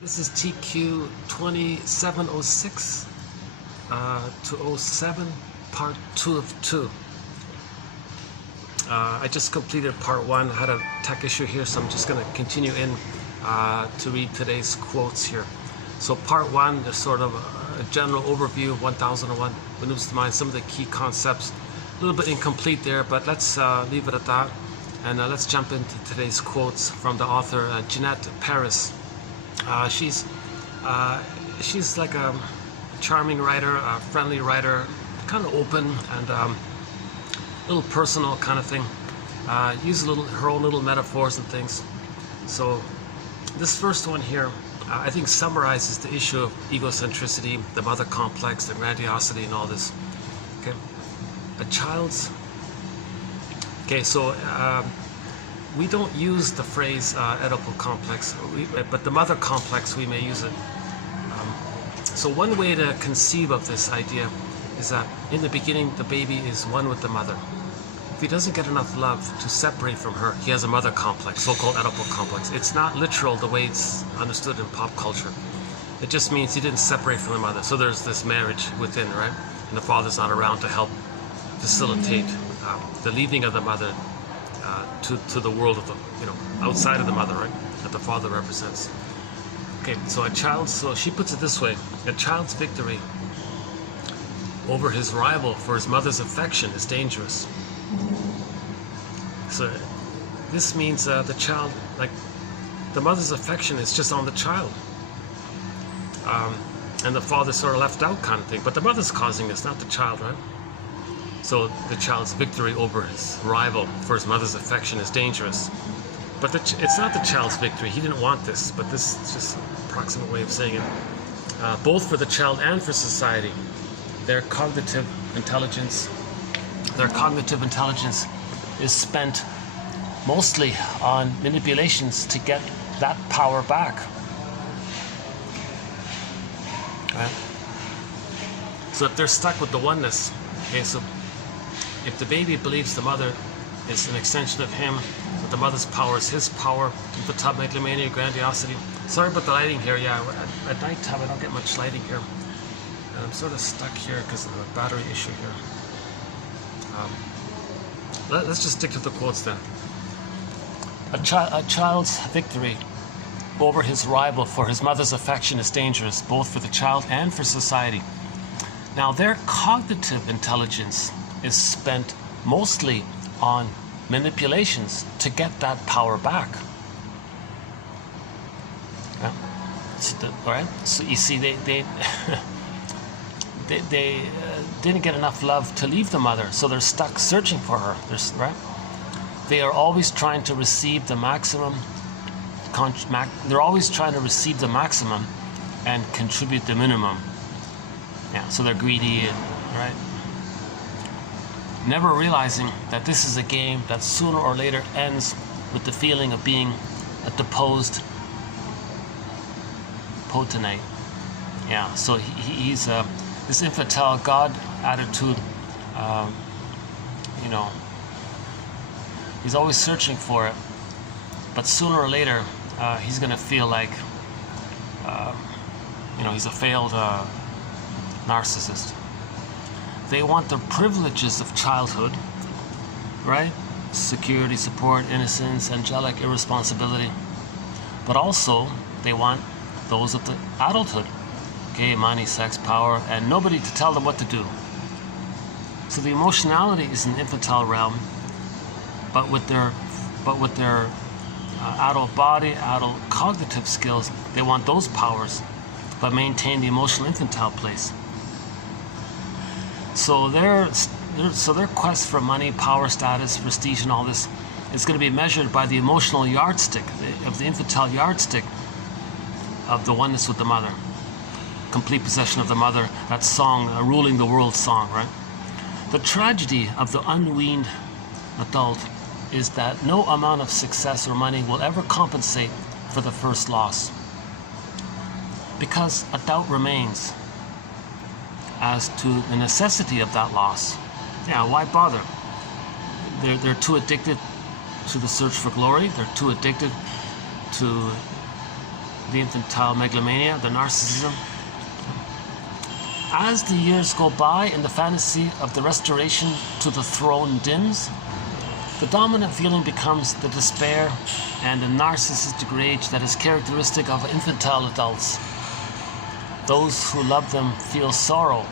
This is TQ 2706 to 07, part 2 of 2. I just completed part 1. I had a tech issue here, so I'm just going to continue in to read today's quotes here. So part 1 is sort of a general overview of 1001 what moves to mind, some of the key concepts. A little bit incomplete there, but let's leave it at that. And let's jump into today's quotes from the author Jeanette Paris. She's like a charming writer, a friendly writer, kind of open and a little personal kind of thing. Use her own little metaphors and things. So this first one here, I think summarizes the issue of egocentricity, the mother complex, the grandiosity, and all this. Okay, a child's. Okay, so we don't use the phrase Oedipal complex, but the mother complex, we may use it. So one way to conceive of this idea is that in the beginning, the baby is one with the mother. If he doesn't get enough love to separate from her, he has a mother complex, so-called Oedipal complex. It's not literal the way it's understood in pop culture. It just means he didn't separate from the mother. So there's this marriage within, right? And the father's not around to help facilitate the leaving of the mother to the world of the, outside of the mother, right? That the father represents. Okay, so so she puts it this way: a child's victory over his rival for his mother's affection is dangerous. So this means the child, like the mother's affection is just on the child. And the father's sort of left out kind of thing. But the mother's causing this, not the child, right? So the child's victory over his rival for his mother's affection is dangerous. But it's not the child's victory. He didn't want this, but this is just an approximate way of saying it. Both for the child and for society. Their cognitive intelligence is spent mostly on manipulations to get that power back. Right? So if they're stuck with the oneness, okay, so if the baby believes the mother is an extension of him, that the mother's power is his power, infantile megalomania, grandiosity. Sorry about the lighting here. Yeah, at night time I don't get much lighting here. And I'm sort of stuck here because of the battery issue here. Let's just stick to the quotes then. A child's victory over his rival for his mother's affection is dangerous, both for the child and for society. Now, their cognitive intelligence is spent mostly on manipulations to get that power back. Yeah. Right? So you see, they didn't get enough love to leave the mother, so they're stuck searching for her. Right? They are always trying to receive the maximum. They're always trying to receive the maximum and contribute the minimum. Yeah, so they're greedy, right? Never realizing that this is a game that sooner or later ends with the feeling of being a deposed potentate. Yeah, so he's this infantile God attitude. He's always searching for it, but sooner or later he's going to feel like he's a failed narcissist. They want the privileges of childhood, right? Security, support, innocence, angelic, irresponsibility. But also, they want those of the adulthood. Okay, money, sex, power, and nobody to tell them what to do. So the emotionality is in the infantile realm, but with their adult body, adult cognitive skills, they want those powers, but maintain the emotional infantile place. So their quest for money, power, status, prestige, and all this is going to be measured by the emotional yardstick, of the infantile yardstick of the oneness with the mother. Complete possession of the mother, that song, ruling the world song, right? The tragedy of the unweaned adult is that no amount of success or money will ever compensate for the first loss. Because a doubt remains as to the necessity of that loss. Yeah, why bother? They're too addicted to the search for glory. They're too addicted to the infantile megalomania, the narcissism. As the years go by and the fantasy of the restoration to the throne dims, the dominant feeling becomes the despair and the narcissistic rage that is characteristic of infantile adults. Those who love them feel sorrow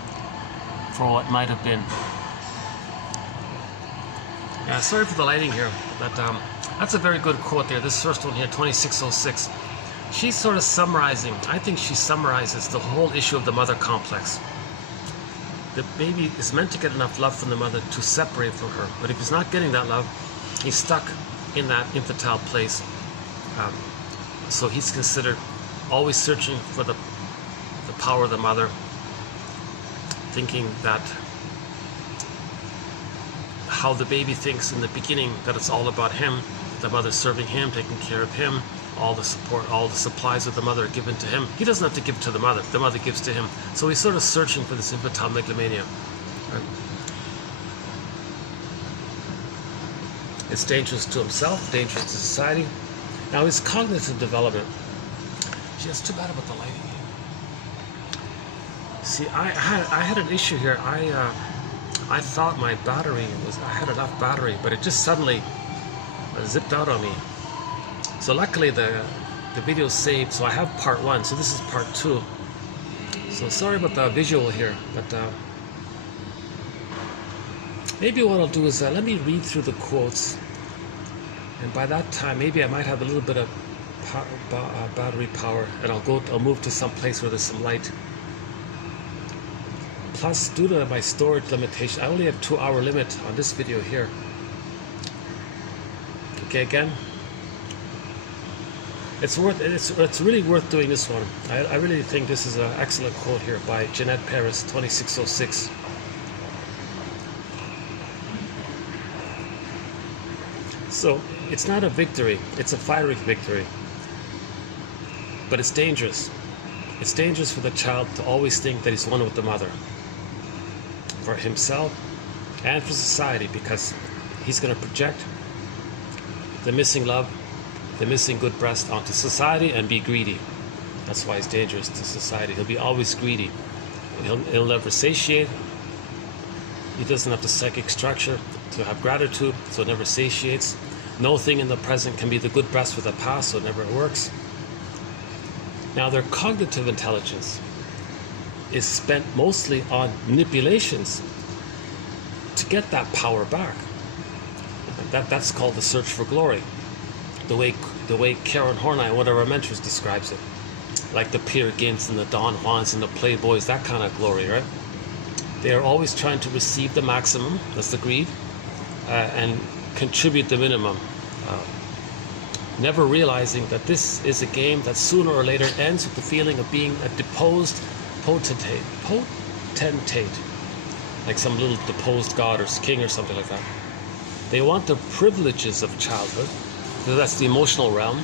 for what might have been. Yeah, sorry for the lighting here, but that's a very good quote there. This first one here, 2606. She's sort of summarizing, I think she summarizes the whole issue of the mother complex. The baby is meant to get enough love from the mother to separate from her, but if he's not getting that love, he's stuck in that infantile place. So he's considered always searching for the power of the mother, thinking that how the baby thinks in the beginning that it's all about him, the mother's serving him, taking care of him, all the support, all the supplies of the mother are given to him. He doesn't have to give to the mother gives to him. So he's sort of searching for this infantile megalomania. Right? It's dangerous to himself, dangerous to society. Now his cognitive development. Gee, it's too bad about the lighting. See, I had an issue here. I thought my battery I had enough battery, but it just suddenly zipped out on me. So luckily the video is saved, so I have part 1, so this is part 2. So sorry about the visual here, but maybe what I'll do is let me read through the quotes, and by that time maybe I might have a little bit of battery power, and I'll move to some place where there's some light. Plus, due to my storage limitation, I only have 2-hour limit on this video here. Okay, again, it's really worth doing this one. I really think this is an excellent quote here by Jeanette Paris, 2606. So it's not a victory, it's a fiery victory, but it's dangerous. It's dangerous for the child to always think that he's one with the mother, for himself and for society, because he's going to project the missing love, the missing good breast onto society and be greedy. That's why he's dangerous to society. He'll be always greedy. He'll never satiate. He doesn't have the psychic structure to have gratitude, so it never satiates. No thing in the present can be the good breast for the past, so it never works. Now their cognitive intelligence is spent mostly on manipulations to get that power back. That's called the search for glory. The way Karen Horney, one of our mentors, describes it, like the Peer Gynt and the Don Juans and the Playboys, that kind of glory, right? They are always trying to receive the maximum, that's the greed, and contribute the minimum, never realizing that this is a game that sooner or later ends with the feeling of being a deposed potentate, like some little deposed god or king or something like that. They want the privileges of childhood. So that's the emotional realm,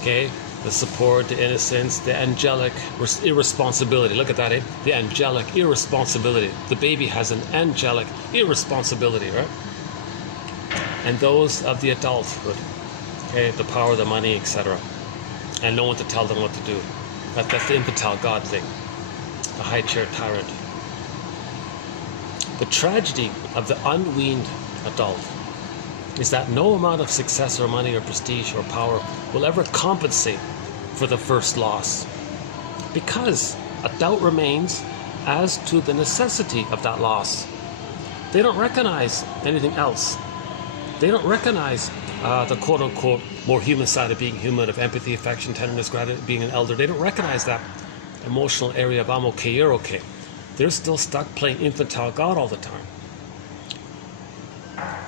okay? The support, the innocence, the angelic irresponsibility. Look at that, eh? The angelic irresponsibility. The baby has an angelic irresponsibility, right? And those of the adulthood, okay? The power, the money, etc. And no one to tell them what to do. That's the infantile god thing. The high chair tyrant. The tragedy of the unweaned adult is that no amount of success or money or prestige or power will ever compensate for the first loss, because a doubt remains as to the necessity of that loss. They don't recognize anything else. They don't recognize the quote-unquote more human side of being human, of empathy, affection, tenderness, gratitude, being an elder. They don't recognize that emotional area of I'm okay, you're okay. They're still stuck playing infantile God all the time.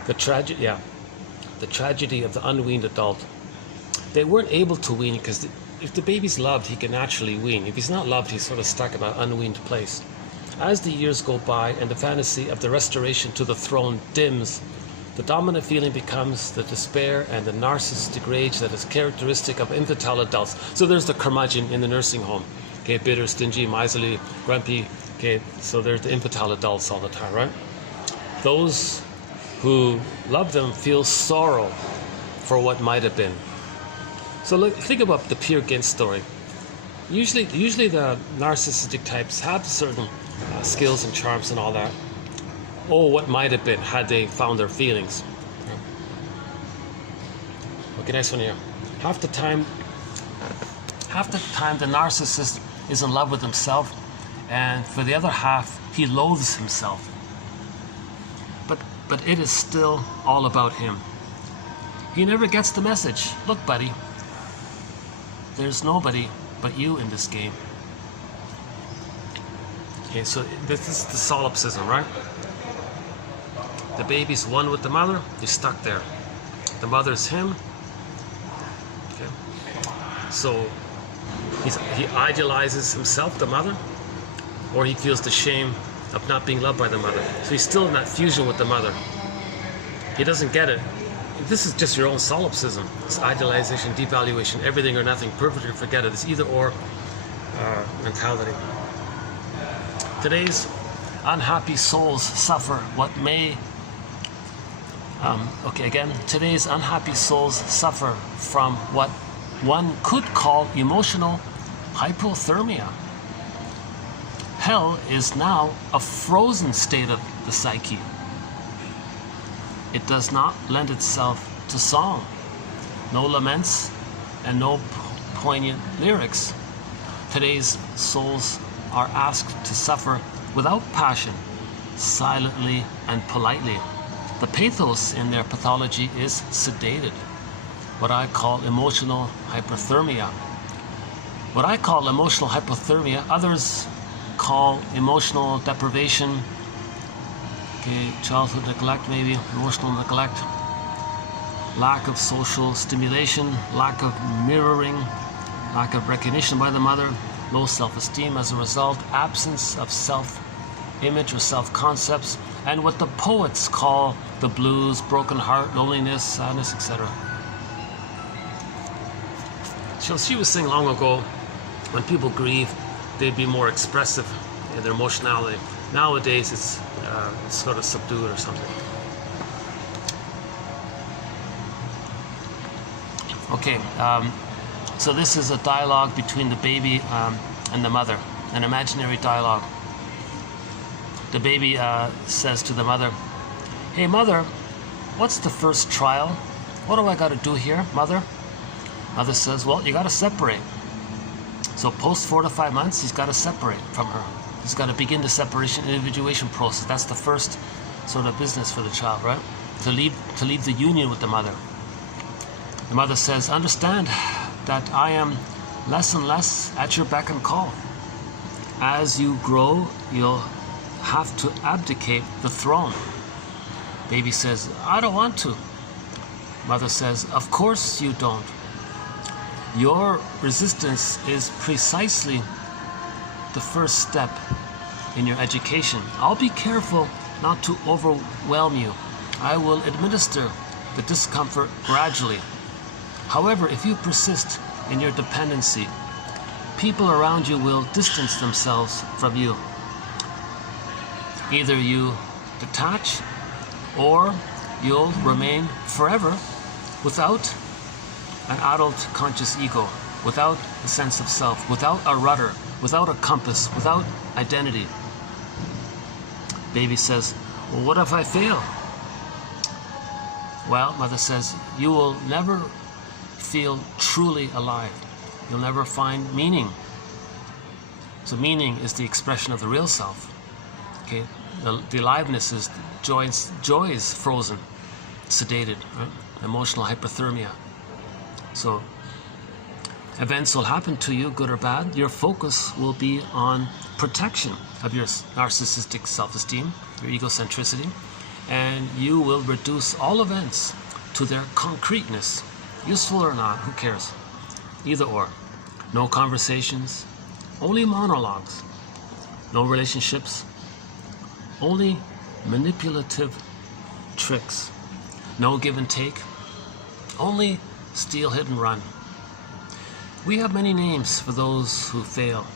The tragedy of the unweaned adult. They weren't able to wean because if the baby's loved, he can naturally wean. If he's not loved, he's sort of stuck in that unweaned place. As the years go by and the fantasy of the restoration to the throne dims, the dominant feeling becomes the despair and the narcissistic rage that is characteristic of infantile adults. So there's the curmudgeon in the nursing home. Okay, bitter, stingy, miserly, grumpy. Okay, so there's the infantile adults all the time, right? Those who love them feel sorrow for what might have been. So look, think about the Peer Gynt story. Usually the narcissistic types have certain skills and charms and all that. Oh, what might have been had they found their feelings. Okay, next one here. Half the time the narcissist is in love with himself, and for the other half, he loathes himself. But it is still all about him. He never gets the message. Look, buddy, there's nobody but you in this game. Okay, so this is the solipsism, right? The baby's one with the mother, he's stuck there. The mother's him. Okay. So he idealizes himself, the mother, or he feels the shame of not being loved by the mother. So he's still in that fusion with the mother. He doesn't get it. This is just your own solipsism. It's idealization, devaluation, everything or nothing, perfect or forget it. It's either or mentality. Today's unhappy souls suffer what may today's unhappy souls suffer from what one could call emotional hypothermia. Hell is now a frozen state of the psyche. It does not lend itself to song. No laments and no poignant lyrics. Today's souls are asked to suffer without passion, silently and politely. The pathos in their pathology is sedated, what I call emotional hypothermia. What I call emotional hypothermia, others call emotional deprivation, childhood neglect maybe, emotional neglect, lack of social stimulation, lack of mirroring, lack of recognition by the mother, low self-esteem as a result, absence of self-image or self-concepts, and what the poets call the blues, broken heart, loneliness, sadness, etc. So she was saying long ago, when people grieve, they'd be more expressive in their emotionality. Nowadays, it's sort of subdued or something. Okay, so this is a dialogue between the baby and the mother, an imaginary dialogue. The baby says to the mother, "Hey mother, what's the first trial? What do I got to do here, mother?" Mother says, "Well, you got to separate." So post 4 to 5 months, he's got to separate from her. He's got to begin the separation individuation process. That's the first sort of business for the child, right? To leave the union with the mother. The mother says, "Understand that I am less and less at your beck and call. As you grow, you'll have to abdicate the throne." Baby says, "I don't want to." Mother says, "Of course you don't. Your resistance is precisely the first step in your education. I'll be careful not to overwhelm you. I will administer the discomfort gradually. However, if you persist in your dependency, people around you will distance themselves from you. Either you detach, or you'll remain forever without an adult conscious ego, without a sense of self, without a rudder, without a compass, without identity." Baby says, "Well, what if I fail?" Well, mother says, "You will never feel truly alive. You'll never find meaning." So meaning is the expression of the real self. Okay, the aliveness is joy is frozen, sedated, right? Emotional hypothermia. So events will happen to you, good or bad. Your focus will be on protection of your narcissistic self-esteem, your egocentricity, and you will reduce all events to their concreteness. Useful or not, who cares? Either or. No conversations, only monologues. No relationships, only manipulative tricks. No give and take, only steal, hit, and run. We have many names for those who fail.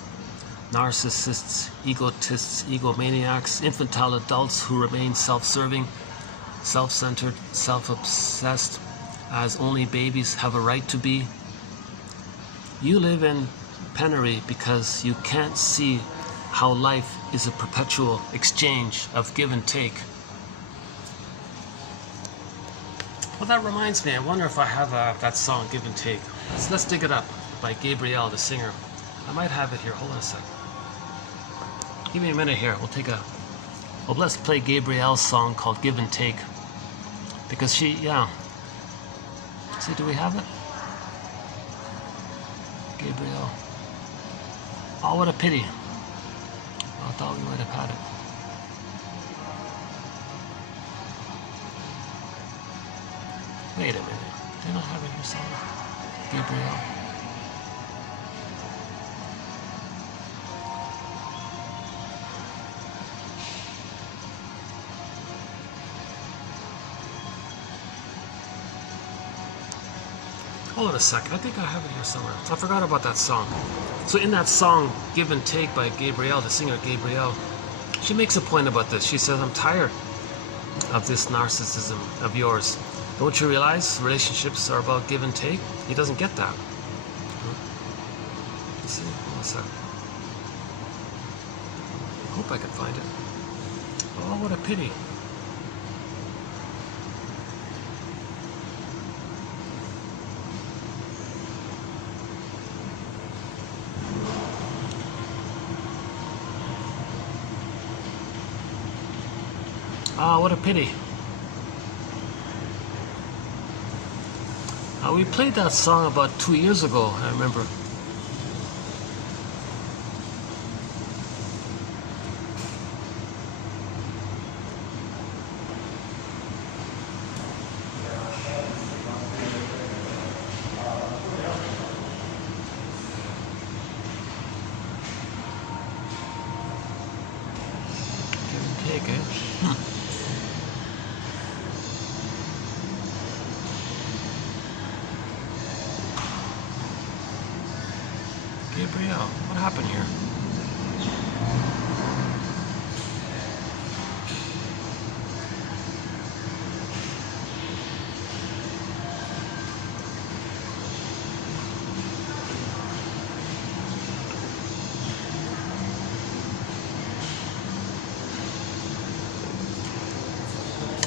Narcissists, egotists, egomaniacs, infantile adults who remain self-serving, self-centered, self-obsessed, as only babies have a right to be. You live in penury because you can't see how life is a perpetual exchange of give and take. Well, that reminds me, I wonder if I have that song, Give and Take. Let's dig it up, by Gabrielle, the singer. I might have it here. Hold on a sec. Give me a minute here. Well, let's play Gabrielle's song called Give and Take. Because she, yeah. See, do we have it? Gabrielle. Oh, what a pity. I thought we might have had it. Wait a minute. Do you not have it here somewhere? Gabrielle. Hold on a sec. I think I have it here somewhere. I forgot about that song. So in that song, Give and Take by Gabrielle, the singer Gabrielle, she makes a point about this. She says, I'm tired of this narcissism of yours. Don't you realize relationships are about give and take? He doesn't get that. Let's see. Hold on a sec. I hope I can find it. Oh, what a pity. Ah, what a pity. We played that song about 2 years ago, I remember. Give and take, eh? Gabrielle, what happened here?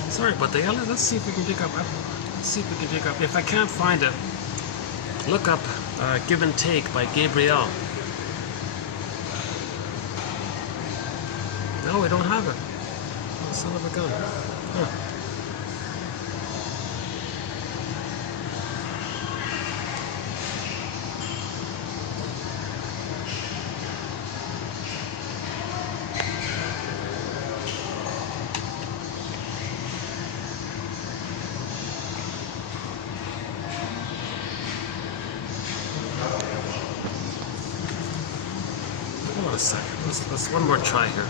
Sorry about that. Let's see if we can dig up. Let's see if we can dig up. If I can't find it, look up Give and Take by Gabrielle. No, we don't have it. Oh, son of a gun. Huh. Hold on a second. Let's one more try here.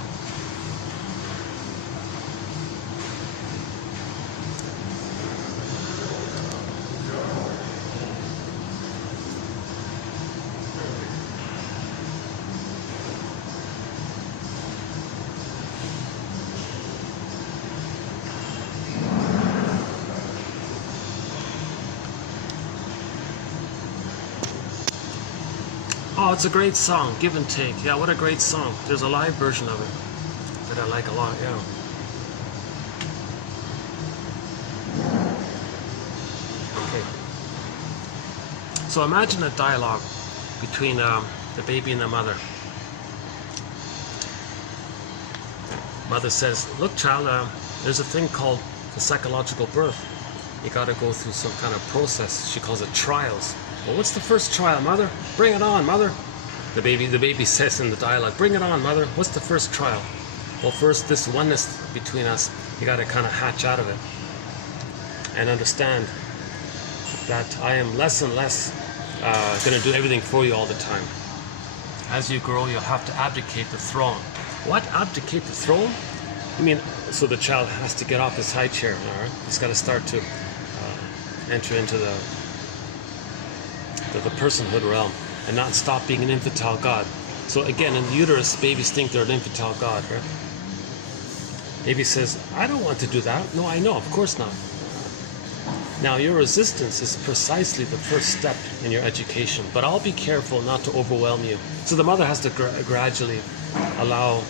Oh, it's a great song, Give and Take. Yeah, what a great song. There's a live version of it that I like a lot, yeah. Okay. So imagine a dialogue between the baby and the mother. Mother says, look child, there's a thing called the psychological birth. You gotta go through some kind of process. She calls it trials. Well, what's the first trial, mother? Bring it on, mother. The baby says in the dialogue, bring it on, mother. What's the first trial? Well, first, this oneness between us, you got to kind of hatch out of it and understand that I am less and less going to do everything for you all the time. As you grow, you'll have to abdicate the throne. What? Abdicate the throne? I mean, so the child has to get off his high chair, all right? He's got to start to enter into the personhood realm and not stop being an infantile god. So again, in the uterus, babies think they're an infantile god, right? Baby says, I don't want to do that. No, I know, of course not. Now, your resistance is precisely the first step in your education, but I'll be careful not to overwhelm you. So the mother has to gradually allow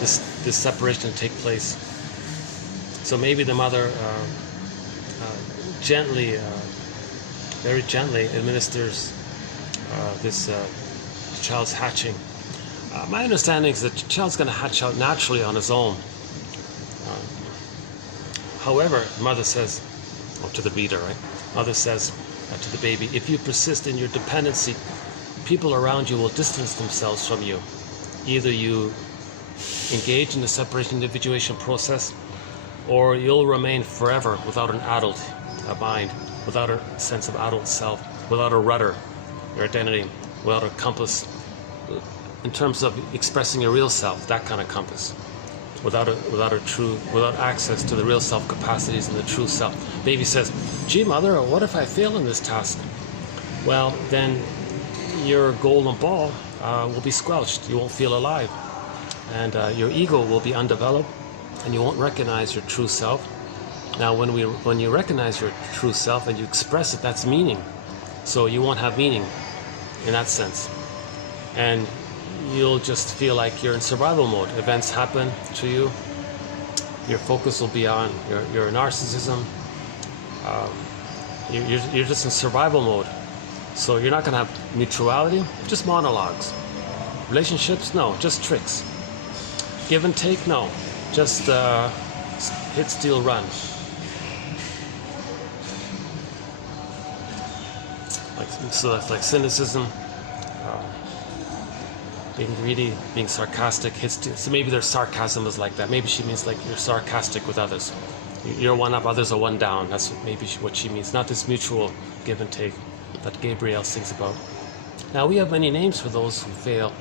this separation to take place. So maybe the mother gently, very gently administers this child's hatching. My understanding is that the child's going to hatch out naturally on his own. However, the mother says, or to the reader, right? Mother says to the baby, if you persist in your dependency, people around you will distance themselves from you. Either you engage in the separation individuation process, or you'll remain forever without an adult mind, without a sense of adult self, without a rudder, your identity, without a compass, in terms of expressing your real self, that kind of compass. Without access to the real self capacities and the true self. Baby says, gee, mother, what if I fail in this task? Well, then your golden ball will be squelched. You won't feel alive. And your ego will be undeveloped, and you won't recognize your true self. Now, when you recognize your true self and you express it, that's meaning. So you won't have meaning in that sense. And you'll just feel like you're in survival mode. Events happen to you. Your focus will be on your narcissism. You're just in survival mode. So you're not going to have neutrality, just monologues. Relationships, no, just tricks. Give and take, no, just hit, steal, run. So that's like cynicism. Being greedy, being sarcastic, so maybe their sarcasm is like that. Maybe she means like you're sarcastic with others. You're one up, others are one down. That's maybe what she means. Not this mutual give and take that Gabriel sings about. Now, we have many names for those who fail.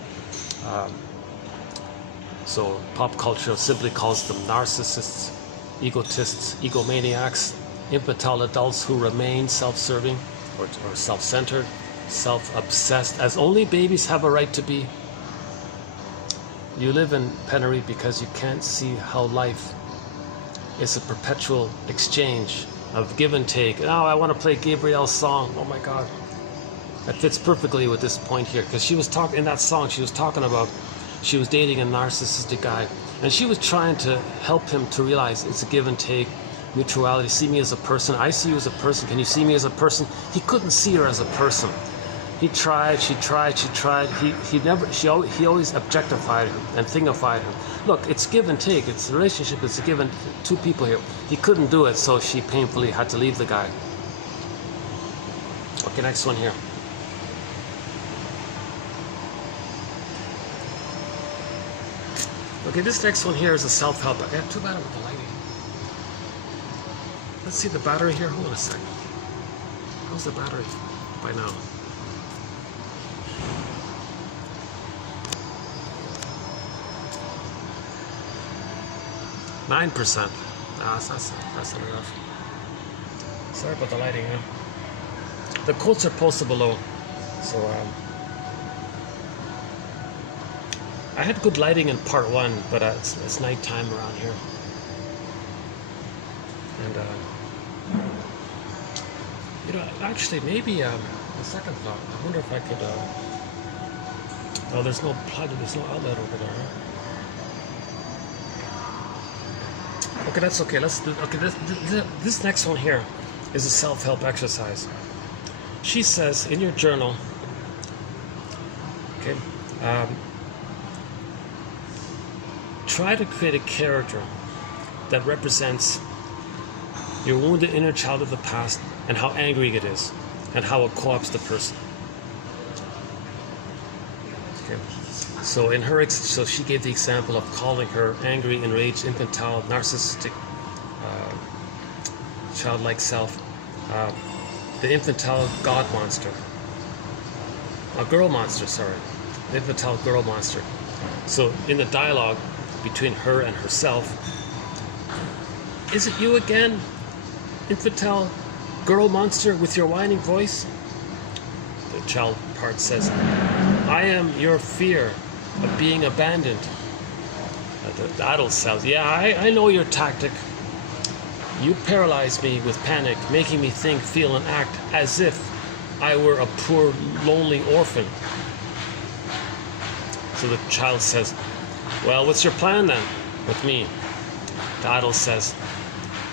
So pop culture simply calls them narcissists, egotists, egomaniacs, infantile adults who remain self-serving or self-centered, self-obsessed, as only babies have a right to be. You live in penury because you can't see how life is a perpetual exchange of give and take. Oh, I want to play Gabrielle's song. Oh my God. That fits perfectly with this point here, because she was talking in that song, she was talking about she was dating a narcissistic guy, and she was trying to help him to realize it's a give and take, mutuality. See me as a person. I see you as a person. Can you see me as a person? He couldn't see her as a person. He tried, she tried. He always objectified her and thingified her. Look, it's give and take. It's a relationship. It's a give and two people here. He couldn't do it, so she painfully had to leave the guy. Okay, next one here. Okay, this next one here is a self-help. I got too bad with the lighting. Let's see the battery here. Hold on a second. How's the battery by now? 9%. That's not enough. Sorry about the lighting. The quotes are posted below. So I had good lighting in part 1, but it's nighttime around here. And actually, maybe a second thought. I wonder if I could. Oh, there's no plug. There's no outlet over there. Huh? Okay, that's okay. Let's do. Okay, this next one here is a self-help exercise. She says in your journal. Okay. Try to create a character that represents your wounded inner child of the past and how angry it is and how it co-opts the person. Okay. So so she gave the example of calling her angry, enraged, infantile, narcissistic, childlike self, the infantile god monster, a girl monster, sorry, the infantile girl monster. So in the dialogue between her and herself, is it you again, infantile girl monster with your whining voice? The child part says, I am your fear of being abandoned. The adult says, yeah, I know your tactic. You paralyze me with panic, making me think, feel, and act as if I were a poor, lonely orphan. So the child says, well, what's your plan then with me? The adult says,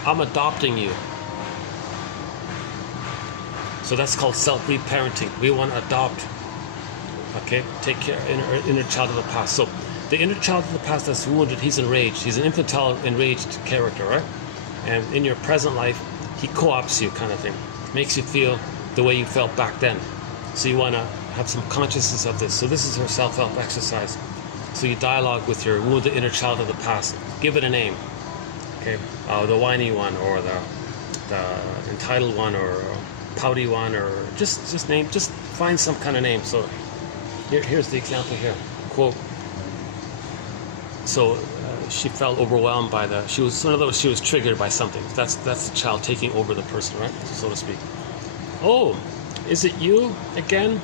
I'm adopting you. So that's called self-reparenting. We want to adopt, okay, take care of inner child of the past. So the inner child of the past that's wounded, he's enraged. He's an infantile, enraged character, right? And in your present life, he co-opts you, kind of thing. Makes you feel the way you felt back then. So you want to have some consciousness of this. So this is her self-help exercise. So you dialogue with your wounded inner child of the past. Give it a name. Okay, the whiny one, or the entitled one, or pouty one, or just find some kind of name. So here's the example here. Quote. So she felt overwhelmed by she was triggered by something. That's the child taking over the person, right? So to speak. Oh, is it you again,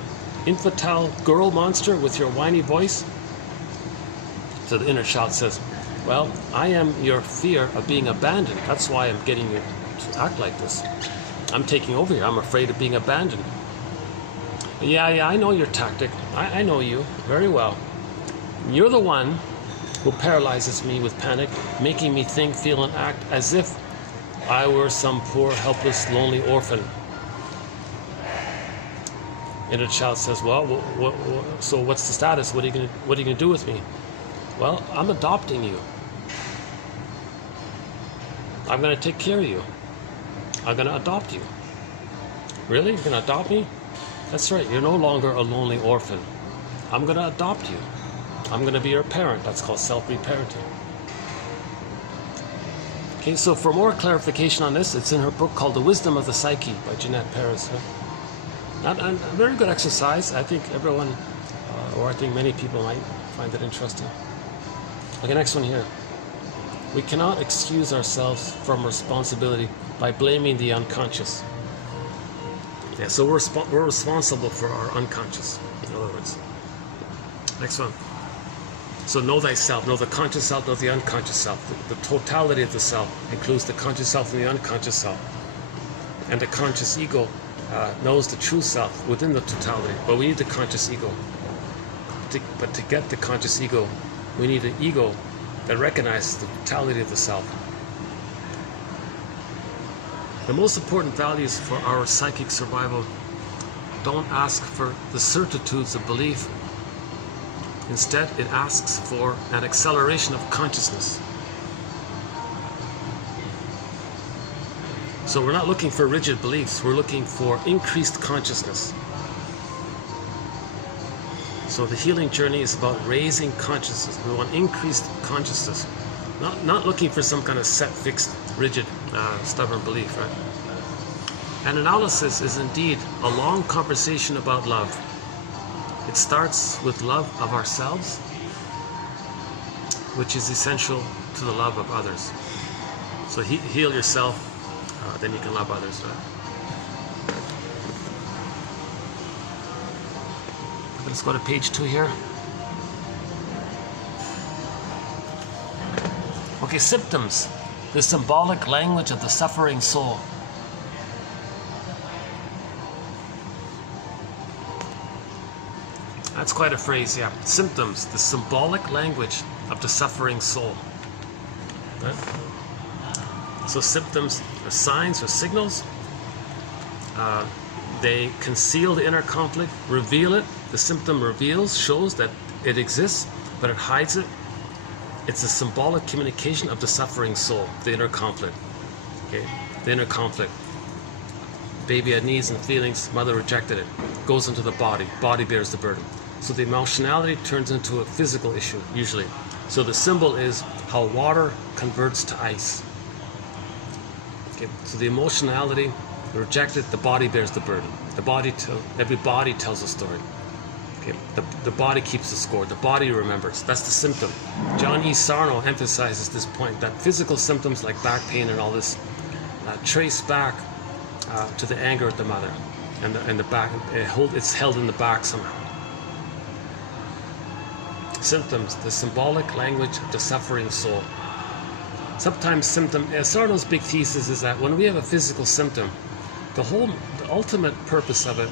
infantile girl monster with your whiny voice? So the inner child says, well, I am your fear of being abandoned. That's why I'm getting you to act like this. I'm taking over here. I'm afraid of being abandoned. Yeah, I know your tactic. I know you very well. You're the one who paralyzes me with panic, making me think, feel, and act as if I were some poor, helpless, lonely orphan. And the child says, well, so what's the status? What are you gonna do with me? Well, I'm adopting you. I'm gonna take care of you. I'm gonna adopt you. Really? You're gonna adopt me? That's right. You're no longer a lonely orphan. I'm gonna adopt you. I'm gonna be your parent. That's called self-reparenting. Okay, so for more clarification on this, it's in her book called The Wisdom of the Psyche by Jeanette Paris. Not a very good exercise. I think everyone, or I think many people might find it interesting. Okay, next one here. We cannot excuse ourselves from responsibility by blaming the unconscious. Yeah, so we're responsible for our unconscious, in other words. Next one. So know thyself, know the conscious self, know the unconscious self. The totality of the self includes the conscious self and the unconscious self. And the conscious ego knows the true self within the totality, but we need the conscious ego. But to get the conscious ego, we need an ego that recognizes the totality of the self. The most important values for our psychic survival don't ask for the certitudes of belief. Instead, it asks for an acceleration of consciousness. So we're not looking for rigid beliefs, we're looking for increased consciousness. So the healing journey is about raising consciousness. We want increased consciousness. Not looking for some kind of set, fixed, rigid, stubborn belief, right? An analysis is indeed a long conversation about love. It starts with love of ourselves, which is essential to the love of others. So heal yourself, then you can love others, right? Let's go to page 2 here. Okay, symptoms. The symbolic language of the suffering soul. That's quite a phrase, yeah. Symptoms, the symbolic language of the suffering soul. Right? So symptoms are signs or signals. They conceal the inner conflict, reveal it. The symptom reveals, shows that it exists, but it hides it. It's a symbolic communication of the suffering soul, the inner conflict. Okay, the inner conflict. Baby had needs and feelings, mother rejected it. Goes into the body bears the burden. So the emotionality turns into a physical issue, usually. So the symbol is how water converts to ice. Okay, so the emotionality, rejected, the body bears the burden. Every body tells a story. Okay, the body keeps the score. The body remembers. That's the symptom. John E. Sarno emphasizes this point, that physical symptoms like back pain and all this trace back to the anger at the mother, and the back. It's held in the back somehow. Symptoms, the symbolic language of the suffering soul. Sometimes Sarno's big thesis is that when we have a physical symptom, the ultimate purpose of it,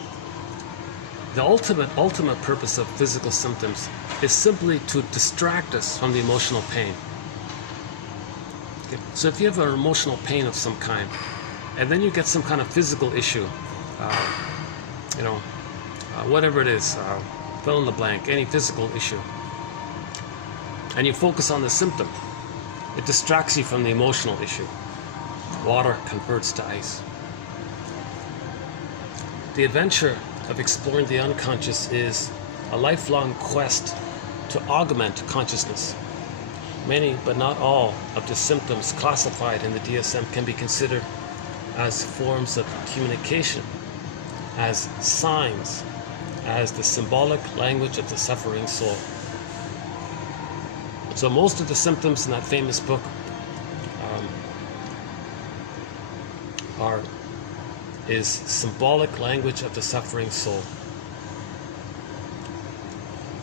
the ultimate purpose of physical symptoms is simply to distract us from the emotional pain. Okay? So if you have an emotional pain of some kind, and then you get some kind of physical issue, whatever it is, fill in the blank, any physical issue, and you focus on the symptom, it distracts you from the emotional issue. Water converts to ice. The adventure of exploring the unconscious is a lifelong quest to augment consciousness. Many, but not all, of the symptoms classified in the DSM can be considered as forms of communication, as signs, as the symbolic language of the suffering soul. So most of the symptoms in that famous book is symbolic language of the suffering soul.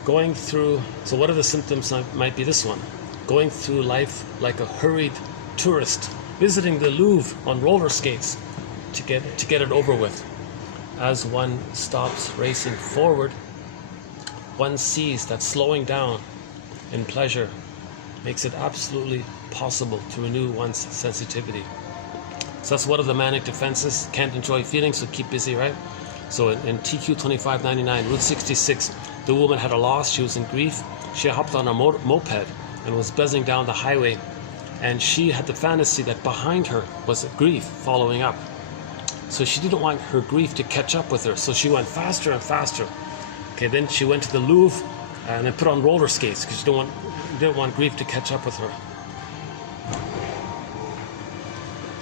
Going through, so what are the symptoms? Might be this one: going through life like a hurried tourist, visiting the Louvre on roller skates to get it over with. As one stops racing forward, one sees that slowing down in pleasure makes it absolutely possible to renew one's sensitivity. So that's one of the manic defenses. Can't enjoy feelings, so keep busy, right? So in TQ 2599, Route 66, the woman had a loss. She was in grief. She hopped on a moped and was buzzing down the highway, and she had the fantasy that behind her was grief following up. So she didn't want her grief to catch up with her, so she went faster and faster. Okay, then she went to the Louvre and then put on roller skates because she didn't want grief to catch up with her.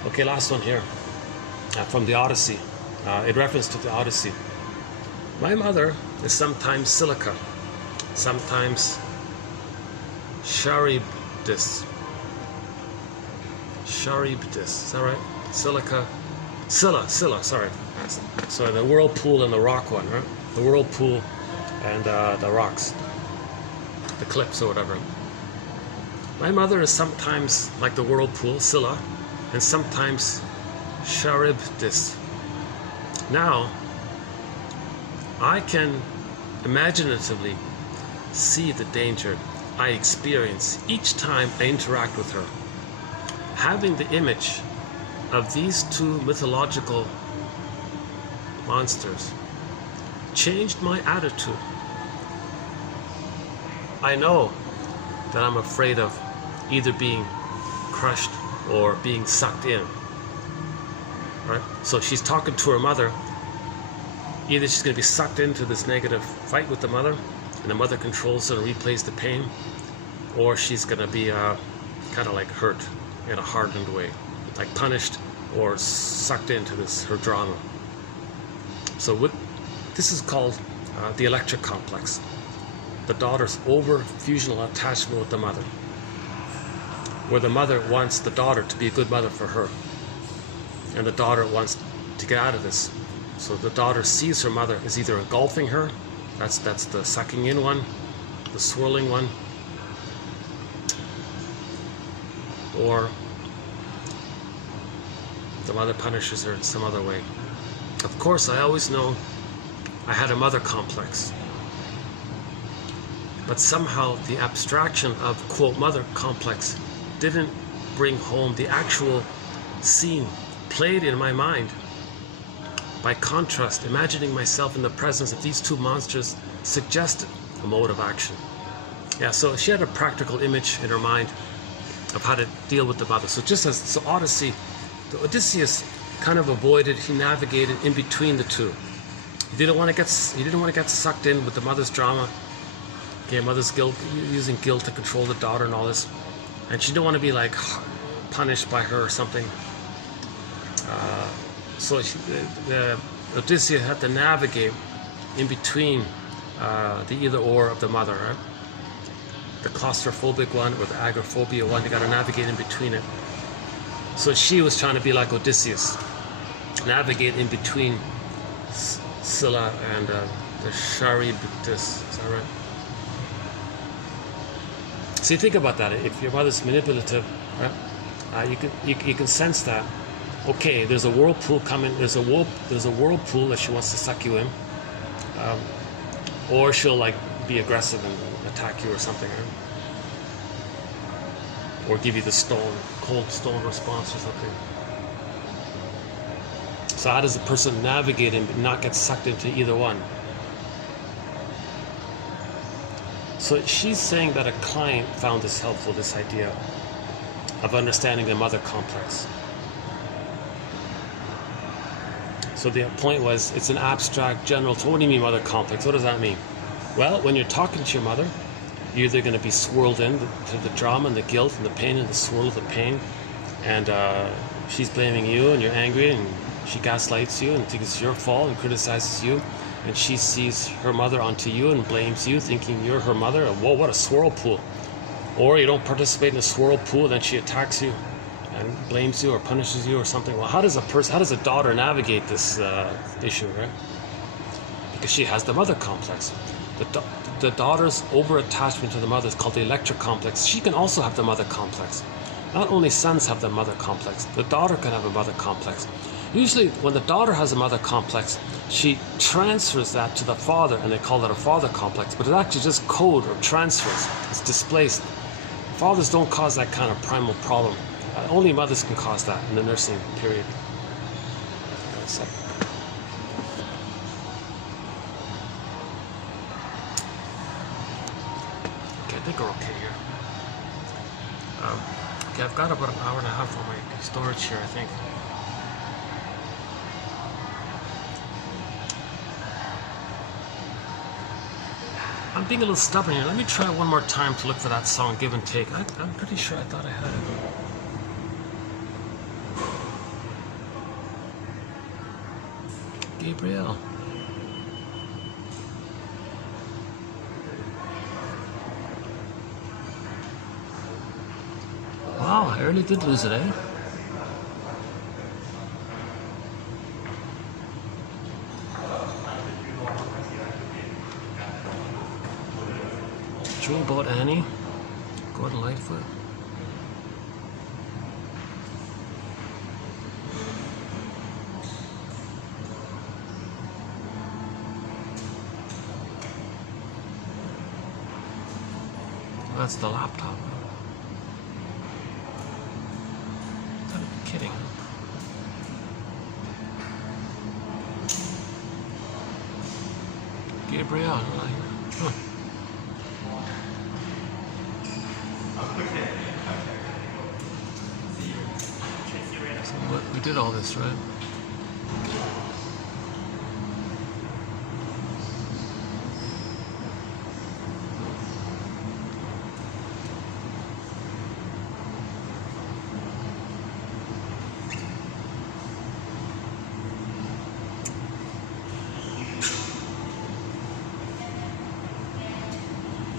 Okay, last one here, from the Odyssey, in reference to the Odyssey. My mother is sometimes silica, sometimes Charybdis. Is that right? Scylla, sorry. So the whirlpool and the rock one, right? The whirlpool and the rocks, the cliffs or whatever. My mother is sometimes like the whirlpool, Scylla, and sometimes Charybdis. Now, I can imaginatively see the danger I experience each time I interact with her. Having the image of these two mythological monsters changed my attitude. I know that I'm afraid of either being crushed or being sucked in, right? So she's talking to her mother. Either she's going to be sucked into this negative fight with the mother, and the mother controls her and replays the pain, or she's going to be kind of like hurt in a hardened way, like punished or sucked into her drama. So this is called the electric complex, the daughter's over-fusional attachment with the mother, where the mother wants the daughter to be a good mother for her, and the daughter wants to get out of this. So the daughter sees her mother as either engulfing her, that's the sucking in one, the swirling one, or the mother punishes her in some other way. Of course, I always know I had a mother complex, but somehow the abstraction of, quote, mother complex didn't bring home the actual scene played in my mind. By contrast, imagining myself in the presence of these two monsters suggested a mode of action. Yeah, so she had a practical image in her mind of how to deal with the mother. So Odyssey, the Odysseus kind of avoided, he navigated in between the two. He didn't want to get sucked in with the mother's drama. Okay, mother's guilt, using guilt to control the daughter and all this. And she didn't want to be like punished by her or something. So the Odysseus had to navigate in between the either or of the mother, right? The claustrophobic one or the agoraphobia one, they got to navigate in between it. So she was trying to be like Odysseus, navigate in between Scylla and the Charybdis. Is that right? So you think about that. If your mother's manipulative, right? you can sense that. Okay, there's a whirlpool coming. There's a whirlpool that she wants to suck you in, or she'll like be aggressive and attack you or something, right? Or give you the cold stone response or something. So how does the person navigate and not get sucked into either one? So she's saying that a client found this helpful, this idea of understanding the mother complex. So the point was, it's an abstract, general. So what do you mean mother complex? What does that mean? Well, when you're talking to your mother, you're either going to be swirled into the drama and the guilt and the pain and the swirl of the pain, and she's blaming you and you're angry and she gaslights you and thinks it's your fault and criticizes you, and she sees her mother onto you and blames you, thinking you're her mother. And whoa, what a swirl pool. Or you don't participate in the swirl pool, then she attacks you and blames you or punishes you or something. Well, how does a daughter navigate this issue, right? Because she has the mother complex. The daughter's over-attachment to the mother is called the electric complex. She can also have the mother complex. Not only sons have the mother complex, the daughter can have a mother complex. Usually when the daughter has a mother complex, she transfers that to the father, and they call that a father complex, but it actually just code or transfers. It's displaced. Fathers don't cause that kind of primal problem. Only mothers can cause that in the nursing period. Okay, I think we're okay here. Okay, I've got about an hour and a half on my storage here, I think. I'm being a little stubborn here. Let me try one more time to look for that song, Give and Take. I'm pretty sure I thought I had it. Gabriel. Wow, I really did lose it, eh? Dreamboat Annie, Gordon Lightfoot. That's the laptop. Gotta be kidding. Gabriel, huh. We did all this, right?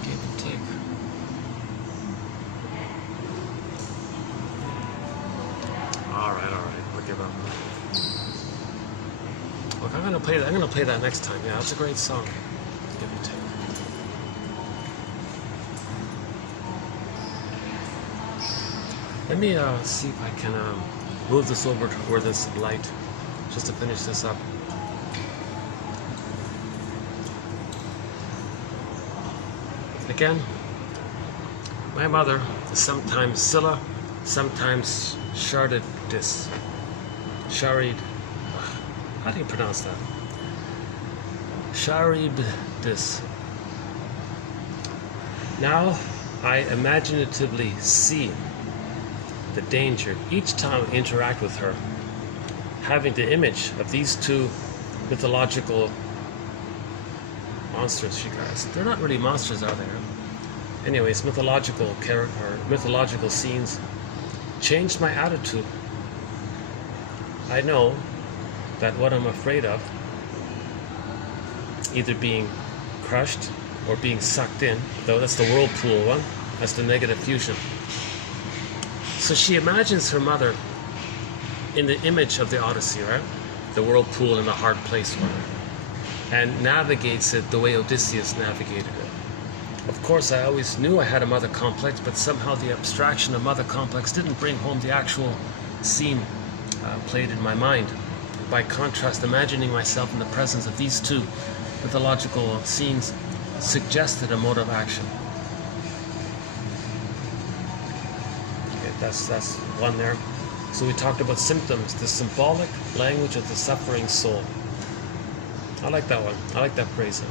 Give and take. All right. Give up. Look, I'm gonna play that next time. Yeah, it's a great song. Give and take. Let me see if I can move this over to where this light, just to finish this up. Again, my mother is sometimes Scylla, sometimes Charidis. Charid. How do you pronounce that? Charidis. Now I imaginatively see the danger each time I interact with her, having the image of these two mythological monsters, you guys. They're not really monsters, are they? Anyways, mythological character, mythological scenes changed my attitude. I know that what I'm afraid of, either being crushed or being sucked in, though that's the whirlpool one, that's the negative fusion. So she imagines her mother in the image of the Odyssey, right? The whirlpool in the hard place one, and navigates it the way Odysseus navigated it. Of course, I always knew I had a mother complex, but somehow the abstraction of mother complex didn't bring home the actual scene played in my mind. By contrast, imagining myself in the presence of these two mythological scenes suggested a mode of action. Okay, that's one there. So we talked about symptoms, the symbolic language of the suffering soul. I like that one. I like that phrase.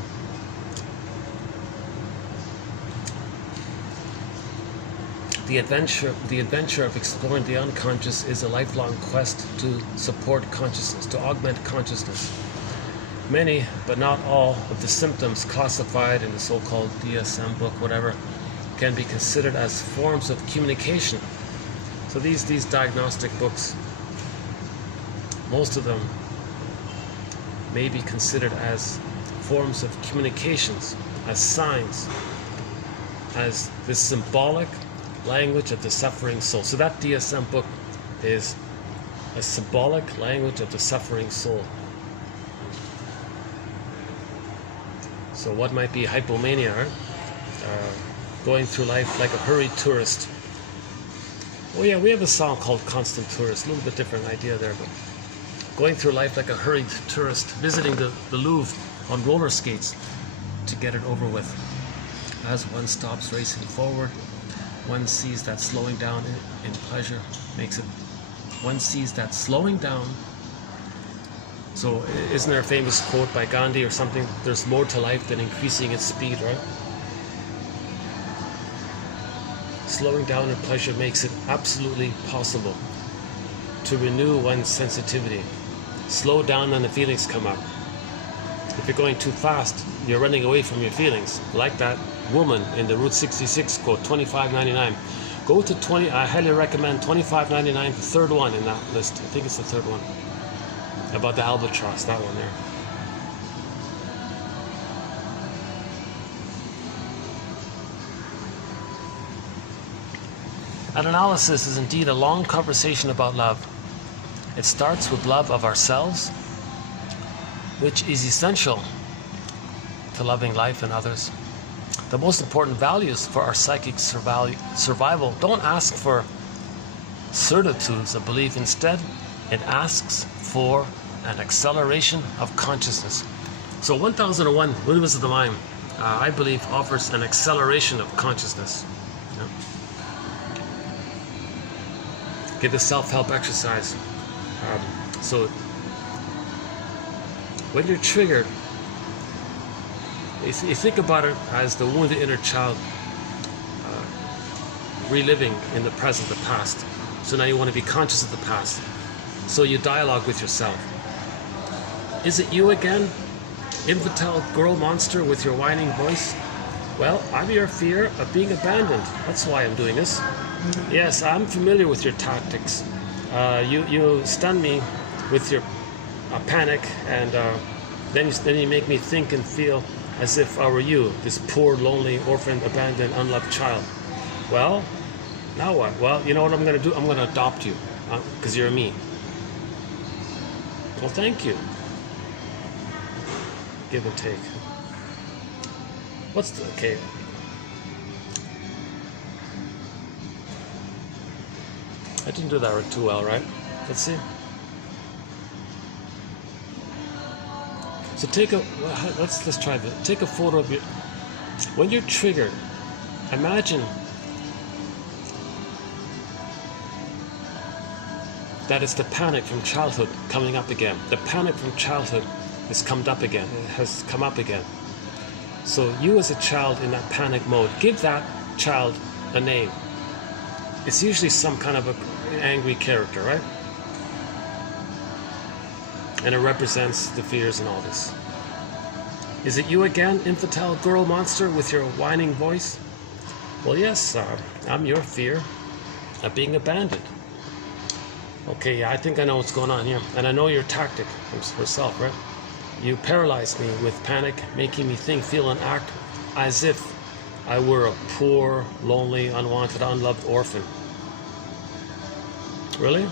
The adventure of exploring the unconscious is a lifelong quest to support consciousness, to augment consciousness. Many, but not all, of the symptoms classified in the so-called DSM book, whatever, can be considered as forms of communication. So these diagnostic books, most of them may be considered as forms of communications, as signs, as the symbolic language of the suffering soul. So that DSM book is a symbolic language of the suffering soul. So what might be hypomania? Going through life like a hurried tourist. Oh yeah, we have a song called Constant Tourist, a little bit different idea there, but going through life like a hurried tourist, visiting the Louvre on roller skates to get it over with. As one stops racing forward, one sees that slowing down in pleasure makes it. One sees that slowing down. So isn't there a famous quote by Gandhi or something? There's more to life than increasing its speed, right? Slowing down in pleasure makes it absolutely possible to renew one's sensitivity. Slow down when the feelings come up. If you're going too fast, you're running away from your feelings. Like that woman in the Route 66 quote, $25.99. Go to 20. I highly recommend $25.99, the third one in that list. I think it's the third one. About the albatross, that one there. An analysis is indeed a long conversation about love. It starts with love of ourselves, which is essential to loving life and others. The most important values for our psychic survival don't ask for certitudes of belief. Instead, it asks for an acceleration of consciousness. So 1001 Windmills of the Mind, I believe, offers an acceleration of consciousness. Yeah. Okay, the self-help exercise. So when you're triggered, you think about it as the wounded inner child reliving in the present the past. So now you want to be conscious of the past. So you dialogue with yourself. Is it you again, infantile girl monster with your whining voice? Well, I'm your fear of being abandoned. That's why I'm doing this. Yes, I'm familiar with your tactics. You stun me with your panic, and then you make me think and feel as if I were you, this poor, lonely, orphaned, abandoned, unloved child. Well, now what? Well, you know what I'm going to do? I'm going to adopt you, because you're me. Well, thank you. Give and take. Okay. I didn't do that too well, right? Let's see. So let's try this. Take a photo of when you're triggered. Imagine that it's the panic from childhood coming up again. The panic from childhood has come up again. So you as a child in that panic mode, give that child a name. It's usually some kind of an angry character, right? And it represents the fears and all this. Is it you again, infantile girl monster with your whining voice? Well, yes, I'm your fear of being abandoned. Okay, yeah, I think I know what's going on here. And I know your tactic herself, right? You paralyzed me with panic, making me think, feel, and act as if I were a poor, lonely, unwanted, unloved orphan. Really?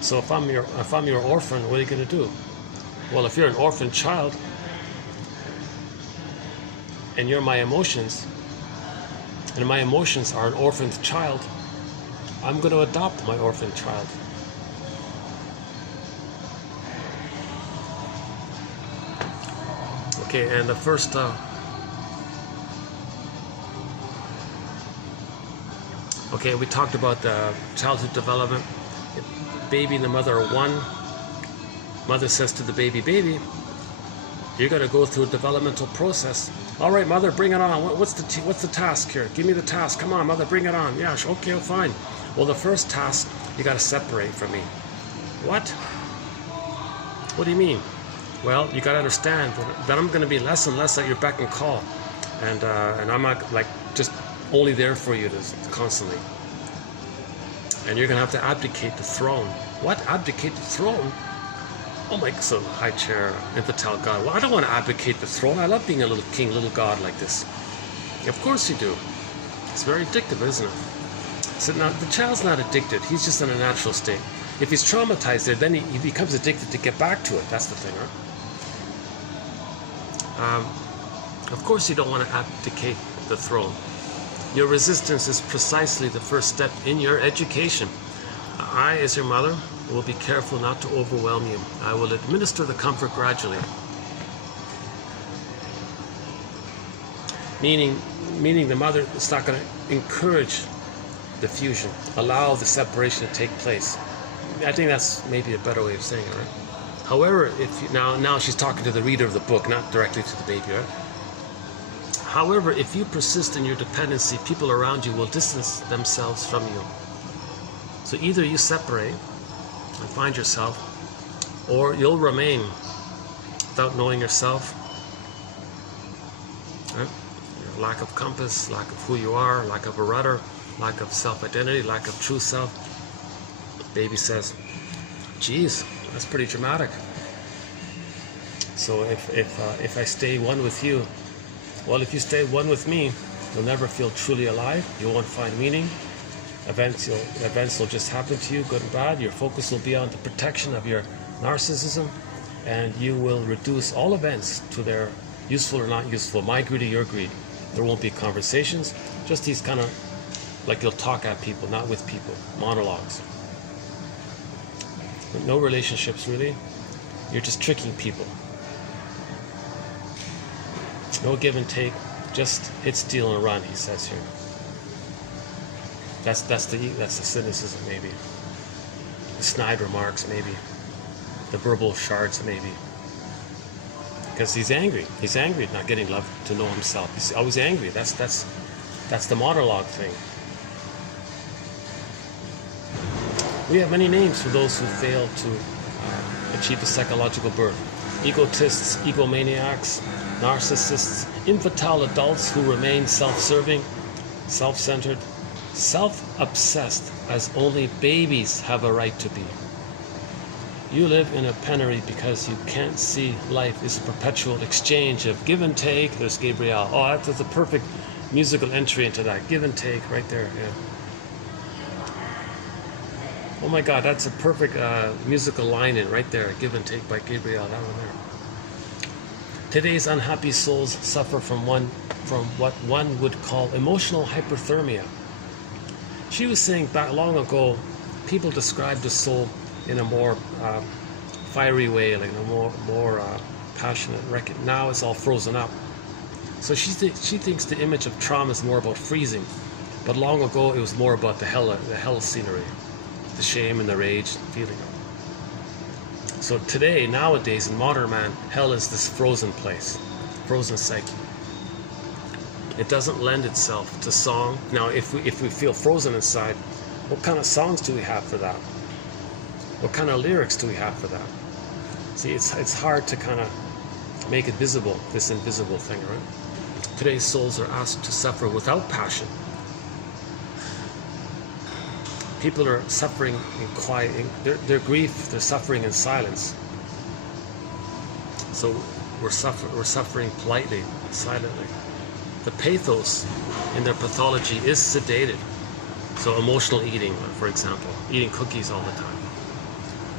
So if I'm your orphan, what are you going to do? Well, if you're an orphan child, and you're my emotions, and my emotions are an orphaned child, I'm going to adopt my orphaned child. Okay, and the first okay, we talked about the childhood development. Baby and the mother are one. Mother says to the baby, baby, you're going to go through a developmental process. All right, mother, bring it on. What's the task here? Give me the task. Come on, mother, bring it on. Yeah, okay, fine. Well, the first task, you got to separate from me. What? What do you mean? Well, you got to understand that I'm going to be less and less at your beck and call, and I'm not like just only there for you constantly. And you're going to have to abdicate the throne. What? Abdicate the throne? Oh my, so high chair, infantile God. Well, I don't want to abdicate the throne. I love being a little king, little God like this. Of course you do. It's very addictive, isn't it? So now the child's not addicted. He's just in a natural state. If he's traumatized there, then he becomes addicted to get back to it. That's the thing, right? Of course you don't want to abdicate the throne. Your resistance is precisely the first step in your education. I, as your mother, will be careful not to overwhelm you. I will administer the comfort gradually. Meaning the mother is not going to encourage the fusion, allow the separation to take place. I think that's maybe a better way of saying it, right? However, if you, now she's talking to the reader of the book, not directly to the baby, right? However, if you persist in your dependency, people around you will distance themselves from you. So either you separate and find yourself, or you'll remain without knowing yourself. Right? Lack of compass, lack of who you are, lack of a rudder, lack of self-identity, lack of true self. Baby says, geez, that's pretty dramatic. So if I stay one with you, well, if you stay one with me, you'll never feel truly alive. You won't find meaning. Events will just happen to you, good and bad. Your focus will be on the protection of your narcissism, and you will reduce all events to their useful or not useful, my greed or your greed. There won't be conversations, just these kind of, like you'll talk at people, not with people, monologues. But no relationships, really. You're just tricking people. No give and take, just hit, steal, and run, he says here. That's the cynicism, maybe. The snide remarks, maybe. The verbal shards, maybe. Because he's angry. He's angry at not getting love to know himself. He's always angry. That's the monologue thing. We have many names for those who fail to achieve a psychological birth. Egotists, egomaniacs, narcissists, infantile adults who remain self-serving, self-centered, self-obsessed, as only babies have a right to be. You live in a penury because you can't see life is a perpetual exchange of give and take. There's Gabriel. Oh, that's a perfect musical entry into that. Give and take right there. Yeah. Oh my God, that's a perfect musical line in right there. Give and take by Gabriel. That one there. Today's unhappy souls suffer from what one would call emotional hyperthermia. She was saying back long ago, people described the soul in a more fiery way, like a more passionate record. Now it's all frozen up. So she thinks the image of trauma is more about freezing, but long ago it was more about the hell scenery, the shame and the rage feeling. So today, nowadays, in modern man, hell is this frozen place, frozen psyche. It doesn't lend itself to song. Now, if we feel frozen inside, what kind of songs do we have for that? What kind of lyrics do we have for that? See, it's hard to kind of make it visible, this invisible thing, right? Today's souls are asked to suffer without passion. People are suffering in quiet, their grief, they're suffering in silence. So we're suffering politely, silently. The pathos in their pathology is sedated. So emotional eating, for example, eating cookies all the time.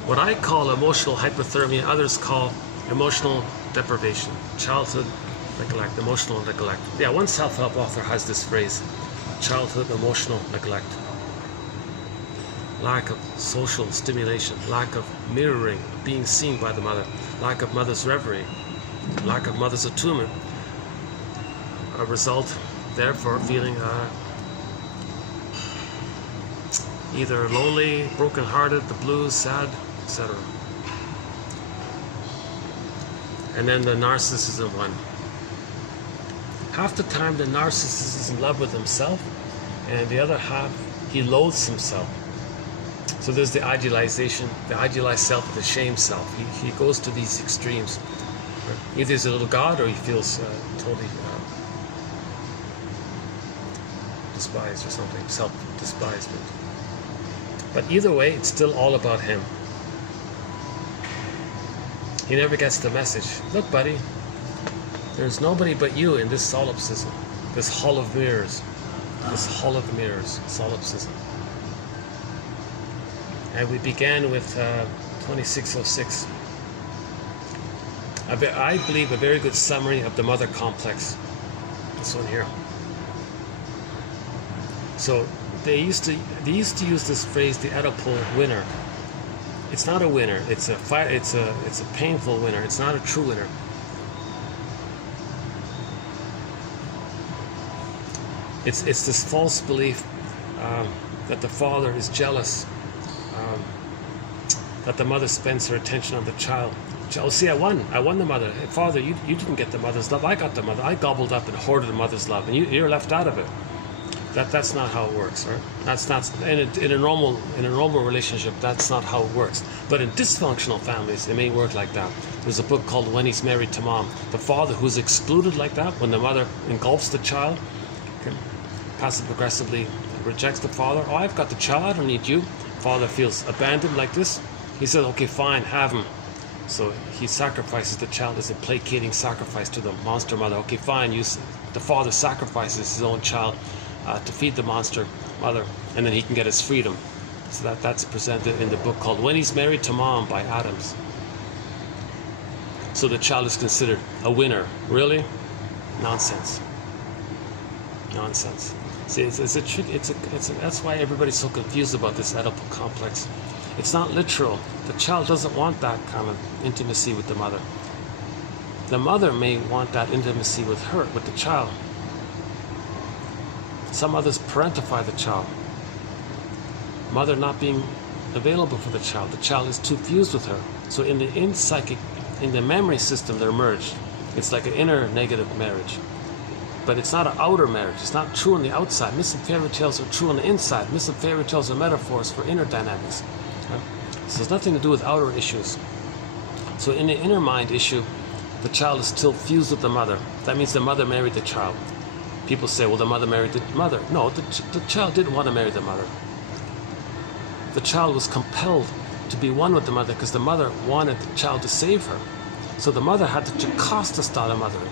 What I call emotional hypothermia, others call emotional deprivation. Childhood neglect, emotional neglect. Yeah, one self-help author has this phrase, childhood emotional neglect. Lack of social stimulation, lack of mirroring, being seen by the mother, lack of mother's reverie, lack of mother's attunement. A result, therefore, feeling either lonely, broken-hearted, the blues, sad, etc. And then the narcissism one. Half the time the narcissist is in love with himself, and the other half he loathes himself. So there's the idealization, the idealized self, the shame self. He goes to these extremes. Either he's a little god or he feels totally despised or something, self-despisement. But either way, it's still all about him. He never gets the message. Look, buddy, there's nobody but you in this solipsism, this hall of mirrors, solipsism. And we began with 2606. I believe a very good summary of the mother complex. This one here. So they used to use this phrase, the Oedipal winner. It's not a winner. It's a painful winner. It's not a true winner. It's this false belief that the father is jealous, that the mother spends her attention on the child. Oh, see, I won the mother. Hey, father, you didn't get the mother's love. I got the mother. I gobbled up and hoarded the mother's love, and you're left out of it. That's not how it works, right? That's not in a normal relationship. That's not how it works. But in dysfunctional families, it may work like that. There's a book called When He's Married to Mom. The father who's excluded like that, when the mother engulfs the child, passive aggressively rejects the father. Oh, I've got the child. I don't need you. Father feels abandoned like this. He says, okay, fine, have him. So he sacrifices the child as a placating sacrifice to the monster mother. Okay, fine, the father sacrifices his own child to feed the monster mother, and then he can get his freedom. So that's presented in the book called When He's Married to Mom by Adams. So the child is considered a winner. Really? Nonsense. Nonsense. See, it's a trick. That's why everybody's so confused about this Oedipal complex. It's not literal. The child doesn't want that kind of intimacy with the mother. The mother may want that intimacy with the child. Some others parentify the child. Mother not being available for the child is too fused with her. So in the memory system, they're merged. It's like an inner negative marriage. But it's not an outer marriage. It's not true on the outside. Myths and fairy tales are true on the inside. Myths and fairy tales are metaphors for inner dynamics. Right? So it's nothing to do with outer issues. So in the inner mind issue, the child is still fused with the mother. That means the mother married the child. People say, well, the mother married the mother. No, the child didn't want to marry the mother. The child was compelled to be one with the mother because the mother wanted the child to save her. So the mother had to Jocasta style of mothering,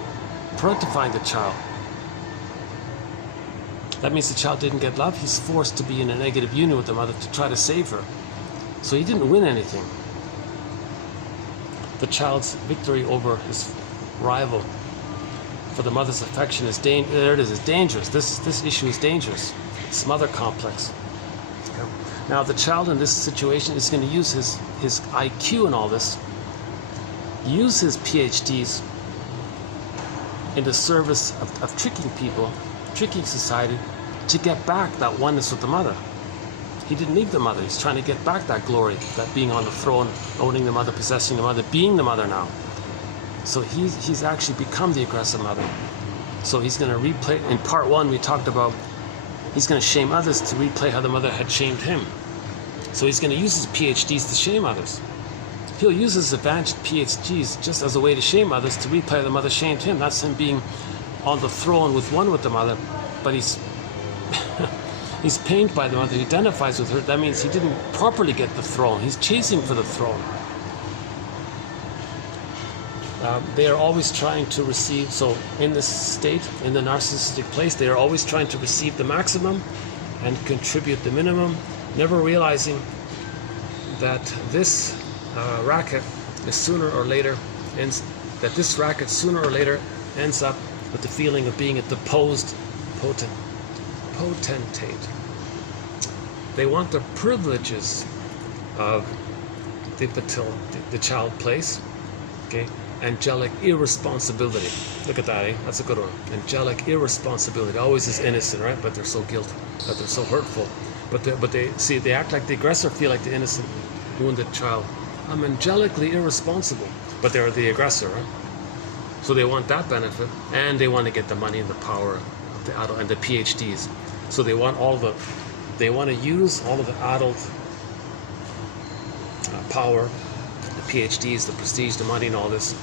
parentifying the child. That means the child didn't get love. He's forced to be in a negative union with the mother to try to save her. So he didn't win anything. The child's victory over his rival for the mother's affection is dangerous. This issue is dangerous. It's mother complex. Now the child in this situation is going to use his IQ and all this, use his PhDs in the service of tricking people, tricking society, to get back that oneness with the mother. He didn't need the mother. He's trying to get back that glory, that being on the throne, owning the mother, possessing the mother, being the mother now. So he's actually become the aggressive mother. So he's going to replay. In part one, we talked about he's going to shame others to replay how the mother had shamed him. So he's going to use his PhDs to shame others. He'll use his advanced PhDs just as a way to shame others, to replay how the mother shamed him. That's him being on the throne with the mother, but he's he's pained by the mother. He identifies with her. That means he didn't properly get the throne. He's chasing for the throne. They are always trying to receive, so in this state, in the narcissistic place, they are always trying to receive the maximum and contribute the minimum, never realizing that this racket is sooner or later ends up with the feeling of being a deposed potentate. They want the privileges of the child place. Okay, angelic irresponsibility. Look at that, eh? That's a good one. Angelic irresponsibility. Always is innocent, right? But they're so guilty. But they're so hurtful. But they see, they act like the aggressor, feel like the innocent, wounded child. I'm angelically irresponsible, but they're the aggressor, right? So they want that benefit, and they want to get the money and the power of the adult and the PhDs. So they want they want to use all of the adult power, the PhDs, the prestige, the money, and all this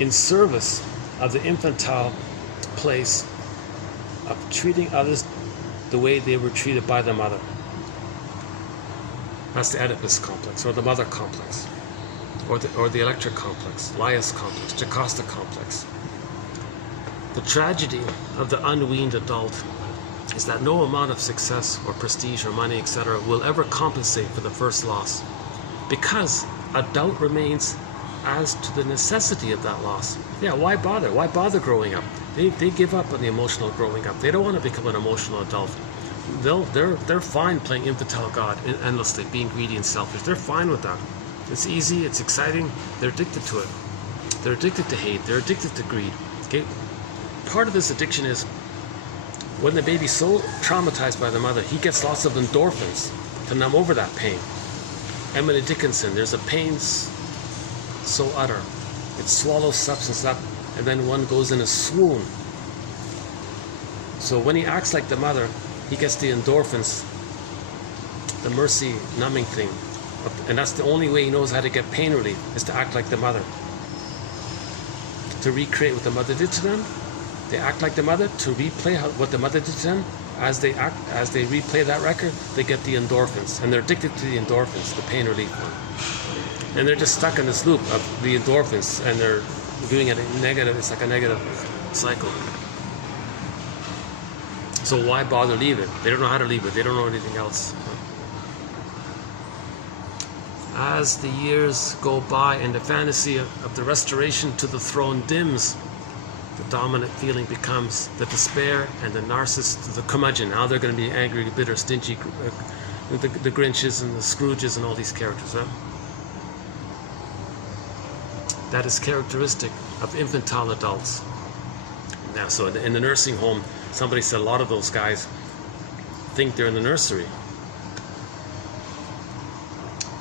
in service of the infantile place of treating others the way they were treated by the mother. That's the Oedipus complex, or the mother complex, or the Electra complex, Laius complex, Jocasta complex. The tragedy of the unweaned adult is that no amount of success or prestige or money, etc., will ever compensate for the first loss, because a doubt remains as to the necessity of that loss. Yeah, why bother? Why bother growing up? They give up on the emotional growing up. They don't want to become an emotional adult. They're fine playing infantile God endlessly, being greedy and selfish. They're fine with that. It's easy, it's exciting. They're addicted to it. They're addicted to hate. They're addicted to greed. Okay, part of this addiction is when the baby's so traumatized by the mother, he gets lots of endorphins to numb over that pain. Emily Dickinson, there's a pain so utter, it swallows substance up, and then one goes in a swoon. So when he acts like the mother, he gets the endorphins, the mercy numbing thing, and that's the only way he knows how to get pain relief, is to act like the mother, to recreate what the mother did to them. They act like the mother to replay what the mother did to them. As they replay that record, they get the endorphins, and they're addicted to the endorphins, the pain relief one. And they're just stuck in this loop of the endorphins, and they're doing it negative. It's like a negative cycle. So why bother leave it? They don't know how to leave it. They don't know anything else. As the years go by and the fantasy of the restoration to the throne dims, the dominant feeling becomes the despair and the narcissist, the curmudgeon. Now they're going to be angry, bitter, stingy, the Grinches and the Scrooges and all these characters, right? That is characteristic of infantile adults. Now, so in the nursing home, somebody said a lot of those guys think they're in the nursery.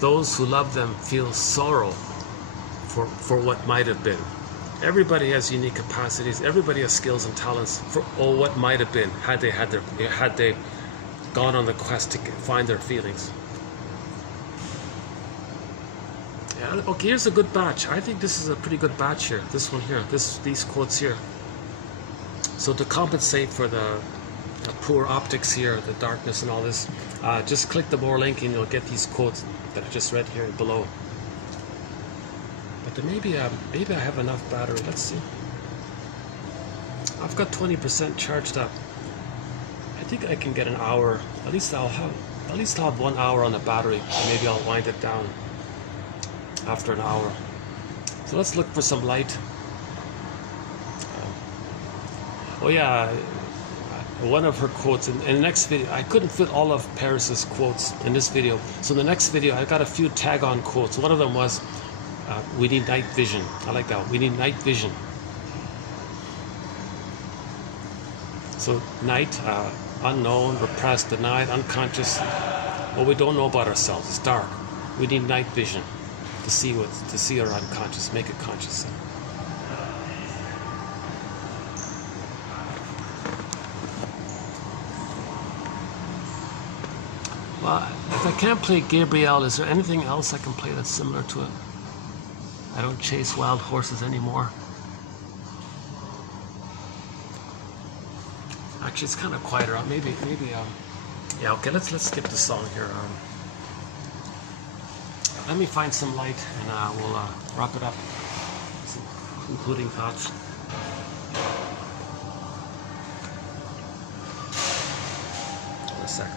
Those who love them feel sorrow for what might have been. Everybody has unique capacities. Everybody has skills and talents for what might have been had they gone on the quest to find their feelings. Yeah, okay, here's a good batch. I think this is a pretty good batch here. This one here. These quotes here. So to compensate for the poor optics here, the darkness and all this, just click the more link and you'll get these quotes that I just read here below. But maybe I have enough battery. Let's see. I've got 20% charged up. I think I can get an hour. At least I'll have 1 hour on the battery. And maybe I'll wind it down after an hour. So let's look for some light. Oh yeah, one of her quotes in the next video. I couldn't fit all of Paris's quotes in this video. So in the next video, I got a few tag-on quotes. One of them was, we need night vision. I like that. We need night vision. So night, unknown, repressed, denied, unconscious. What we don't know about ourselves. It's dark. We need night vision to see our unconscious, make it conscious. Well, if I can't play Gabrielle, is there anything else I can play that's similar to it? I don't chase wild horses anymore. Actually, it's kind of quieter. Maybe. Yeah. Okay. Let's skip the song here. Let me find some light, and we'll wrap it up. Some concluding thoughts. One sec.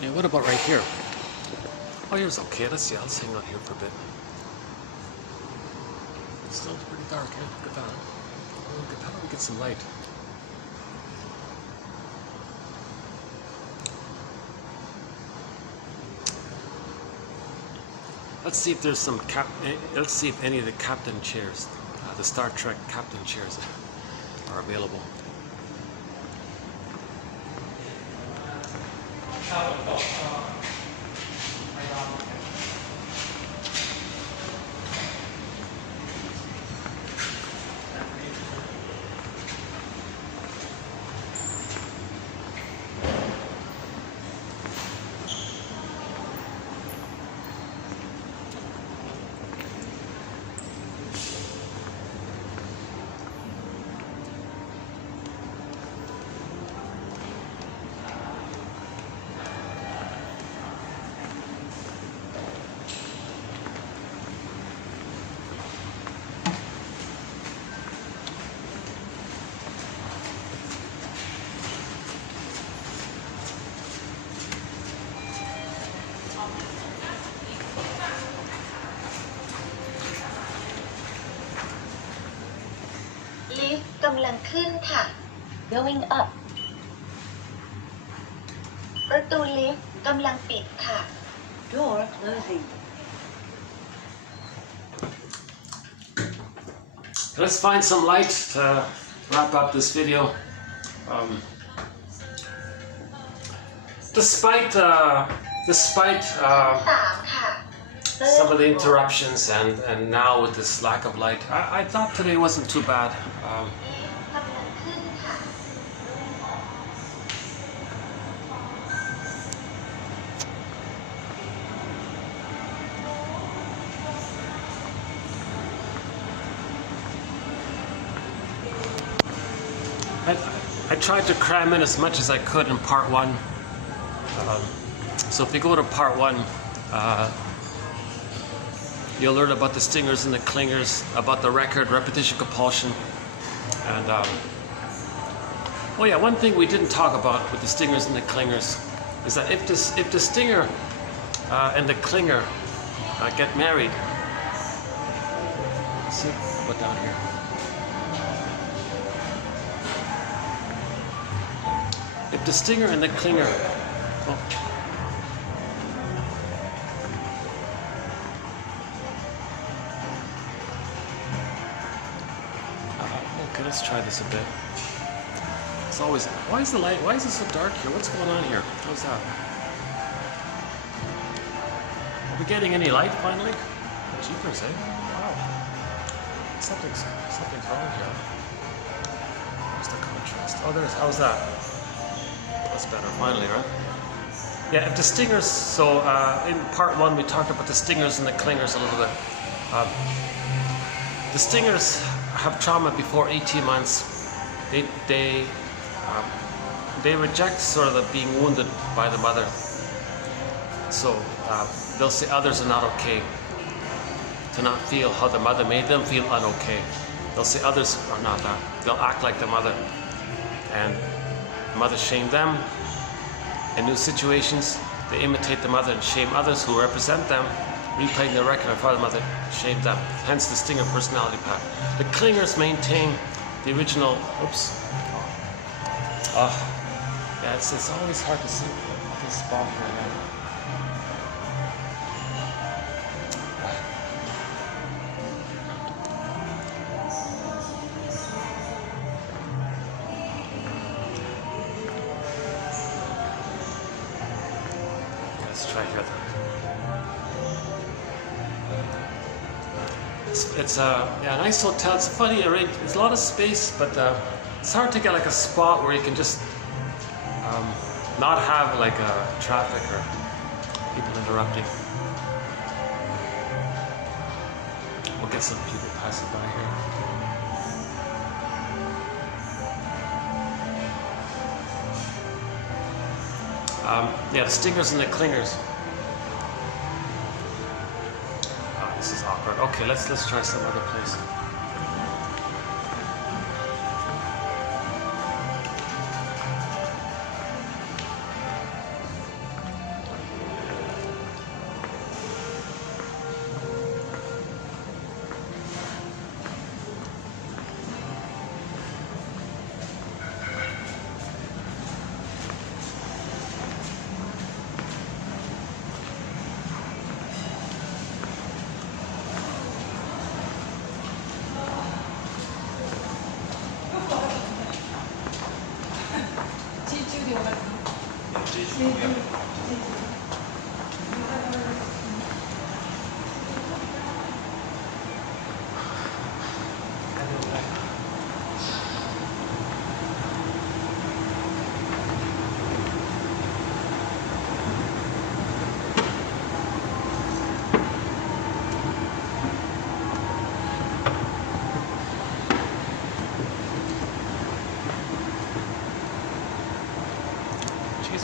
Yeah, what about right here? Oh, here's okay. Let's see. Let's hang out here for a bit. It's still pretty dark here. Look at that. Oh, look at that. How do we get some light? Let's see if there's some let's see if any of the captain chairs, the Star Trek captain chairs, are available. Lift กำลังขึ้นค่ะ Going up ประตูลิฟต์กำลังปิดค่ะ Door closing Let's find some light to wrap up this video. Despite 3 ค่ะ some of the interruptions and now with this lack of light, I thought today wasn't too bad. กำลังขึ้นค่ะ I tried to cram in as much as I could in part 1. So if you go to part 1, you'll learn about the stingers and the clingers, about the record, repetition, compulsion, and oh yeah, one thing we didn't talk about with the stingers and the clingers is that if the stinger and the clinger get married, see what down here. If the stinger and the clinger, oh, okay, let's try this a bit. It's always, why is it so dark here? What's going on here? What's that? Are we getting any light finally? Jeepers, eh? Wow. Something's wrong here. Where's the contrast? Oh, how's that? That's better, finally, right? Yeah, if the stingers, so in part 1 we talked about the stingers and the clingers a little bit. The stingers have trauma before 18 months. They reject sort of the being wounded by the mother. So they'll say others are not okay, to not feel how the mother made them feel unokay. They'll say others are not that. They'll act like the mother, and the mother shame them. In new situations, they imitate the mother and shame others who represent them, replaying the record of how the mother shamed them. Hence the stinger personality pattern. The clingers maintain the original. Oops. Yeah, it's always hard to see this spot right now. Let's try here. It's a nice hotel. It's funny. There's a lot of space, but it's hard to get like a spot where you can just not have like traffic or people interrupting. We'll get some people passing by here. Yeah, the stingers and the clingers. Oh, this is awkward. Okay, let's try some other place. Geez,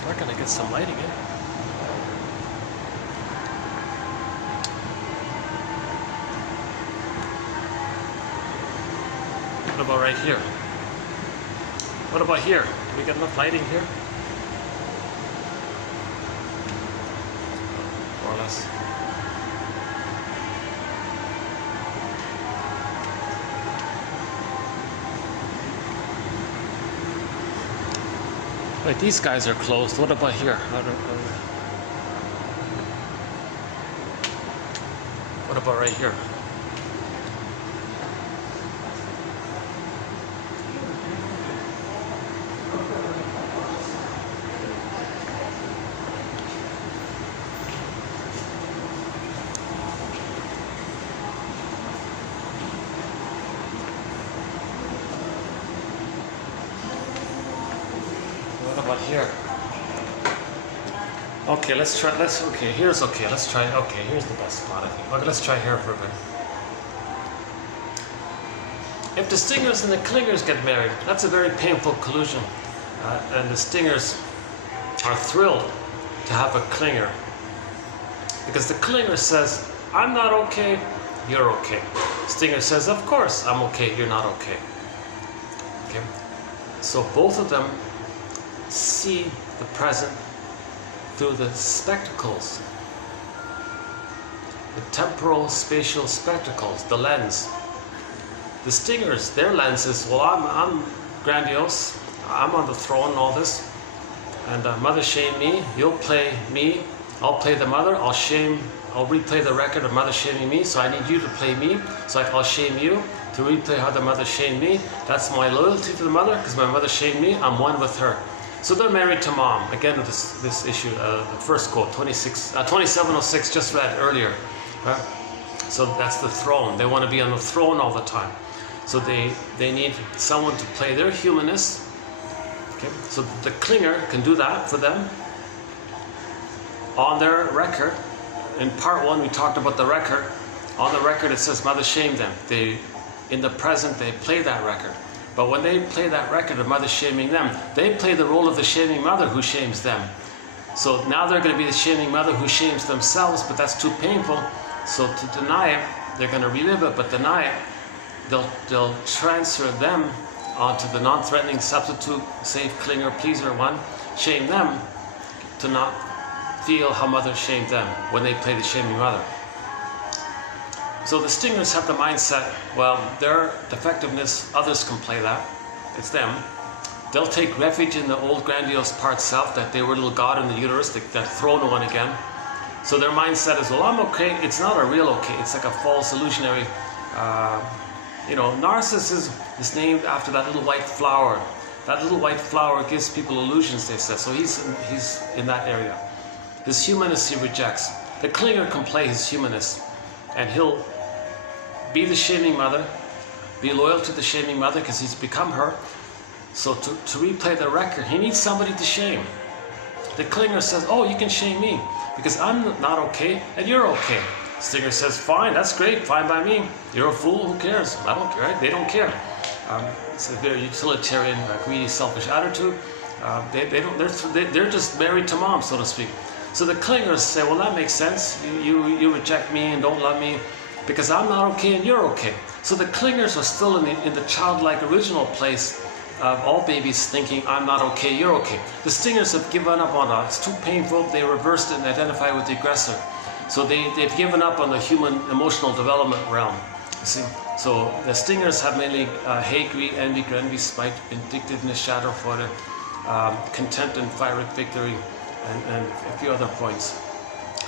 we're gonna get some lighting in. What about right here? What about here? Do we get enough lighting here? More or less. Right, these guys are closed. What about here? What about right here? What about here? Okay, let's try. Okay. Here's okay. Let's try. Okay, here's the best spot, I think. Okay, let's try here for a bit. If the stingers and the clingers get married, that's a very painful collusion, and the stingers are thrilled to have a clinger because the clinger says, "I'm not okay. You're okay." Stinger says, "Of course, I'm okay. You're not okay." Okay. So both of them see the present through the spectacles, the temporal spatial spectacles, the lens. The stingers, their lens is, well, I'm grandiose, I'm on the throne and all this, and mother shame me, you'll play me, I'll play the mother, I'll replay the record of mother shaming me, so I need you to play me, so I'll shame you to replay how the mother shamed me. That's my loyalty to the mother, because my mother shamed me, I'm one with her. So they're married to mom. Again, this issue, the first quote, 2706, just read earlier. Right? So that's the throne. They want to be on the throne all the time. So they need someone to play their humanness. Okay? So the clinger can do that for them. On their record, in part one we talked about the record. On the record it says mother shamed them. In the present they play that record. But when they play that record of mother shaming them, they play the role of the shaming mother who shames them. So now they're going to be the shaming mother who shames themselves, but that's too painful. So to deny it, they're going to relive it, but deny it, they'll transfer them onto the non-threatening substitute, safe clinger, pleaser one, shame them to not feel how mother shamed them when they play the shaming mother. So the stingers have the mindset, well, their defectiveness, others can play that. It's them. They'll take refuge in the old grandiose part self, that they were a little god in the uterus, that throne one again. So their mindset is, well, I'm okay. It's not a real okay. It's like a false illusionary. Narcissism is named after that little white flower. That little white flower gives people illusions, they said. So he's in that area. His humanness he rejects. The clinger can play his humanness, and he'll be the shaming mother, be loyal to the shaming mother because he's become her. So to replay the record, he needs somebody to shame. The clinger says, oh, you can shame me because I'm not okay and you're okay. Stinger says, fine, that's great, fine by me. You're a fool, who cares? I don't care, they don't care. It's a very utilitarian, greedy, selfish attitude. They're just married to mom, so to speak. So the clingers say, well, that makes sense. You reject me and don't love me because I'm not okay and you're okay. So the clingers are still in the childlike original place of all babies thinking, I'm not okay, you're okay. The stingers have given up on it. It's too painful. They reversed it and identified with the aggressor. So they've given up on the human emotional development realm. You see? So the stingers have mainly hate, greed, envy, spite, vindictiveness, shadow for the contempt and fiery victory, and a few other points.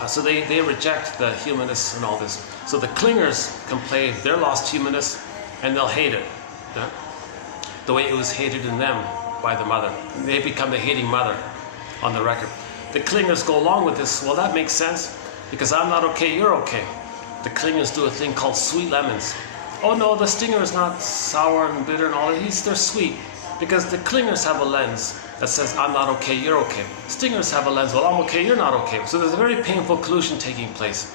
So they reject the humanness and all this. So the clingers can play their lost humanness and they'll hate it. Yeah? The way it was hated in them by the mother. They become the hating mother on the record. The clingers go along with this. Well, that makes sense because I'm not okay, you're okay. The clingers do a thing called sweet lemons. Oh no, the stinger is not sour and bitter and all that. They're sweet because the clingers have a lens that says I'm not okay, you're okay. Stingers have a lens, well, I'm okay, you're not okay. So there's a very painful collusion taking place.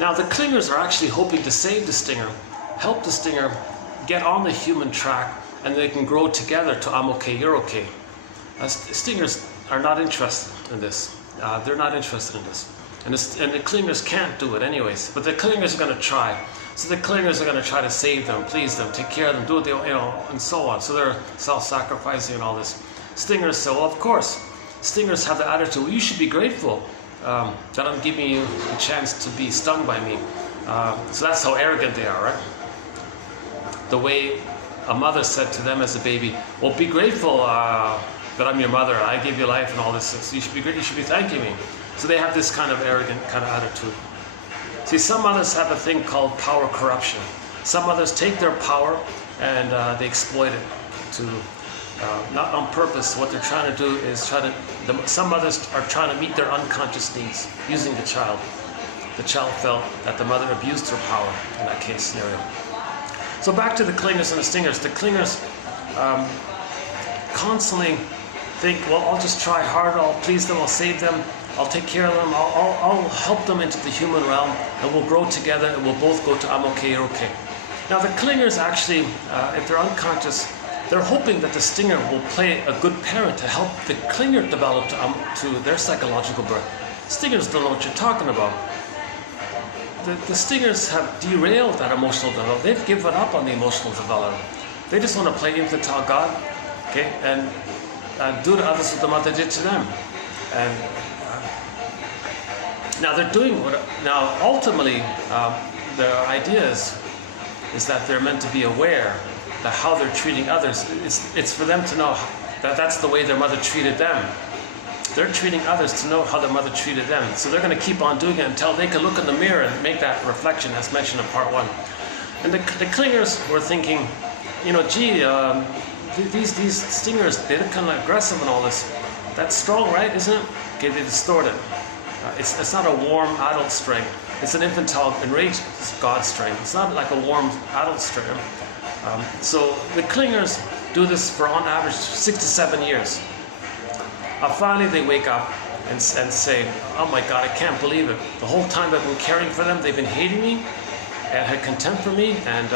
Now the clingers are actually hoping to save the stinger, help the stinger get on the human track, and they can grow together to I'm okay, you're okay. Stingers are not interested in this. They're not interested in this. And the clingers can't do it anyways, but the clingers are going to try. So the clingers are going to try to save them, please them, take care of them, do what they, and so on. So they're self-sacrificing and all this. Stingers say, well, of course. Stingers have the attitude, well, you should be grateful that I'm giving you a chance to be stung by me. So that's how arrogant they are, right? The way a mother said to them as a baby, well, be grateful that I'm your mother, I gave you life and all this. So you should be great, you should be thanking me. So they have this kind of arrogant kind of attitude. See, some mothers have a thing called power corruption. Some mothers take their power and they exploit it to, not on purpose. What they're trying to do is some mothers are trying to meet their unconscious needs using the child. The child felt that the mother abused her power in that case scenario. So back to the clingers and the stingers. The clingers constantly think, well, I'll just try hard, I'll please them, I'll save them, I'll take care of them, I'll help them into the human realm, and we'll grow together, and we'll both go to I'm okay, you're okay. Now the clingers actually, if they're unconscious, they're hoping that the stinger will play a good parent to help the clinger develop to their psychological birth. Stingers don't know what you're talking about. The stingers have derailed that emotional development. They've given up on the emotional development. They just want to play infantile God, okay, and do to others what the mother did to them. And now they're doing what. Now ultimately, the idea is that they're meant to be aware that how they're treating others. It's for them to know that that's the way their mother treated them. They're treating others to know how their mother treated them. So they're going to keep on doing it until they can look in the mirror and make that reflection as mentioned in part 1. And the clingers were thinking, gee, these stingers, they're kind of aggressive and all this. That's strong, right? Isn't it? Okay, they distort it. It's not a warm adult strength. It's an infantile, enraged God strength. It's not like a warm adult strength. So the clingers do this for on average 6 to 7 years. Finally they wake up and say, oh my God, I can't believe it. The whole time I've been caring for them, they've been hating me and had contempt for me, and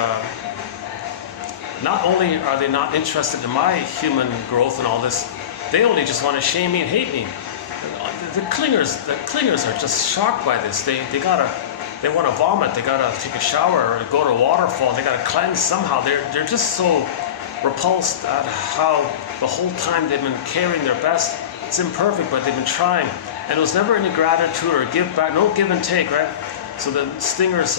not only are they not interested in my human growth and all this, they only just want to shame me and hate me. The clingers are just shocked by this. They want to vomit, they gotta take a shower or go to a waterfall, they gotta cleanse somehow. They're just so repulsed at how the whole time they've been caring their best. It's imperfect, but they've been trying. And it was never any gratitude or give back, no give and take, right? So the stingers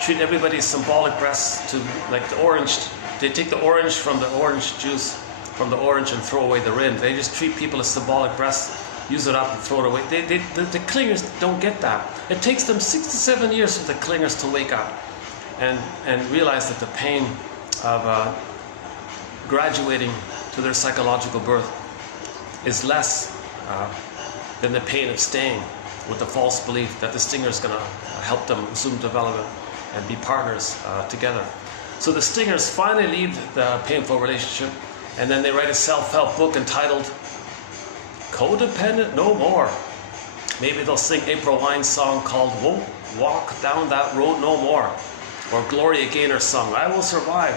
treat everybody as symbolic breasts, to like the orange. They take the orange from the orange juice from the orange and throw away the rind. They just treat people as symbolic breasts, use it up and throw it away. The clingers don't get that. It takes them 6 to 7 years for the clingers to wake up and realize that the pain of graduating to their psychological birth is less than the pain of staying with the false belief that the stinger is going to help them resume development and be partners together. So the stingers finally leave the painful relationship, and then they write a self-help book entitled Codependent No More. Maybe they'll sing April Wine's song called Won't Walk Down That Road No More, or Gloria Gaynor's song, I Will Survive.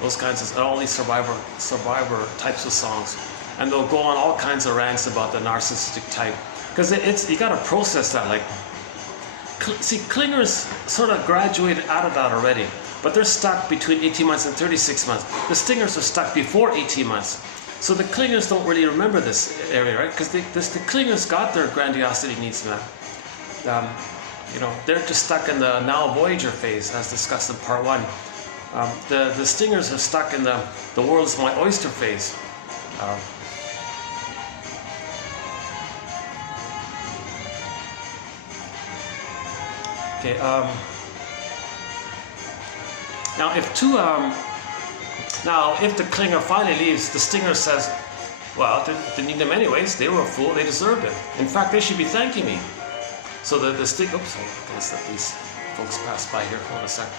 Those kinds of, all these survivor types of songs. And they'll go on all kinds of rants about the narcissistic type. Because you got to process that. Like, see, clingers sort of graduated out of that already, but they're stuck between 18 months and 36 months. The stingers are stuck before 18 months. So the clingers don't really remember this area, right? Because the clingers got their grandiosity needs met. They're just stuck in the now Voyager phase, as discussed in part 1. The stingers are stuck in the world's my oyster phase. Okay. Now, if two Now, if the clinger finally leaves, the stinger says, well, they need them anyways. They were a fool. They deserved it. In fact, they should be thanking me. So the stinger... Oops, I'm going to let these folks pass by here. Hold on a second.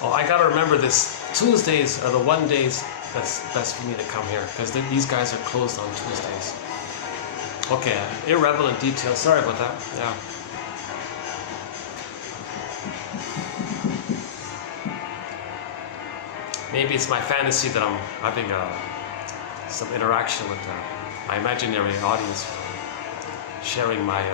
Oh, I gotta remember this. Tuesdays are the one days that's best for me to come here because these guys are closed on Tuesdays. Okay, irrelevant detail. Sorry about that. Yeah. Maybe it's my fantasy that I'm having some interaction with my imaginary audience, sharing my.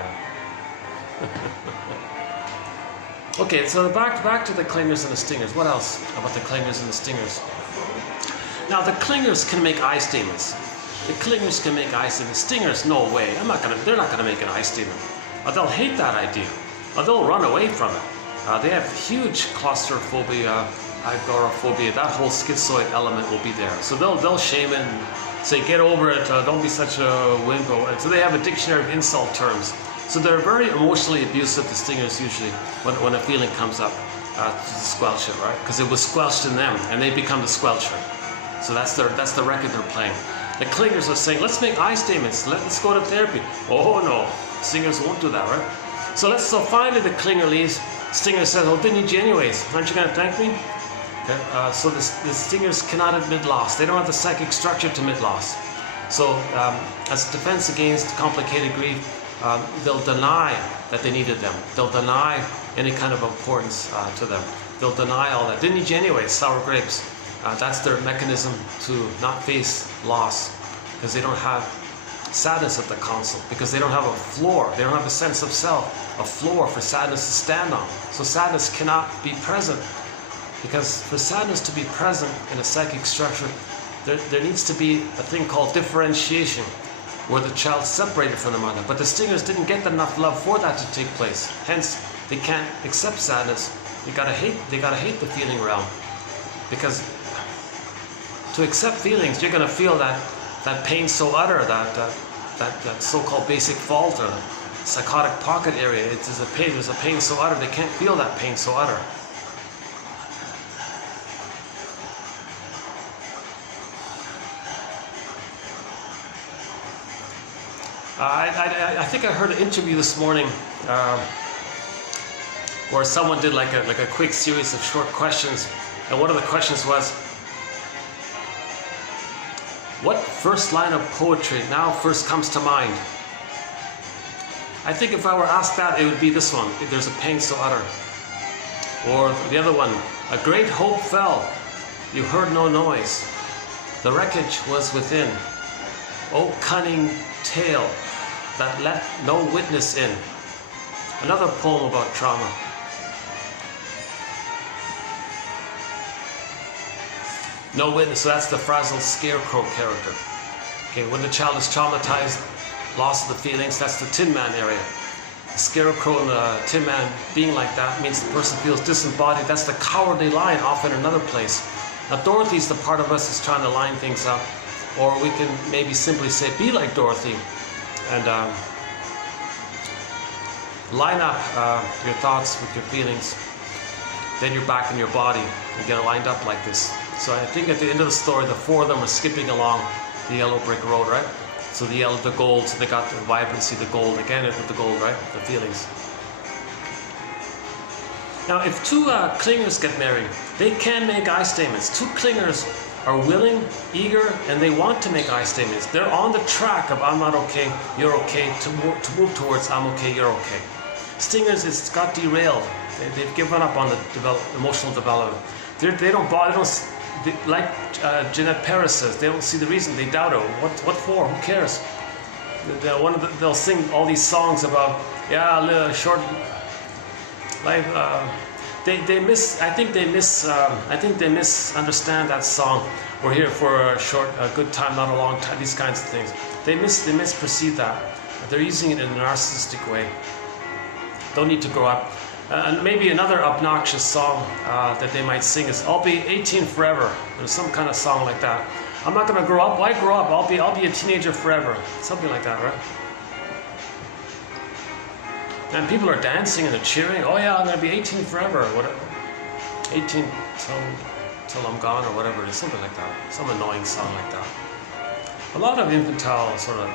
Okay, so back to the clingers and the stingers. What else about the clingers and the stingers? Now, the clingers can make I statements. The clingers can make I statements. Stingers, no way. They're not gonna make an I statement. They'll hate that idea. They'll run away from it. They have huge claustrophobia, agoraphobia. That whole schizoid element will be there. So they'll shame it and say, get over it. Don't be such a wimpo. And so they have a dictionary of insult terms. So they're very emotionally abusive, the stingers, usually, when a feeling comes up to squelch it, right? Because it was squelched in them, and they become the squelcher. So that's the record they're playing. The clingers are saying, let's make I statements. Let's go to therapy. Oh no, stingers won't do that, right? So finally the clinger leaves. Stinger says, oh, didn't need you anyways. Aren't you going to thank me? Okay. So the stingers cannot admit loss. They don't have the psychic structure to admit loss. So as defense against complicated grief, they'll deny that they needed them. They'll deny any kind of importance to them. They'll deny all that. Didn't need you anyway, sour grapes. That's their mechanism to not face loss, because they don't have sadness at the console, because they don't have a floor. They don't have a sense of self, a floor for sadness to stand on. So sadness cannot be present, because for sadness to be present in a psychic structure, there needs to be a thing called differentiation, where the child's separated from the mother. But the stingers didn't get enough love for that to take place. Hence, they can't accept sadness. They gotta hate the feeling realm. Because to accept feelings, you're gonna feel that pain so utter, that so-called basic fault or psychotic pocket area. There's a pain so utter, they can't feel that pain so utter. I think I heard an interview this morning where someone did like a quick series of short questions, and one of the questions was, what first line of poetry now first comes to mind? I think if I were asked that, it would be this one, there's a pain so utter. Or the other one, a great hope fell, you heard no noise, the wreckage was within. Oh, cunning tale that let no witness in. Another poem about trauma. No witness, so that's the frazzled scarecrow character. Okay, when the child is traumatized, loss of the feelings, that's the Tin Man area. The scarecrow and the Tin Man being like that means the person feels disembodied. That's the cowardly lion off in another place. Now Dorothy's the part of us that's trying to line things up. Or we can maybe simply say, be like Dorothy, and line up your thoughts with your feelings. Then you're back in your body and get lined up like this. So I think at the end of the story, the four of them are skipping along the yellow brick road, right? So the yellow, the gold, so they got the vibrancy, the gold, again with the gold, right? The feelings. Now, if two clingers get married, they can make I statements. Two clingers are willing, eager, and they want to make I statements. They're on the track of I'm not okay, you're okay, to move towards I'm okay, you're okay. Stingers, it's got derailed. They've given up on the emotional development. They don't bother. Like Jeanette Paris says, they don't see the reason. They doubt it. What for? Who cares? They'll sing all these songs about short life. I think they misunderstand that song. We're here for a good time, not a long time. These kinds of things. They misperceive that, they're using it in a narcissistic way. Don't need to grow up. And maybe another obnoxious song that they might sing is "I'll be 18 forever." There's some kind of song like that. I'm not going to grow up. Why grow up? I'll be a teenager forever. Something like that, right? And people are dancing and they're cheering. Oh yeah, I'm going to be 18 forever. Whatever. 18 till I'm gone, or whatever it is. Something like that. Some annoying song like that. A lot of infantile sort of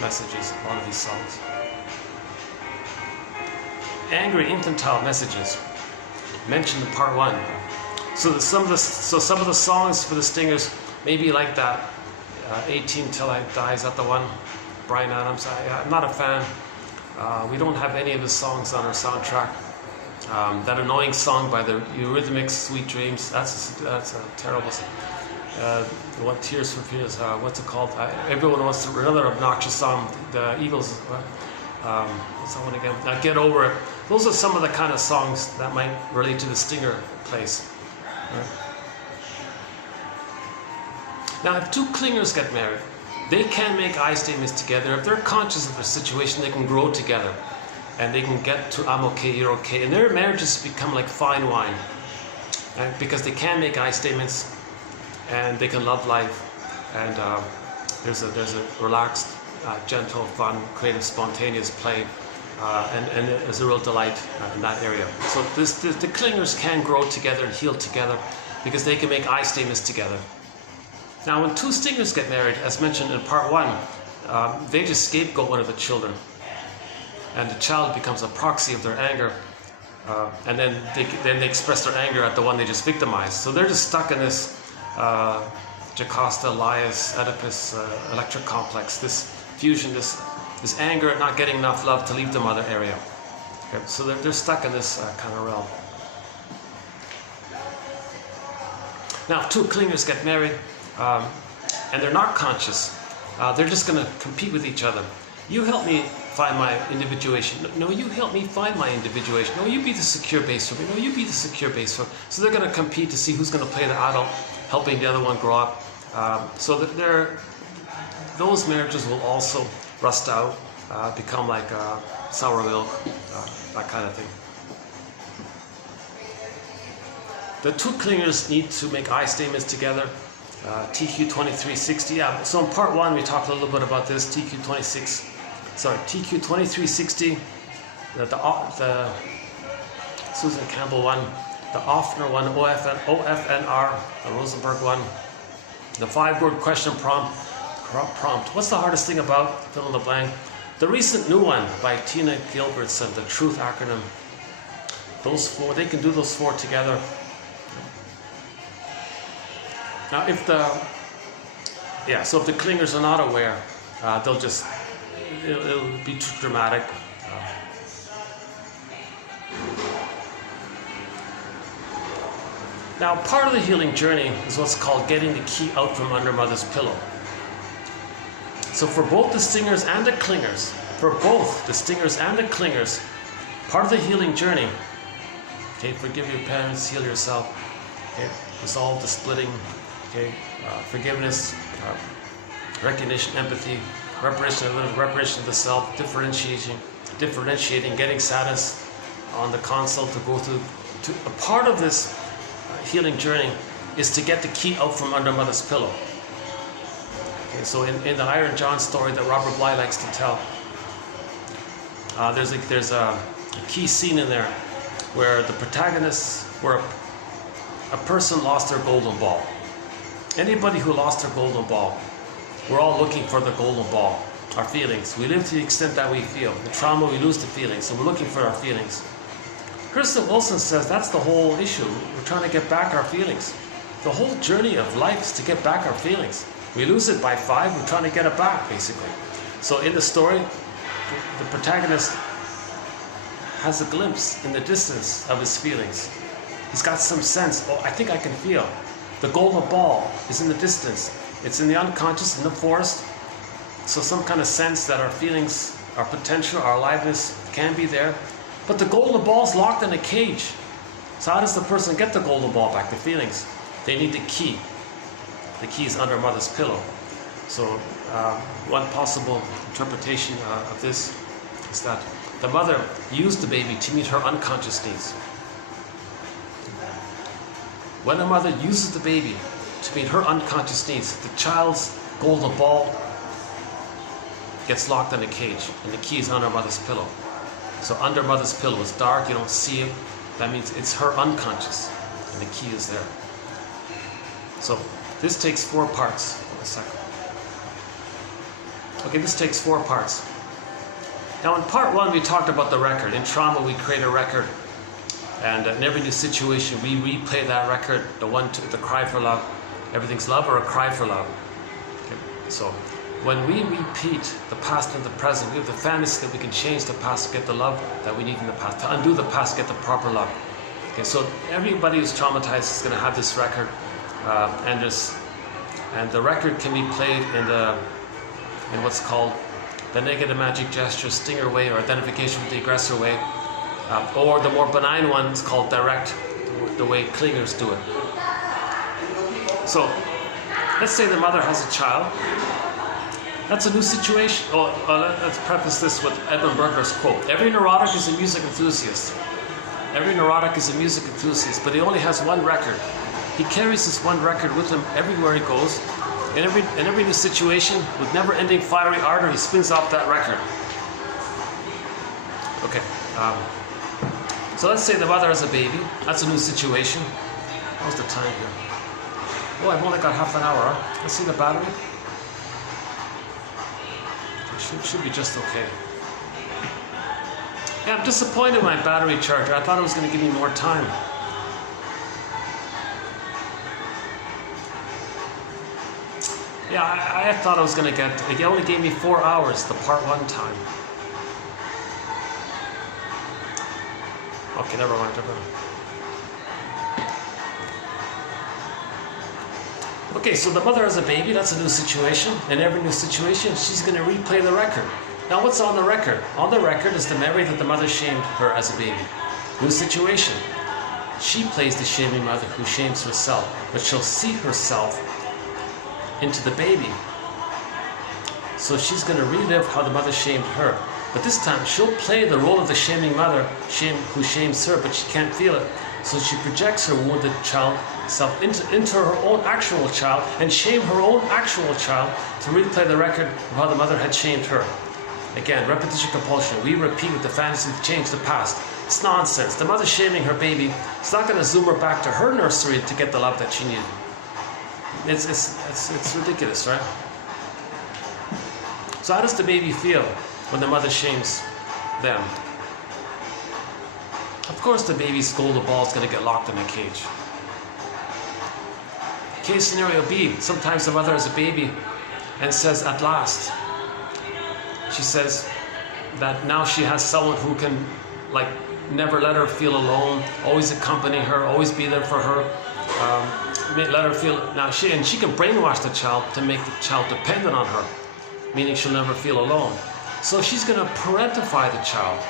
messages. A lot of these songs. Angry infantile messages mentioned in part 1. So some of the songs for the Stingers may be like that. 18 Till I Die, is that the one? Bryan Adams. I'm not a fan. We don't have any of his songs on our soundtrack. That annoying song by the Eurythmics, "Sweet Dreams," that's a terrible song. What Tears for Fears? What's it called? Everyone wants to. Another obnoxious song. The Eagles. What's that one again? "Get Over It." Those are some of the kind of songs that might relate to the Stinger place. Right? Now, if two clingers get married, they can make I statements together. If they're conscious of their situation, they can grow together. And they can get to "I'm okay, you're okay." And their marriages become like fine wine. Because they can make I statements, and they can love life. And there's a relaxed, gentle, fun, creative, spontaneous play. And there's a real delight in that area. So the clingers can grow together and heal together because they can make I statements together. Now, when two Stingers get married, as mentioned in part 1, they just scapegoat one of the children. And the child becomes a proxy of their anger. And then they express their anger at the one they just victimized. So they're just stuck in this Jocasta, Laius, Oedipus, electric complex, this fusion, this anger at not getting enough love to leave the mother area. Okay, so they're stuck in this kind of realm. Now, if two clingers get married and they're not conscious, they're just going to compete with each other. You help me find my individuation. No, you help me find my individuation. No, you be the secure base for me. No, you be the secure base for me. So they're going to compete to see who's going to play the adult, helping the other one grow up. So that those marriages will also rust out, become like sour milk, that kind of thing. The two clingers need to make I statements together. TQ 2360. Yeah. So in part 1 we talked a little bit about this. TQ 2360. The Susan Campbell one, the Offner one, OFNR, the Rosenberg one, the 5-word question prompt. What's the hardest thing about fill in the blank? The recent new one by Tina Gilbertson, the Truth acronym. Those 4, they can do those 4 together. Now, if the clingers are not aware, they'll just it'll be too dramatic. Now, part of the healing journey is what's called getting the key out from under mother's pillow. So for both the stingers and the clingers, part of the healing journey, okay, forgive your parents, heal yourself, okay, resolve the splitting, okay, forgiveness, recognition, empathy, reparation of the self, differentiating, getting sadness on the console to go through. A part of this healing journey is to get the key out from under mother's pillow. Okay, so in the Iron John story that Robert Bly likes to tell, there's a key scene in there where the protagonist, where a person lost their golden ball. Anybody who lost their golden ball, we're all looking for the golden ball, our feelings. We live to the extent that we feel. The trauma, we lose the feelings, so we're looking for our feelings. Krista Wilson says that's the whole issue. We're trying to get back our feelings. The whole journey of life is to get back our feelings. We lose it by 5, we're trying to get it back, basically. So in the story, the protagonist has a glimpse in the distance of his feelings. He's got some sense, oh, I think I can feel. The golden ball is in the distance. It's in the unconscious, in the forest. So some kind of sense that our feelings, our potential, our aliveness can be there. But the golden ball's locked in a cage. So how does the person get the golden ball back, the feelings? They need the key. The key is under mother's pillow. So one possible interpretation of this is that the mother used the baby to meet her unconscious needs. When a mother uses the baby to meet her unconscious needs, the child's golden ball gets locked in a cage, and the key is under mother's pillow. So under mother's pillow, it's dark, you don't see it. That means it's her unconscious, and the key is there. So this takes 4 parts. Hold a second. Okay, this takes 4 parts. Now in part 1, we talked about the record. In trauma, we create a record, and in every new situation, we replay that record, the cry for love. Everything's love or a cry for love. Okay? So when we repeat the past and the present, we have the fantasy that we can change the past to get the love that we need in the past, to undo the past, get the proper love. Okay, so everybody who's traumatized is going to have this record, and the record can be played in what's called the negative magic gesture, stinger way, or identification with the aggressor way, or the more benign one is called direct, the way clingers do it. So let's say the mother has a child. That's a new situation. Let's preface this with Edmund Berger's quote. Every neurotic is a music enthusiast. Every neurotic is a music enthusiast, but he only has one record. He carries this one record with him everywhere he goes. In every new situation, with never-ending fiery ardor, he spins off that record. Okay. So let's say the mother has a baby. That's a new situation. How's the time here? Oh, I've only got half an hour. Huh? Let's see the battery. Should be just okay. Yeah, I'm disappointed in my battery charger. I thought it was going to give me more time. Yeah, I thought I was going to get... It only gave me 4 hours, the part 1 time. Okay, never mind. Okay, so the mother has a baby, that's a new situation. In every new situation, she's going to replay the record. Now what's on the record? On the record is the memory that the mother shamed her as a baby. New situation. She plays the shaming mother who shames herself, but she'll see herself into the baby. So she's going to relive how the mother shamed her. But this time, she'll play the role of the shaming mother who shames her, but she can't feel it. So she projects her wounded child self into her own actual child and shame her own actual child to replay the record of how the mother had shamed her. Again, repetition compulsion. We repeat with the fantasy to change the past. It's nonsense. The mother shaming her baby, it's not going to zoom her back to her nursery to get the love that she needed. It's ridiculous, right? So how does the baby feel when the mother shames them? Of course the baby's golden ball is going to get locked in a cage. Case scenario B, sometimes the mother has a baby and says, at last. She says that now she has someone who can never let her feel alone, always accompany her, always be there for her, let her feel, and she can brainwash the child to make the child dependent on her, meaning she'll never feel alone. So she's going to parentify the child.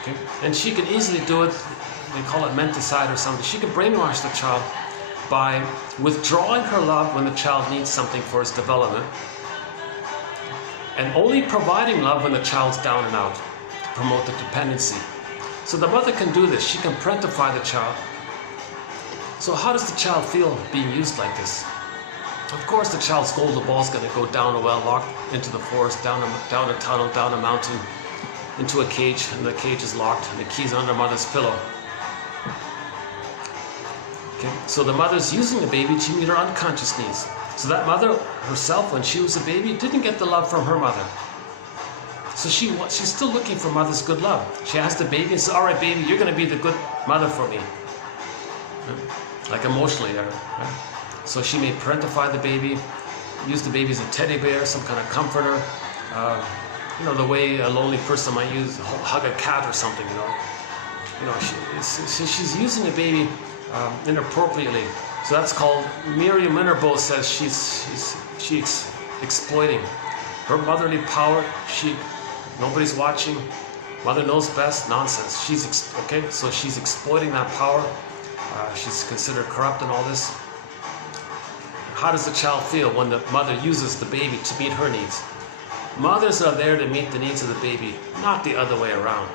Okay? And she can easily do it, they call it menticide or something. She can brainwash the child by withdrawing her love when the child needs something for its development, and only providing love when the child's down and out, to promote the dependency. So the mother can do this. She can parentify the child. So how does the child feel being used like this? Of course the child's golden ball is going to go down a well, locked into the forest, down a tunnel, down a mountain, into a cage, and the cage is locked, and the key's under mother's pillow. Okay? So the mother's using the baby to meet her unconscious needs. So that mother herself, when she was a baby, didn't get the love from her mother. So she's still looking for mother's good love. She has the baby and says, all right, baby, you're going to be the good mother for me. Like emotionally. Right? So she may parentify the baby, use the baby as a teddy bear, some kind of comforter. The way a lonely person might hug a cat or something, she's using the baby inappropriately. So that's called, Miriam Minerbo says she's exploiting her motherly power. Nobody's watching. Mother knows best. Nonsense. So she's exploiting that power. She's considered corrupt in all this. how does the child feel when the mother uses the baby to meet her needs? Mothers are there to meet the needs of the baby, not the other way around.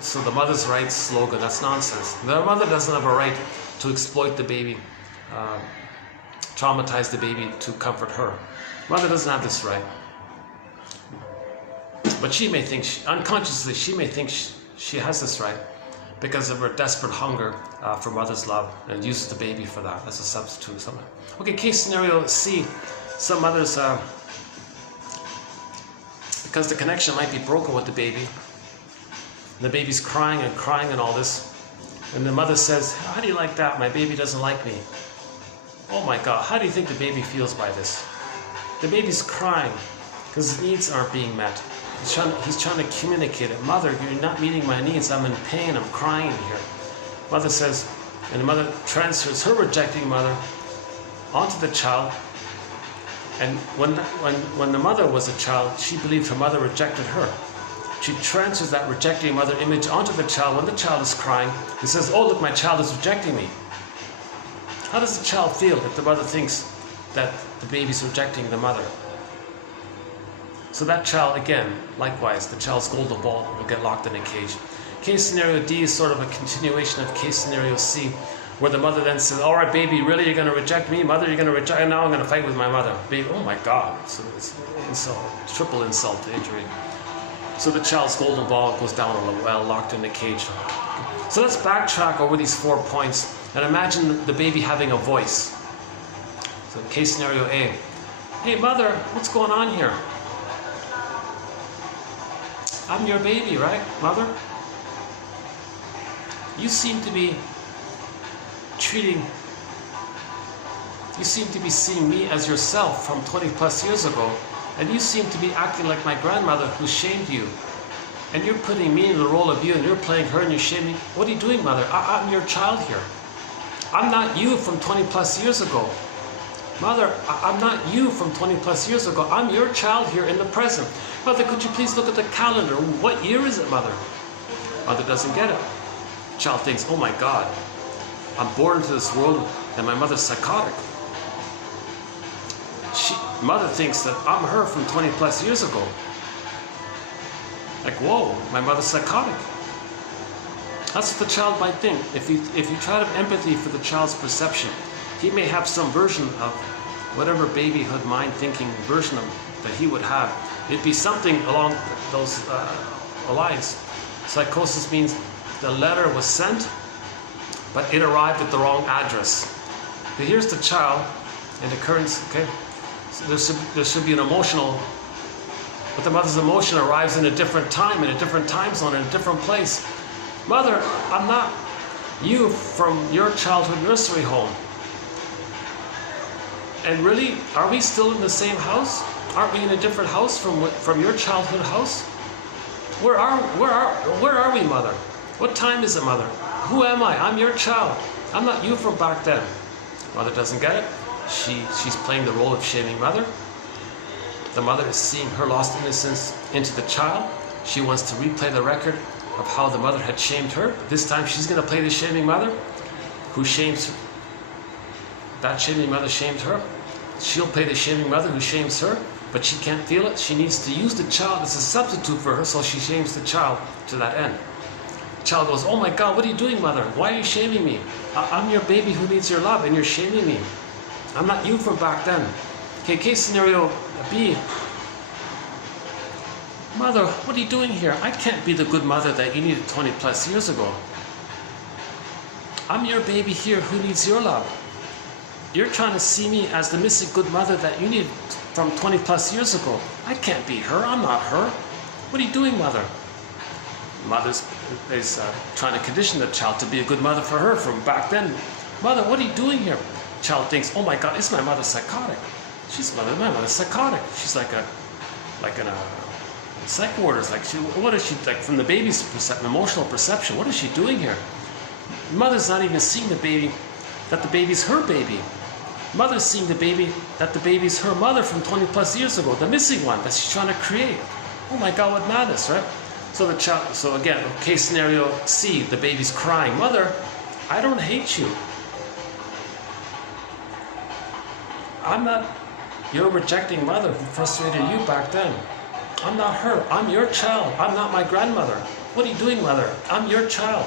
So the mother's rights slogan, that's nonsense. The mother doesn't have a right to exploit the baby, traumatize the baby to comfort her. Mother doesn't have this right. But she may think, unconsciously, she may think she has this right because of her desperate hunger for mother's love, and uses the baby for that as a substitute. Okay, case scenario C. Some mothers, because the connection might be broken with the baby, the baby's crying and all this, and the mother says, how do you like that? My baby doesn't like me. Oh my God, how do you think the baby feels by this? The baby's crying because his needs aren't being met. He's trying to communicate it. Mother, you're not meeting my needs. I'm in pain. I'm crying here. Mother says, and the mother transfers her rejecting mother onto the child. And when the mother was a child, she believed her mother rejected her. She transfers that rejecting mother image onto the child. When the child is crying, he says, oh, look, my child is rejecting me. How does the child feel if the mother thinks that the baby's rejecting the mother? So that child, again, likewise, the child's golden ball will get locked in a cage. Case scenario D is sort of a continuation of case scenario C, where the mother then says, all right, baby, really, you're going to reject me? Mother, you're going to reject, and now I'm going to fight with my mother. Baby, oh my God. So it's insult, triple insult to injury. So the child's golden ball goes down a well, locked in a cage. So let's backtrack over these 4 points and imagine the baby having a voice. So case scenario A. Hey, mother, what's going on here? I'm your baby, right, mother? You seem to be seeing me as yourself from 20 plus years ago, and you seem to be acting like my grandmother who shamed you. And you're putting me in the role of you, and you're playing her, and you're shaming. What are you doing, mother? I'm your child here. I'm not you from 20 plus years ago. Mother, I'm not you from 20 plus years ago. I'm your child here in the present. Mother, could you please look at the calendar? What year is it, mother? Mother doesn't get it. Child thinks, oh my God, I'm born into this world and my mother's psychotic. Mother thinks that I'm her from 20 plus years ago. Like, whoa, my mother's psychotic. That's what the child might think. If you try to have empathy for the child's perception, he may have some version of whatever babyhood mind thinking version of that he would have. It'd be something along those lines. Psychosis means the letter was sent, but it arrived at the wrong address. But here's the child in the current, okay? So there should be an emotional, but the mother's emotion arrives in a different time, in a different time zone, in a different place. Mother, I'm not you from your childhood nursery home. And really, are we still in the same house? Aren't we in a different house from your childhood house? Where are we, mother? What time is it, mother? Who am I? I'm your child. I'm not you from back then. Mother doesn't get it. She's playing the role of shaming mother. The mother is seeing her lost innocence into the child. She wants to replay the record of how the mother had shamed her. This time she's going to play the shaming mother who shames her. That shaming mother shamed her. She'll play the shaming mother who shames her, but she can't feel it. She needs to use the child as a substitute for her, so she shames the child to that end. The child goes, oh my God, what are you doing, mother? Why are you shaming me? I'm your baby who needs your love, and you're shaming me. I'm not you from back then. Okay, case scenario B. Mother, what are you doing here? I can't be the good mother that you needed 20 plus years ago. I'm your baby here who needs your love. You're trying to see me as the missing good mother that you need from 20 plus years ago. I can't be her. I'm not her. What are you doing, mother? Mother is trying to condition the child to be a good mother for her from back then. Mother, what are you doing here? Child thinks, oh my God, is my mother psychotic? My mother's psychotic. She's like in a psych ward. It's like, what is she, like from the baby's emotional perception, what is she doing here? Mother's not even seeing the baby, that the baby's her baby. Mother's seeing the baby, that the baby's her mother from 20 plus years ago, the missing one that she's trying to create. Oh my God, what madness, right? So the child, so again, case scenario C, the baby's crying, mother, I don't hate you. I'm not your rejecting mother who frustrated you back then. I'm not her. I'm your child. I'm not my grandmother. What are you doing, mother? I'm your child.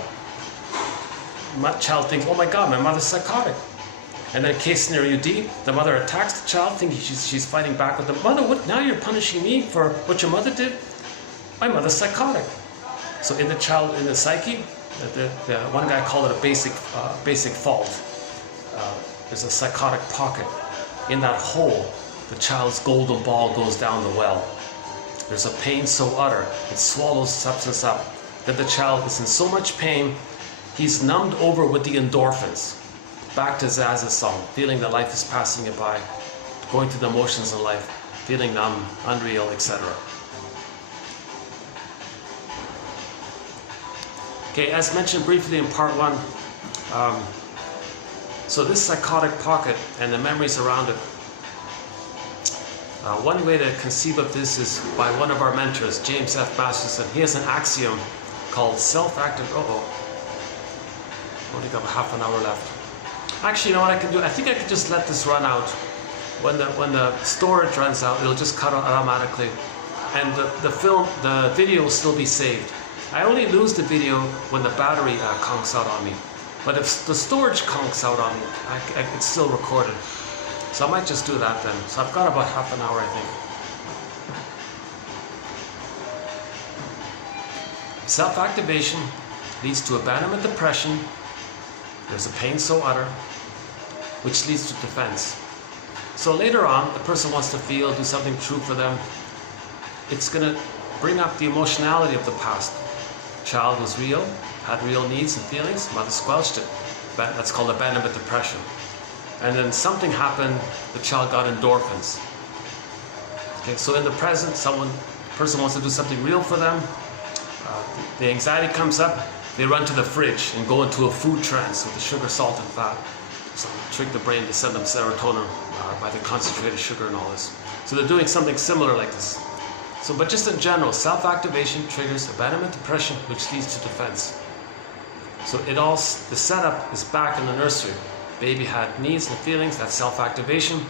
My child thinks, oh my God, my mother's psychotic. And then case scenario D, the mother attacks the child thinking she's fighting back with the mother. What? Now you're punishing me for what your mother did? My mother's psychotic. So in the child, in the psyche, the one guy called it a basic fault. There's a psychotic pocket. In that hole, the child's golden ball goes down the well. There's a pain so utter, it swallows substance up, that the child is in so much pain, he's numbed over with the endorphins. Back to Zaz's song, feeling that life is passing you by, going through the emotions of life, feeling numb, unreal, etc. Okay, as mentioned briefly in part 1, so this psychotic pocket and the memories around it, one way to conceive of this is by one of our mentors, James F. Masterson. He has an axiom called self-active. Only got half an hour left. Actually, you know what I can do? I think I could just let this run out. When the storage runs out, it'll just cut out automatically, and the video will still be saved. I only lose the video when the battery conks out on me. But if the storage conks out on me, it's still recorded. So I might just do that then. So I've got about half an hour, I think. Self-activation leads to abandonment depression. There's a pain so utter, which leads to defense. So later on, the person wants to feel, do something true for them. It's going to bring up the emotionality of the past. Child was real, had real needs and feelings, mother squelched it. That's called abandonment depression. And then something happened, the child got endorphins. Okay, so in the present, person wants to do something real for them. The anxiety comes up, they run to the fridge and go into a food trance with the sugar, salt, and fat. So trick the brain to send them serotonin by the concentrated sugar and all this. So they're doing something similar like this. So, but just in general, self-activation triggers abandonment depression, which leads to defense. So the setup is back in the nursery. Baby had needs and feelings, that's self-activation,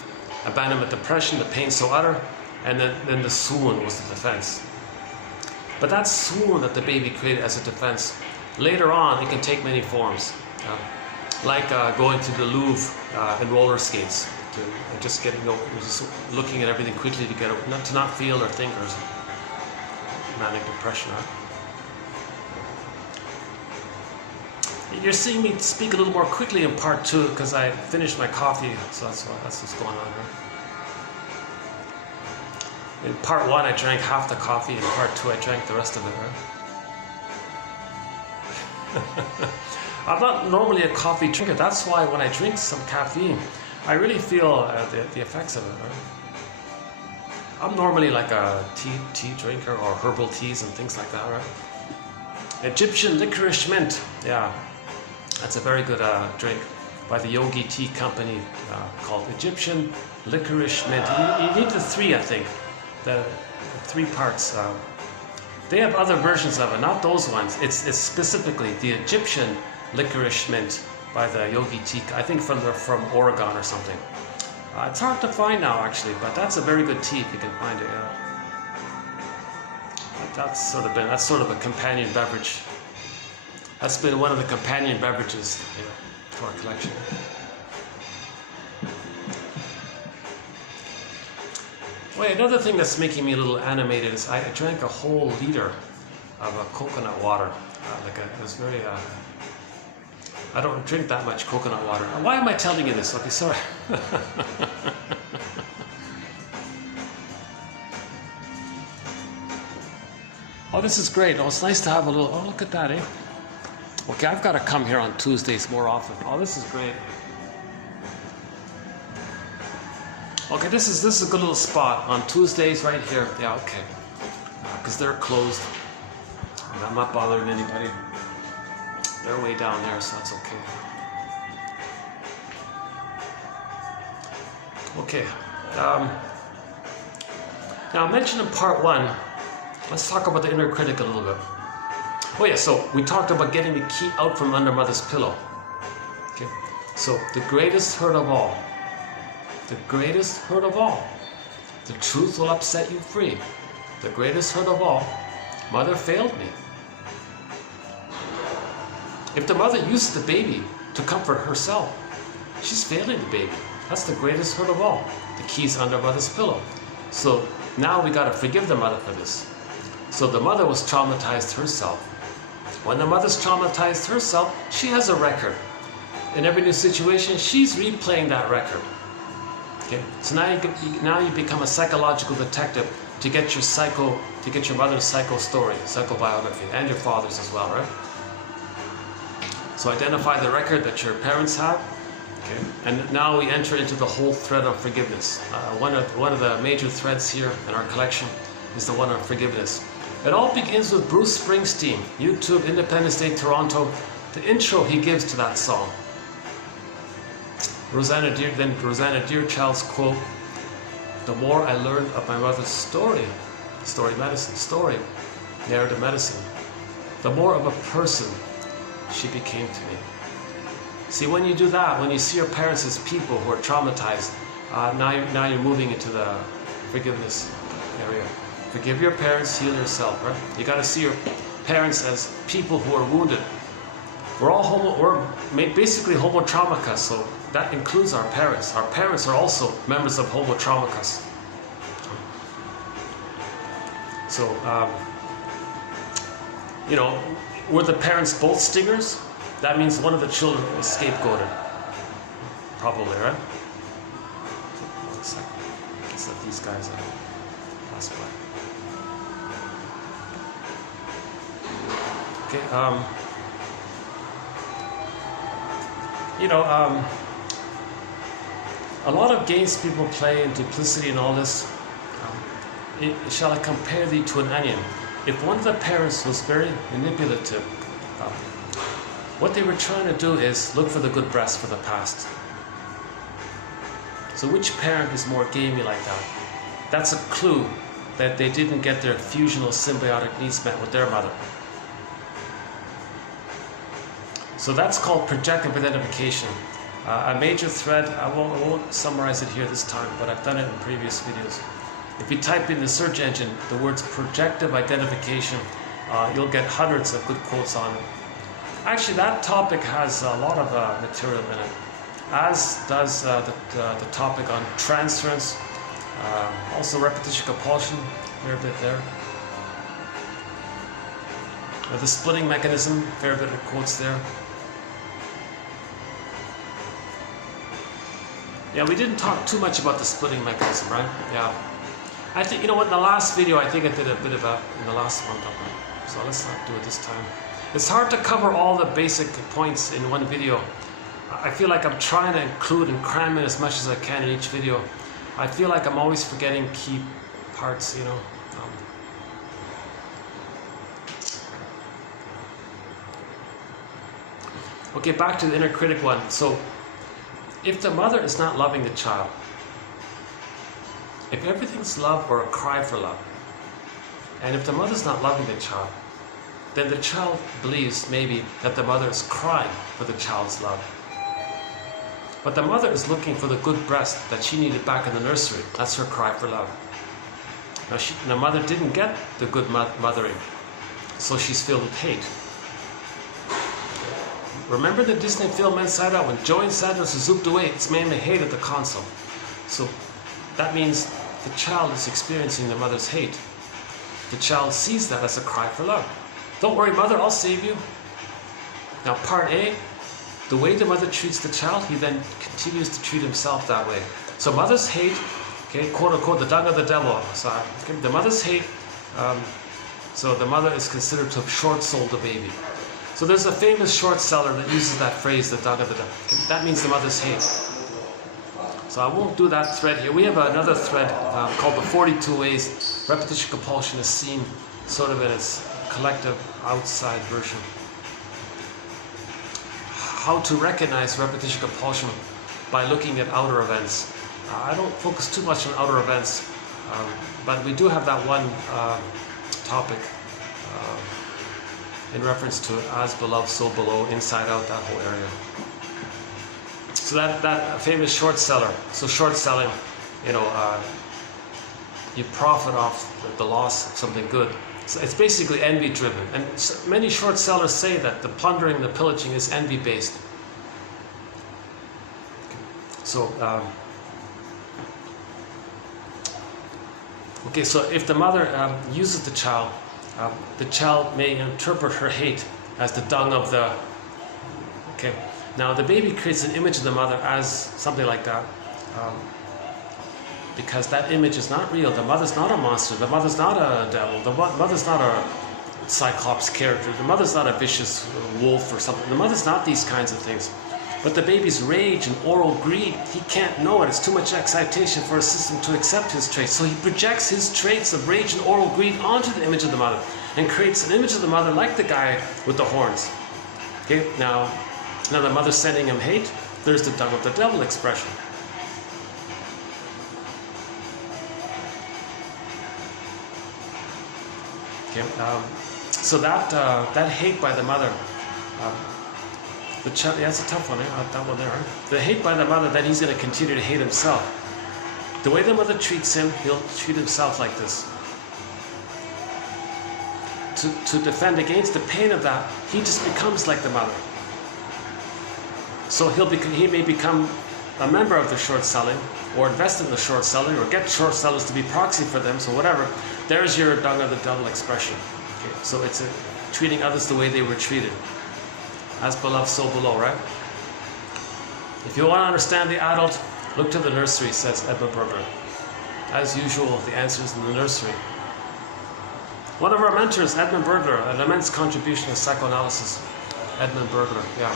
abandonment depression, the pain so utter, and then the swoon was the defense. But that swoon that the baby created as a defense, later on it can take many forms. Like going to the Louvre in roller skates, and just looking at everything quickly to not feel or think, or manic depression. You're seeing me speak a little more quickly in part 2 because I finished my coffee, so that's what's going on here. In part 1 I drank half the coffee, in part 2 I drank the rest of it, right? I'm not normally a coffee drinker, that's why when I drink some caffeine, I really feel the effects of it, right? I'm normally like a tea drinker, or herbal teas and things like that, right? Egyptian licorice mint, yeah. That's a very good drink by the Yogi Tea Company called Egyptian Licorice Mint. You need the 3, I think. The 3 parts. They have other versions of it, not those ones. It's specifically the Egyptian Licorice Mint by the Yogi Tea. I think from Oregon or something. It's hard to find now, actually, but that's a very good tea if you can find it. Yeah. That's sort of a companion beverage. That's been one of the companion beverages to our collection. Wait, another thing that's making me a little animated is I drank a whole liter of coconut water. It was very. I don't drink that much coconut water. Why am I telling you this? Okay, sorry. Oh, this is great. Oh, it's nice to have a little. Oh, look at that, eh? Okay, I've got to come here on Tuesdays more often. Oh, this is great. Okay, this is a good little spot on Tuesdays right here. Yeah, okay. Because they're closed. And I'm not bothering anybody. They're way down there, so that's okay. Okay. Now, I mentioned in part 1, let's talk about the inner critic a little bit. Oh yeah, so we talked about getting the key out from under mother's pillow. Okay, so the greatest hurt of all The greatest hurt of all. The truth will upset you free. The greatest hurt of all. Mother failed me. If the mother uses the baby to comfort herself, she's failing the baby. That's the greatest hurt of all. The key's under mother's pillow. So now we got to forgive the mother for this. So the mother was traumatized herself. When the mother's traumatized herself, she has a record. In every new situation, she's replaying that record. Okay? So now you become a psychological detective to get your mother's psycho story, psychobiography, and your father's as well, right? So identify the record that your parents have. Okay. And now we enter into the whole thread of forgiveness. One of the major threads here in our collection is the one on forgiveness. It all begins with Bruce Springsteen, YouTube, Independence Day, Toronto. The intro he gives to that song. Rosanna Deerchild's quote, "The more I learned of my mother's story, narrative medicine, the more of a person she became to me." See, when you do that, when you see your parents as people who are traumatized, now you're moving into the forgiveness area. Forgive your parents, heal yourself, right? You got to see your parents as people who are wounded. We're basically homo traumacus, so that includes our parents. Our parents are also members of homo traumacus. So, were the parents both stingers? That means one of the children was scapegoated. Probably, right? One second. Let's let these guys pass by. Okay, a lot of games people play in duplicity and all this. Shall I compare thee to an onion? If one of the parents was very manipulative, what they were trying to do is look for the good breast for the past. So which parent is more gamey like that? That's a clue that they didn't get their fusional symbiotic needs met with their mother. So that's called projective identification. A major thread, I won't summarize it here this time, but I've done it in previous videos. If you type in the search engine the words projective identification, you'll get hundreds of good quotes on it. Actually, that topic has a lot of material in it, as does the topic on transference, also repetition compulsion, fair bit there. The splitting mechanism, fair bit of quotes there. Yeah, we didn't talk too much about the splitting mechanism, right? Yeah. I think, in the last video, I think I did a bit about in the last one. So let's not do it this time. It's hard to cover all the basic points in one video. I feel like I'm trying to include and cram in as much as I can in each video. I feel like I'm always forgetting key parts, Okay, back to the inner critic one. So, if the mother is not loving the child, if everything's love or a cry for love, and if the mother's not loving the child, then the child believes maybe that the mother is crying for the child's love. But the mother is looking for the good breast that she needed back in the nursery. That's her cry for love. Now, the mother didn't get the good mothering, so she's filled with hate. Remember the Disney film Inside Out? When Joey and Santos are zooped away, it's mainly hate at the console. So that means the child is experiencing the mother's hate. The child sees that as a cry for love. Don't worry, mother, I'll save you. Now, part A, the way the mother treats the child, he then continues to treat himself that way. So mother's hate, okay, quote unquote, the dung of the devil. So the mother's hate, so the mother is considered to have short-sold the baby. So there's a famous short seller that uses that phrase, the dung of the devil. That means the mother's hate. So I won't do that thread here. We have another thread called the 42 Ways Repetition Compulsion is seen sort of in its collective outside version. How to recognize repetition compulsion by looking at outer events. I don't focus too much on outer events, but we do have that one topic in reference to as beloved, so below, inside out, that whole area. So So that famous short seller. So short selling, you profit off the loss of something good. So it's basically envy driven. And many short sellers say that the plundering, the pillaging is envy based. So, so if the mother uses the child may interpret her hate as the dung of the... Now the baby creates an image of the mother as something like that. Because that image is not real. The mother's not a monster. The mother's not a devil. The mother's not a Cyclops character. The mother's not a vicious wolf or something. The mother's not these kinds of things. But the baby's rage and oral greed, he can't know it. It's too much excitation for his system to accept his traits. So he projects his traits of rage and oral greed onto the image of the mother and creates an image of the mother like the guy with the horns. Now the mother's sending him hate. There's the dung of the devil expression. So that hate by the mother, the child, that's a tough one, that one there. The hate by the mother, that he's going to continue to hate himself. The way the mother treats him, he'll treat himself like this. To defend against the pain of that, he just becomes like the mother. So he may become a member of the short selling, or invest in the short selling, or get short sellers to be proxy for them, so whatever. There's your dung of the devil expression. So it's treating others the way they were treated. As beloved, so below, right? If you want to understand the adult, look to the nursery, says Edmund Burger. As usual, the answer is in the nursery. One of our mentors, Edmund Burger, an immense contribution to psychoanalysis. Edmund Burger, yeah.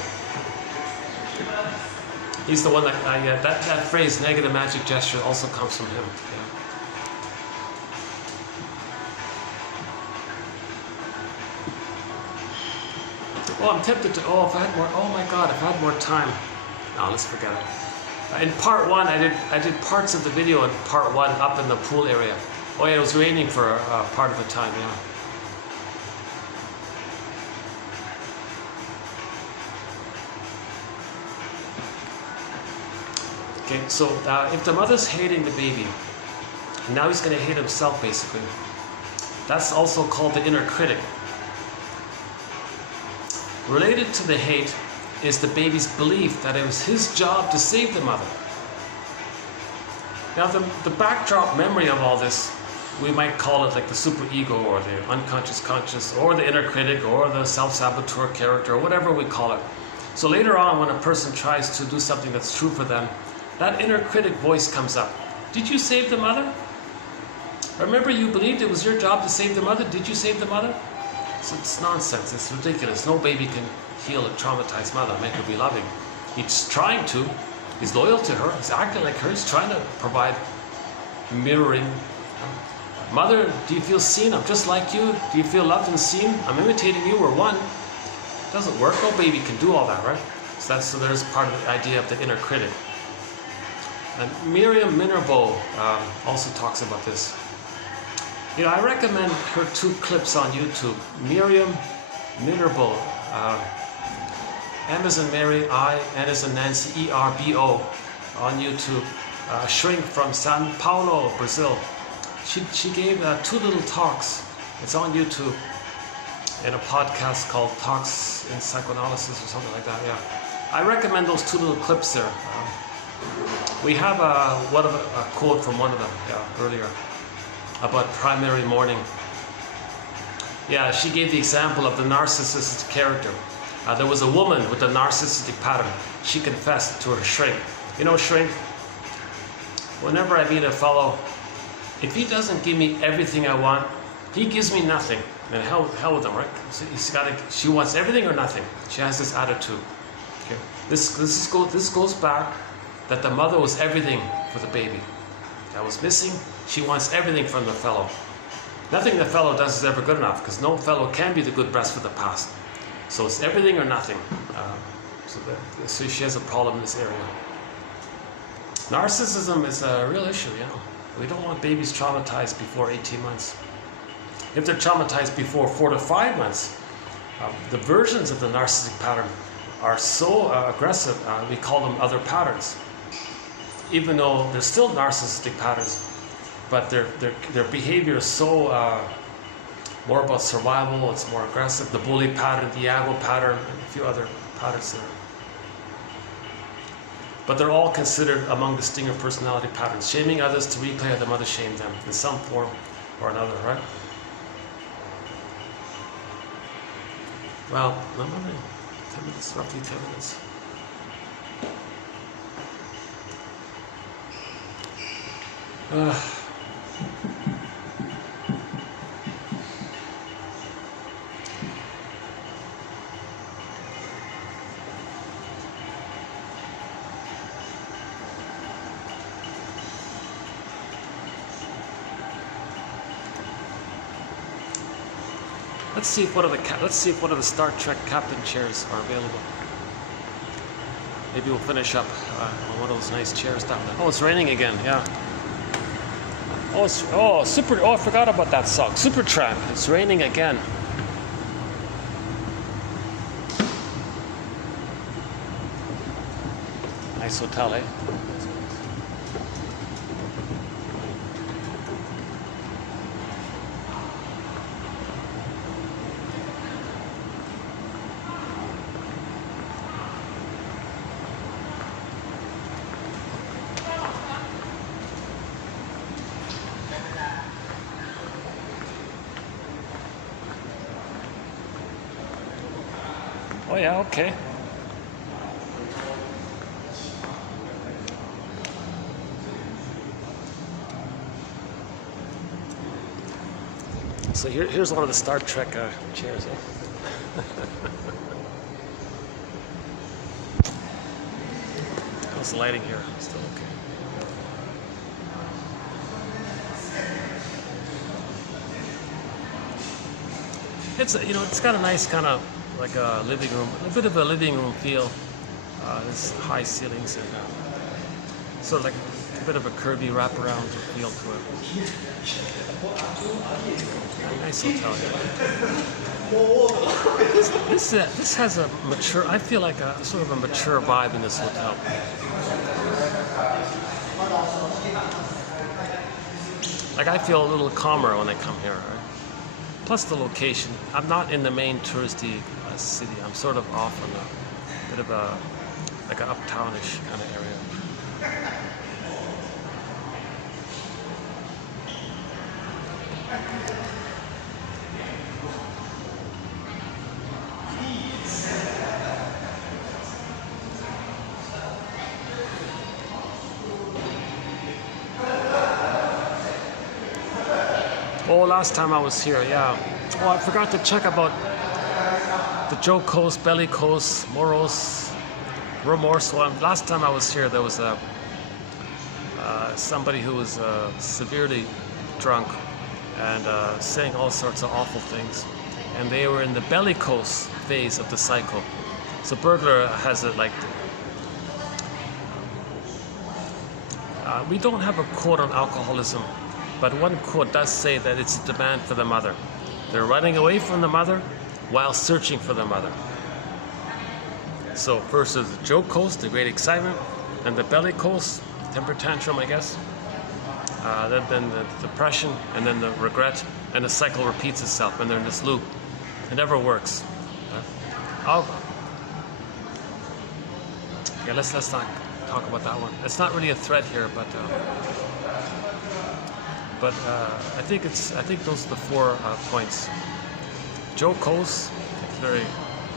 He's the one that phrase, negative magic gesture, also comes from him. Yeah. Oh, I'm tempted to, if I had more, oh my God, if I had more time. No, let's forget it. In part one, I did parts of the video in part one up in the pool area. Oh yeah, it was raining for part of the time, yeah. So if the mother's hating the baby, now he's going to hate himself basically. That's also called the inner critic. Related to the hate is the baby's belief that it was his job to save the mother. Now the backdrop memory of all this, we might call it like the superego or the unconscious conscious or the inner critic or the self-saboteur character or whatever we call it. So later on when a person tries to do something that's true for them, that inner critic voice comes up. Did you save the mother? Remember you believed it was your job to save the mother? Did you save the mother? So it's nonsense, it's ridiculous. No baby can heal a traumatized mother, make her be loving. He's trying to, he's loyal to her, he's acting like her, he's trying to provide mirroring. Mother, do you feel seen? I'm just like you. Do you feel loved and seen? I'm imitating you, we're one. It doesn't work, no baby can do all that, right? So there's part of the idea of the inner critic. And Miriam Minerbo also talks about this. I recommend her 2 clips on YouTube. Miriam Minerbo, M as in Mary, I, N as in Nancy, E-R-B-O, on YouTube. A shrink from Sao Paulo, Brazil. She gave 2 little talks. It's on YouTube in a podcast called Talks in Psychoanalysis or something like that, yeah. I recommend those 2 little clips there. We have a quote from one of them, earlier, about primary mourning. Yeah, she gave the example of the narcissistic character. There was a woman with a narcissistic pattern. She confessed to her shrink. Shrink, whenever I meet a fellow, if he doesn't give me everything I want, he gives me nothing. And hell with him, right? So she wants everything or nothing. She has this attitude. Okay. This goes back that the mother was everything for the baby. That was missing. She wants everything from the fellow. Nothing the fellow does is ever good enough, because no fellow can be the good breast for the past. So it's everything or nothing. So she has a problem in this area. Narcissism is a real issue, We don't want babies traumatized before 18 months. If they're traumatized before 4 to 5 months, the versions of the narcissistic pattern are so aggressive, we call them other patterns. Even though they're still narcissistic patterns, but their behavior is so more about survival, it's more aggressive. The bully pattern, the Iago pattern, and a few other patterns there. But they're all considered among the stinger personality patterns. Shaming others to replay how the mother shamed them in some form or another, right? Well, no, 10 minutes, roughly 10 minutes. Let's see if one of the Star Trek captain chairs are available. Maybe we'll finish up on one of those nice chairs down there. Oh, it's raining again. Yeah. Oh, I forgot about that song. Supertramp. It's raining again. Nice hotel, eh? Oh yeah, okay. So here's one of the Star Trek chairs. How's the lighting here? Still okay. It's got a nice kind of like a living room, a bit of a living room feel. There's high ceilings and sort of like a bit of a curvy wraparound feel to it. Nice hotel here. This has a mature, I feel like a sort of a mature vibe in this hotel. Like I feel a little calmer when I come here, right? Plus the location. I'm not in the main touristy city. I'm sort of off on a bit of a like an uptownish kind of area. Oh, last time I was here, yeah. Oh, I forgot to check about the jocose, bellicose, morose, remorseful. Last time I was here, there was somebody who was severely drunk and saying all sorts of awful things. And they were in the bellicose phase of the cycle. So burglar has it like... we don't have a quote on alcoholism, but one quote does say that it's a demand for the mother. They're running away from the mother while searching for the mother. So first is the jocose, the great excitement, and the bellicose, temper tantrum, I guess. Then the depression, and then the regret, and the cycle repeats itself, and they're in this loop. It never works. Okay, let's not talk about that one. It's not really a threat here, but I think those are the 4 points. Jocose, very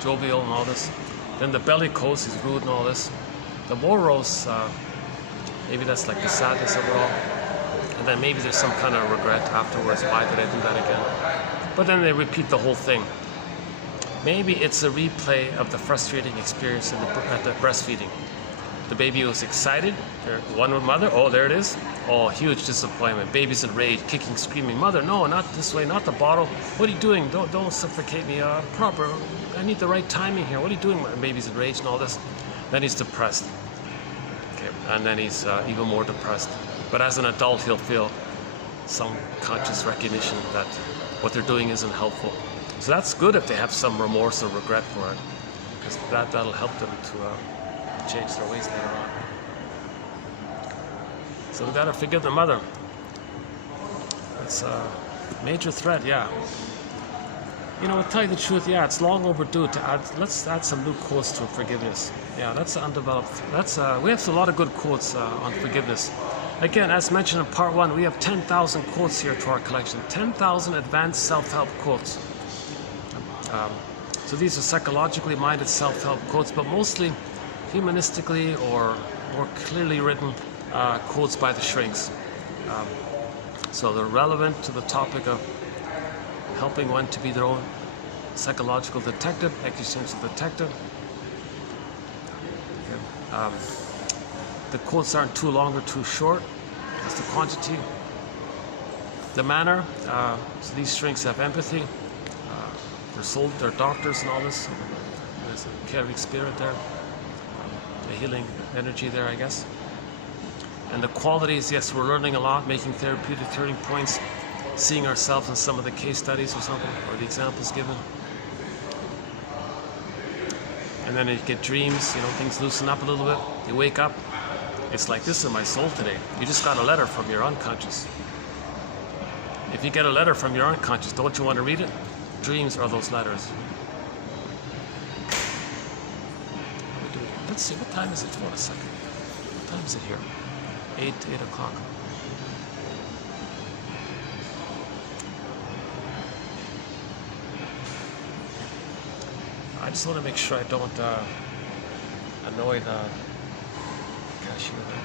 jovial and all this. Then the bellicose, he's rude and all this. The morose, maybe that's like the sadness of it all. And then maybe there's some kind of regret afterwards. Why did I do that again? But then they repeat the whole thing. Maybe it's a replay of the frustrating experience at the breastfeeding. The baby was excited. One with mother. Oh, there it is. Oh, huge disappointment. Baby's in rage, kicking, screaming. Mother, no, not this way, not the bottle. What are you doing? Don't suffocate me. Proper. I need the right timing here. What are you doing? My baby's in rage and all this. Then he's depressed. Okay, and then he's even more depressed. But as an adult, he'll feel some conscious recognition that what they're doing isn't helpful. So that's good if they have some remorse or regret for it. because that'll help them to change their ways later on. So we gotta forgive the mother. It's a major threat, yeah. You know, to tell you the truth, yeah, it's long overdue to add. Let's add some new quotes to forgiveness. Yeah, that's undeveloped. We have a lot of good quotes on forgiveness. Again, as mentioned in part 1, we have 10,000 quotes here to our collection. 10,000 advanced self-help quotes. So these are psychologically minded self-help quotes, but mostly humanistically or more clearly written quotes by the shrinks. So they're relevant to the topic of helping one to be their own psychological detective, existential detective. Okay. The quotes aren't too long or too short. That's the quantity. The manner. So these shrinks have empathy. They're doctors and all this. So there's a caring spirit there. A healing energy there, I guess. And the qualities, yes, we're learning a lot, making therapeutic turning points, seeing ourselves in some of the case studies or something, or the examples given. And then you get dreams, you know, things loosen up a little bit. You wake up, it's like, this is my soul today. You just got a letter from your unconscious. If you get a letter from your unconscious, don't you want to read it? Dreams are those letters. Let's see, what time is it? Hold on a second. What time is it here? 8 o'clock. I just want to make sure I don't annoy the cashier there.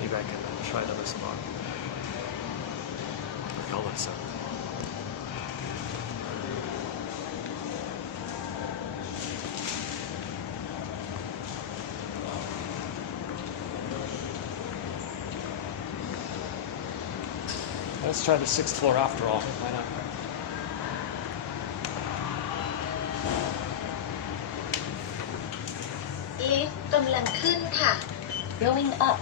Maybe I can try another spot. Hold on a second. Let's try the 6th floor after all. Why not? Lift กำลังขึ้นค่ะ going up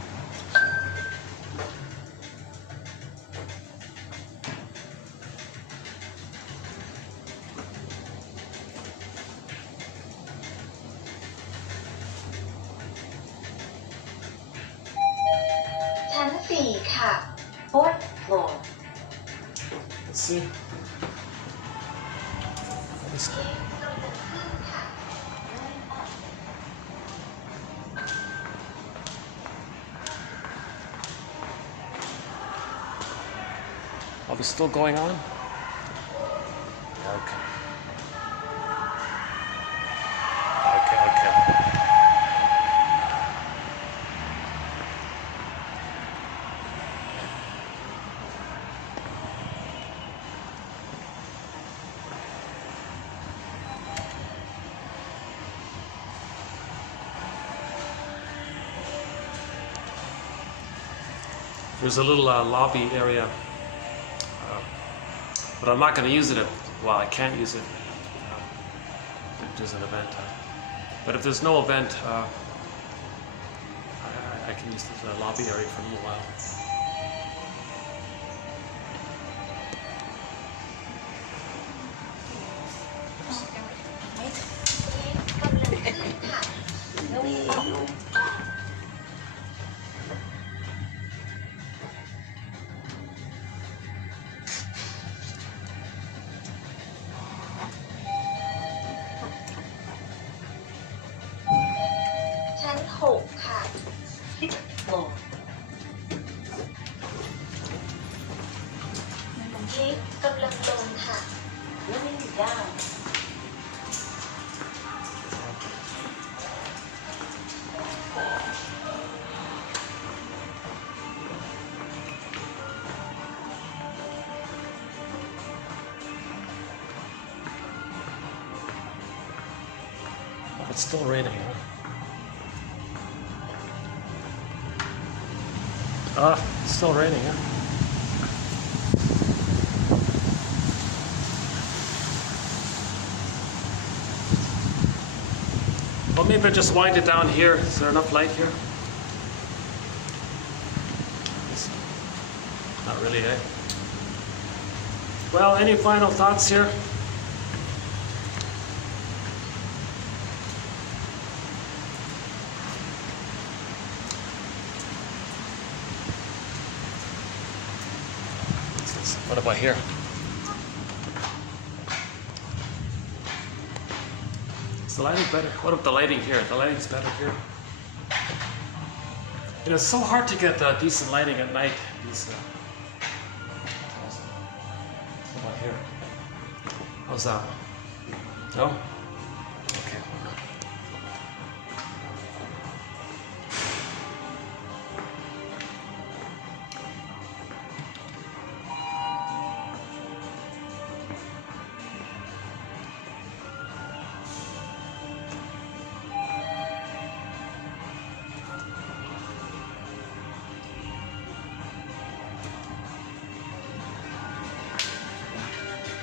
ชั้น 4 ค่ะ fourth floor Let's see. Oh, it's still going on? Okay. Okay. There's a little lobby area, but I'm not going to use it. Well, I can't use it if there's an event. But if there's no event, I can use the lobby area for a little while.ชั้น 6 ค่ะ sixth floor lift กำลังลงค่ะ going down Oh, it's still raining, huh? It's still raining, huh? Well, maybe I'll just wind it down here. Is there enough light here? Not really, eh? Well, any final thoughts here? What about here? Is the lighting better? What about the lighting here? The lighting's better here. You know, it's so hard to get decent lighting at night. What about here? How's that? No? Okay.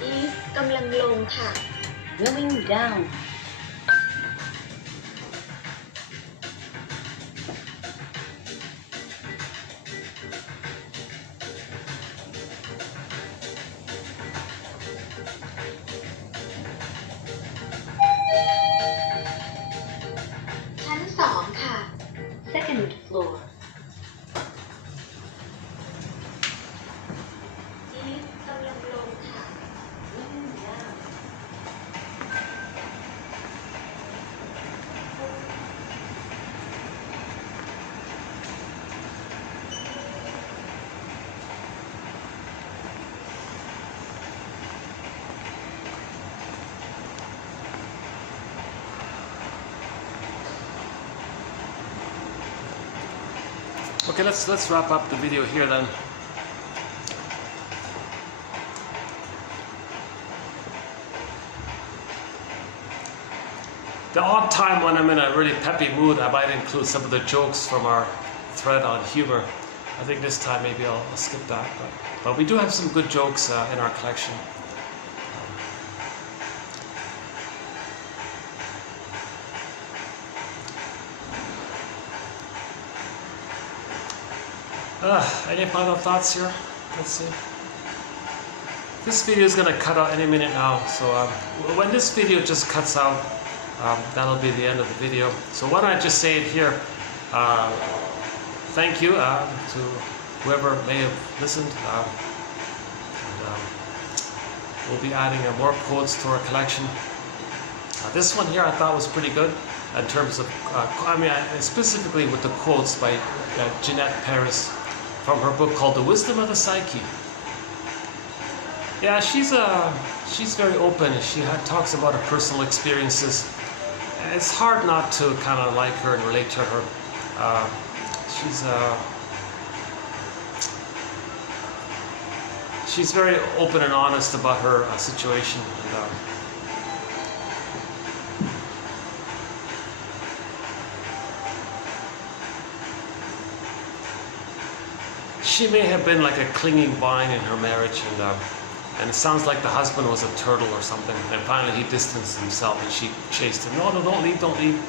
Eve กำลังลงค่ะ Going down.ชั้น2ค่ะ Second floor. Eve กำลังลงค่ะ Going down. Okay, let's wrap up the video here then. The odd time when I'm in a really peppy mood, I might include some of the jokes from our thread on humor. I think this time maybe I'll skip that, but we do have some good jokes in our collection. Any final thoughts here? Let's see. This video is going to cut out any minute now, so when this video just cuts out, that'll be the end of the video. So why don't I just say it here. Thank you to whoever may have listened. We'll be adding more quotes to our collection. This one here I thought was pretty good in terms of, specifically with the quotes by Jeanette Paris from her book called The Wisdom of the Psyche. Yeah, she's very open. She talks about her personal experiences. It's hard not to kind of like her and relate to her. She's very open and honest about her situation. And, she may have been like a clinging vine in her marriage, and it sounds like the husband was a turtle or something, and finally he distanced himself and she chased him. No, don't leave, don't leave.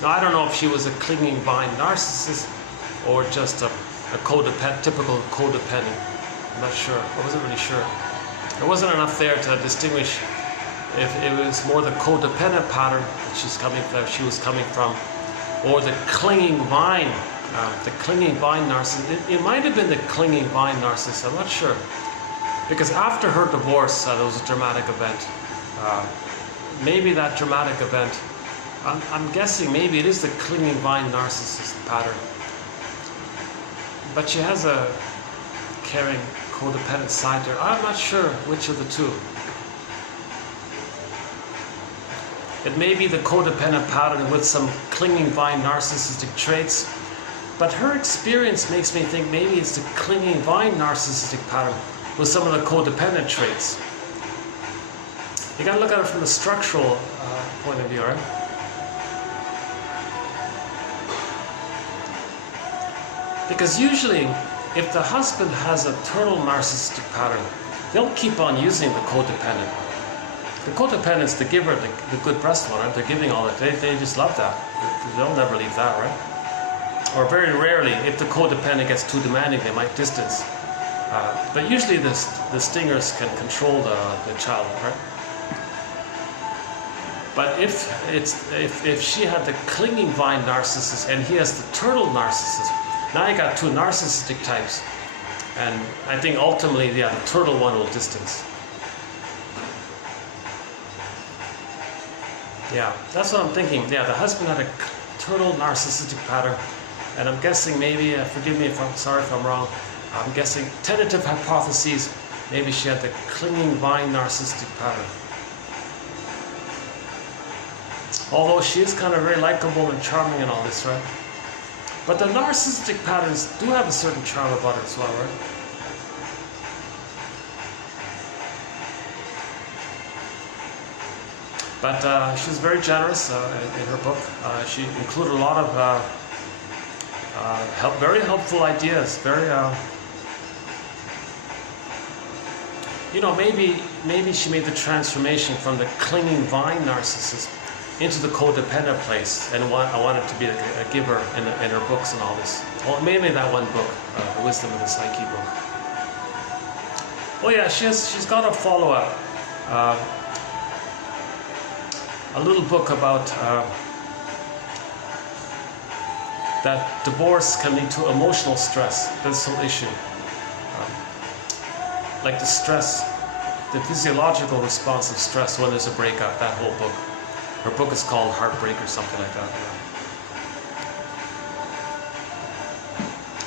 Now, I don't know if she was a clinging vine narcissist or just a typical codependent. I'm not sure. I wasn't really sure. There wasn't enough there to distinguish if it was more the codependent pattern that she was coming from, or the clinging vine. The clinging vine narcissist. It might have been the clinging vine narcissist. I'm not sure, because after her divorce, there was a dramatic event. Maybe that dramatic event. I'm guessing maybe it is the clinging vine narcissist pattern. But she has a caring, codependent side to her. I'm not sure which of the two. It may be the codependent pattern with some clinging vine narcissistic traits. But her experience makes me think maybe it's the clinging vine narcissistic pattern with some of the codependent traits. You gotta look at it from the structural point of view, right? Because usually, if the husband has a turtle narcissistic pattern, they'll keep on using the codependent. The codependent's the giver, the good breast one, right? They're giving all that. They just love that. They'll never leave that, right? Or very rarely, if the codependent gets too demanding, they might distance. But usually the stingers can control the child, right? But if she had the clinging vine narcissist and he has the turtle narcissist, now you got two narcissistic types. And I think ultimately, yeah, the turtle one will distance. Yeah, that's what I'm thinking. Yeah, the husband had a turtle narcissistic pattern, and I'm guessing maybe, forgive me if I'm sorry if I'm wrong, I'm guessing tentative hypotheses, maybe she had the clinging vine narcissistic pattern. Although she is kind of very likable and charming and all this, right? But the narcissistic patterns do have a certain charm about it as well, right? But she's very generous in her book. She included a lot of very helpful ideas. Very, you know, maybe she made the transformation from the clinging vine narcissist into the codependent place, and I wanted to be a giver in her books and all this. Well, mainly that one book, The Wisdom of the Psyche book. Oh yeah, she's got a follow-up. A little book about that divorce can lead to emotional stress. That's the whole issue. Like the stress, the physiological response of stress when there's a breakup, that whole book. Her book is called Heartbreak or something like that.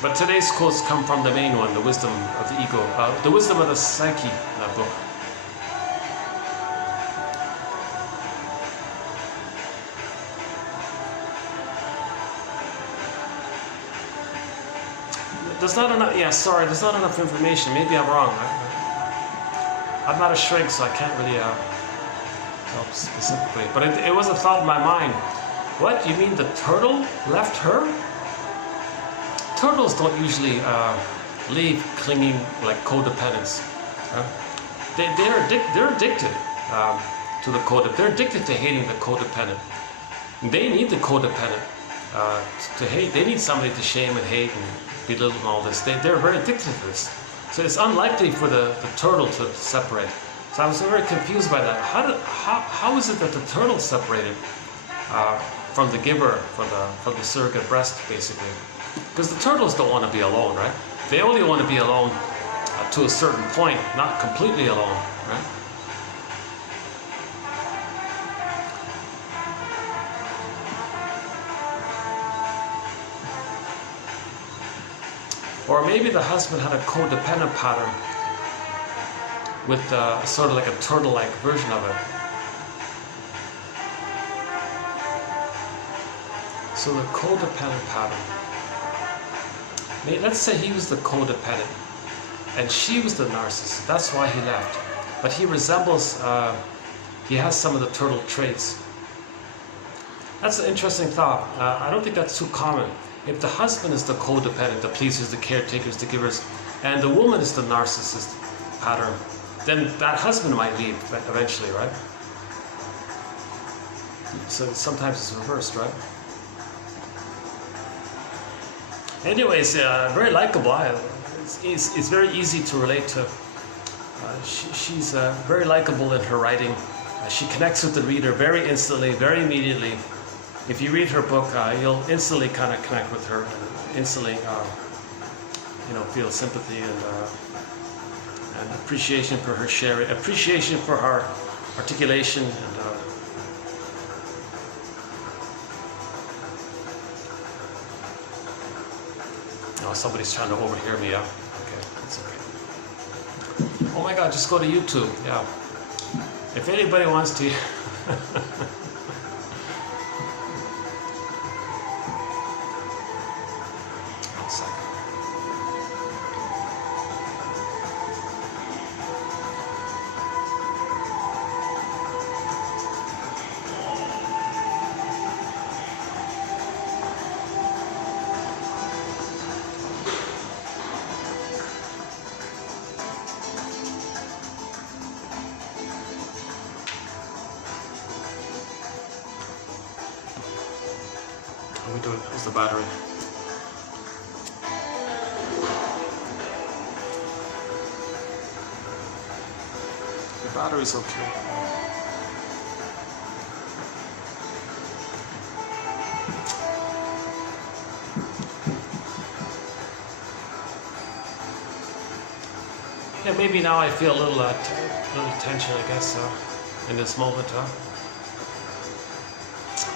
But today's quotes come from the main one, The Wisdom of the Ego, The Wisdom of the Psyche book. There's not enough, yeah, sorry, there's not enough information. Maybe I'm wrong. I'm not a shrink, so I can't really help specifically. But it was a thought in my mind. What, you mean the turtle left her? Turtles don't usually leave clinging like codependence. They're addicted to the codependent. They're addicted to hating the codependent. They need the codependent to hate. They need somebody to shame and hate and belittle and all this. They're very addicted to this. So it's unlikely for the turtle to separate. So I was very confused by that. How is it that the turtle separated from the giver, from the surrogate breast, basically? Because the turtles don't want to be alone, right? They only want to be alone to a certain point, not completely alone, right? Or maybe the husband had a codependent pattern with sort of like a turtle-like version of it. So the codependent pattern. Let's say he was the codependent and she was the narcissist. That's why he left. But he resembles, he has some of the turtle traits. That's an interesting thought. I don't think that's too common. If the husband is the codependent, the pleasers, the caretakers, the givers, and the woman is the narcissist pattern, then that husband might leave eventually, right? So sometimes it's reversed, right? Anyways, very likable. It's very easy to relate to. She's very likable in her writing. She connects with the reader very instantly, very immediately. If you read her book, you'll instantly kind of connect with her, and instantly, feel sympathy and appreciation for her sharing, appreciation for her articulation, and somebody's trying to overhear me. Yeah, okay, that's okay. Oh my God, just go to YouTube. Yeah, if anybody wants to. How we doing? How's the battery? The battery's okay. Yeah, maybe now I feel a little tension, I guess, in this moment, huh?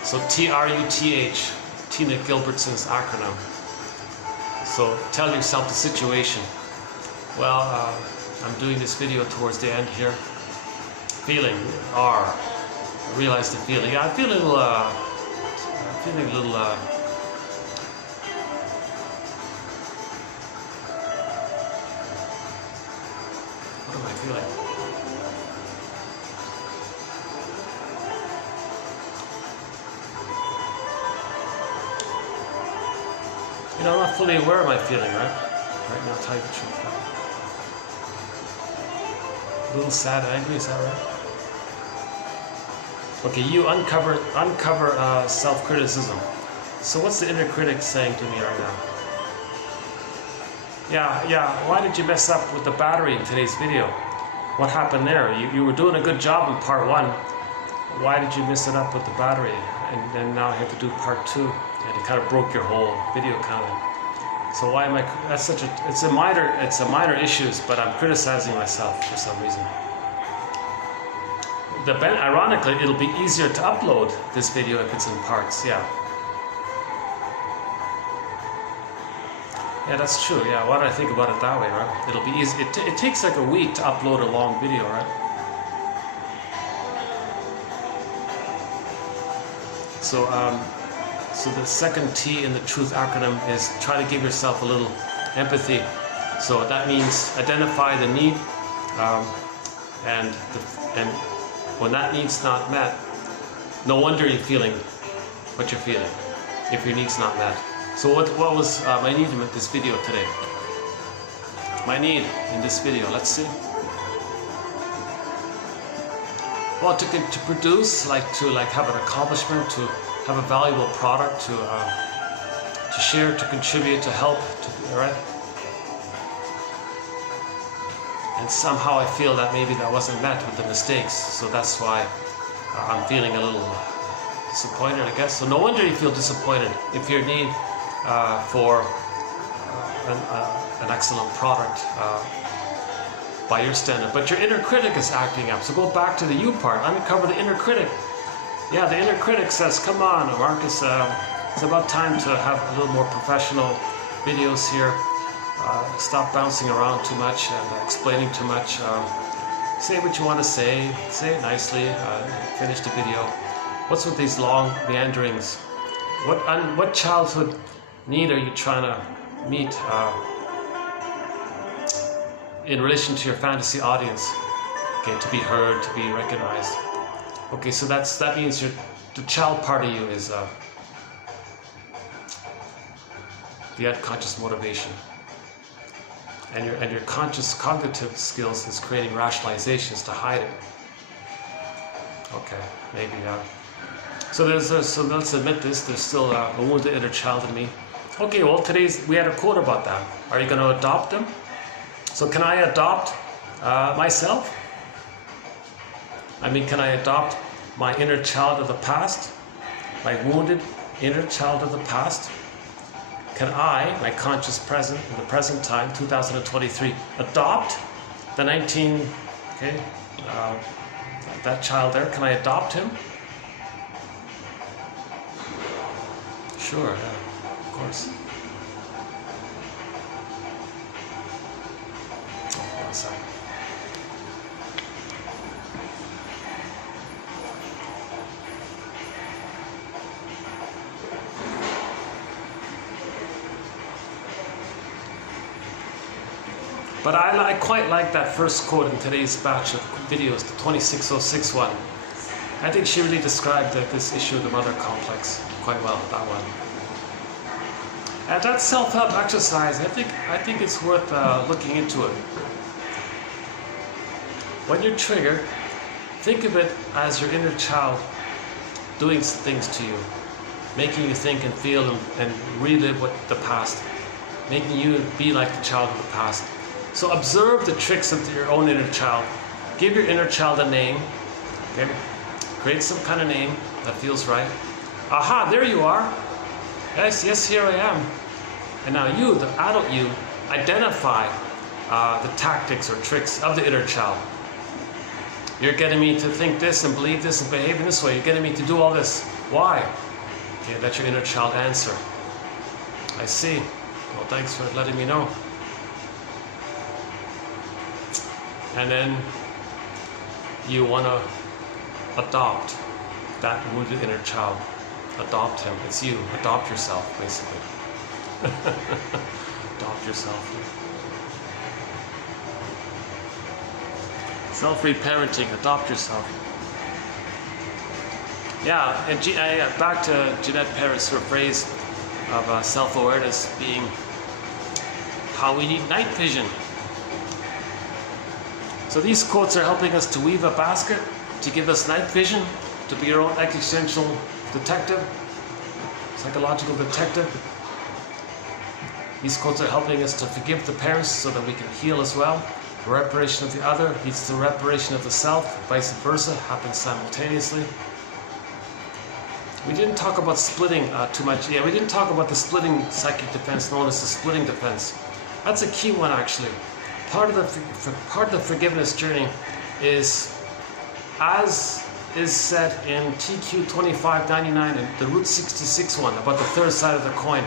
So TRUTH, Tina Gilbertson's acronym. So tell yourself the situation. Well, I'm doing this video towards the end here. Feeling, R. Realize the feeling. Yeah, I'm feeling a little, what am I feeling? You know, I'm not fully aware of my feeling, right? Right now, tell you the truth. A little sad, angry, is that right? Okay, you uncover self-criticism. So what's the inner critic saying to me right now? Yeah, why did you mess up with the battery in today's video? What happened there? You were doing a good job in part 1. Why did you mess it up with the battery? And then now I have to do part 2. And it kind of broke your whole video kind of. So why am I, that's such a, it's a minor issues, but I'm criticizing myself for some reason. Ironically, it'll be easier to upload this video if it's in parts, yeah. Yeah, that's true, yeah, why did I think about it that way, right? It'll be easy, it takes like a week to upload a long video, right? So, so the second T in the truth acronym is try to give yourself a little empathy. So that means identify the need, and when that need's not met, no wonder you're feeling what you're feeling if your need's not met. So what was my need in this video today? My need in this video, let's see. Well, to produce, to have an accomplishment, to have a valuable product, to share, to contribute, to help, right? And somehow I feel that maybe that wasn't met with the mistakes, so that's why I'm feeling a little disappointed, I guess. So no wonder you feel disappointed if your need for an excellent product by your standard, but your inner critic is acting up. So go back to the you part, uncover the inner critic. Yeah, the inner critic says, come on, Marcus, it's about time to have a little more professional videos here. Stop bouncing around too much and explaining too much. Say what you want to say it nicely, finish the video. What's with these long meanderings? What childhood need are you trying to meet in relation to your fantasy audience? Okay, to be heard, to be recognized. Okay, so that means the child part of you is the unconscious motivation, and your conscious cognitive skills is creating rationalizations to hide it. Okay, maybe. So let's admit this. There's still a wounded inner child in me. Okay, well we had a quote about that. Are you going to adopt them? So can I adopt myself? I mean, can I adopt my inner child of the past? My wounded inner child of the past? Can I, my conscious present, in the present time, 2023, adopt the that child there? Can I adopt him? Sure, yeah, of course. Oh, one second. But I quite like that first quote in today's batch of videos, the 2606 one. I think she really described this issue of the mother complex quite well, that one. And that self-help exercise, I think it's worth looking into it. When you're triggered, think of it as your inner child doing things to you, making you think and feel and relive the past, making you be like the child of the past. So observe the tricks of your own inner child. Give your inner child a name. Okay? Create some kind of name that feels right. Aha, there you are. Yes, here I am. And now you, the adult you, identify the tactics or tricks of the inner child. You're getting me to think this and believe this and behave in this way. You're getting me to do all this. Why? Okay, let your inner child answer. I see. Well, thanks for letting me know. And then you want to adopt that wounded inner child. Adopt him. It's you. Adopt yourself, basically. Adopt yourself. Self-reparenting, adopt yourself. Yeah, and back to Jeanette Paris' phrase of self-awareness being how we need night vision. So these quotes are helping us to weave a basket, to give us night vision, to be our own existential detective, psychological detective. These quotes are helping us to forgive the parents so that we can heal as well. The reparation of the other leads to the reparation of the self, vice versa, happens simultaneously. We didn't talk about splitting too much. Yeah, we didn't talk about the splitting psychic defense known as the splitting defense. That's a key one, actually. Part of the forgiveness journey is, as is said in TQ 2599 and the Route 66 one about the third side of the coin.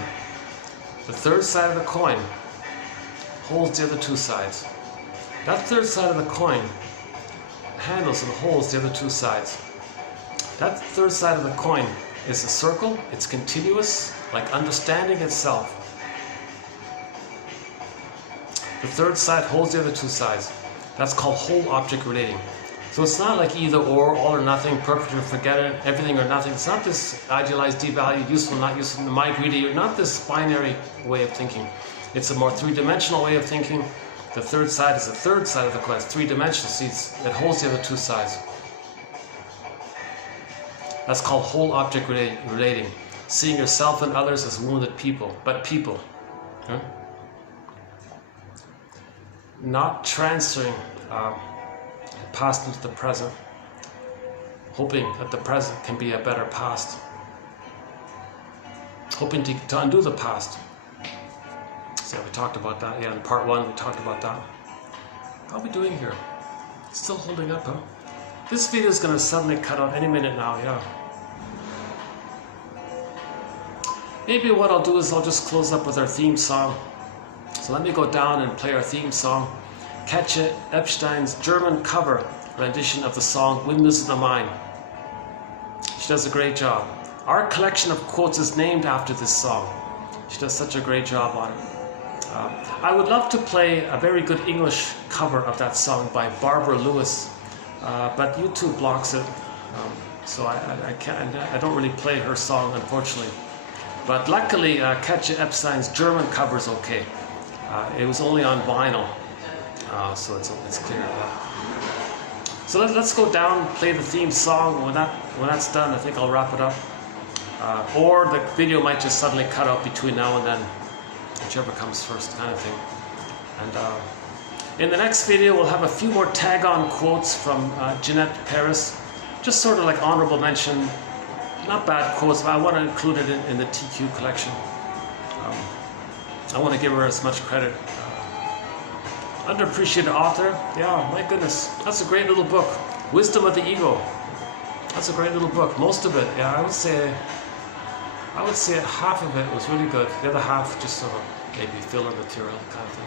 The third side of the coin holds the other two sides. That third side of the coin handles and holds the other two sides. That third side of the coin is a circle. It's continuous, like understanding itself. The third side holds the other two sides. That's called whole object relating. So it's not like either or, all or nothing, perfect or forget it, everything or nothing. It's not this idealized, devalued, useful, not useful, my greedy, not this binary way of thinking. It's a more three-dimensional way of thinking. The third side is the third side of the coin. It's three-dimensional. See, it holds the other two sides. That's called whole object relating. Seeing yourself and others as wounded people, but people. Huh? Not transferring past into the present, hoping that the present can be a better past, hoping to undo the past. So we talked about that. Yeah, in part one we talked about that. How are we doing here? Still holding up, huh? This video is going to suddenly cut out any minute now. Yeah. Maybe what I'll do is I'll just close up with our theme song. So let me go down and play our theme song. Katja Epstein's German cover rendition of the song Windmills of the Mind. She does a great job. Our collection of quotes is named after this song. She does such a great job on it. I would love to play a very good English cover of that song by Barbara Lewis, but YouTube blocks it, so I can't. I don't really play her song, unfortunately. But luckily, Katja Epstein's German cover is okay. It was only on vinyl, so it's clear. So let's go down, play the theme song. When that's done, I think I'll wrap it up. Or the video might just suddenly cut out between now and then, whichever comes first, kind of thing. And in the next video, we'll have a few more tag-on quotes from Jeanette Paris, just sort of like honorable mention. Not bad quotes, but I want to include it in the TQ collection. I want to give her as much credit. Underappreciated author, yeah, my goodness, that's a great little book. Wisdom of the Ego. That's a great little book. Most of it, yeah, I would say half of it was really good. The other half just sort of maybe filler material kind of thing.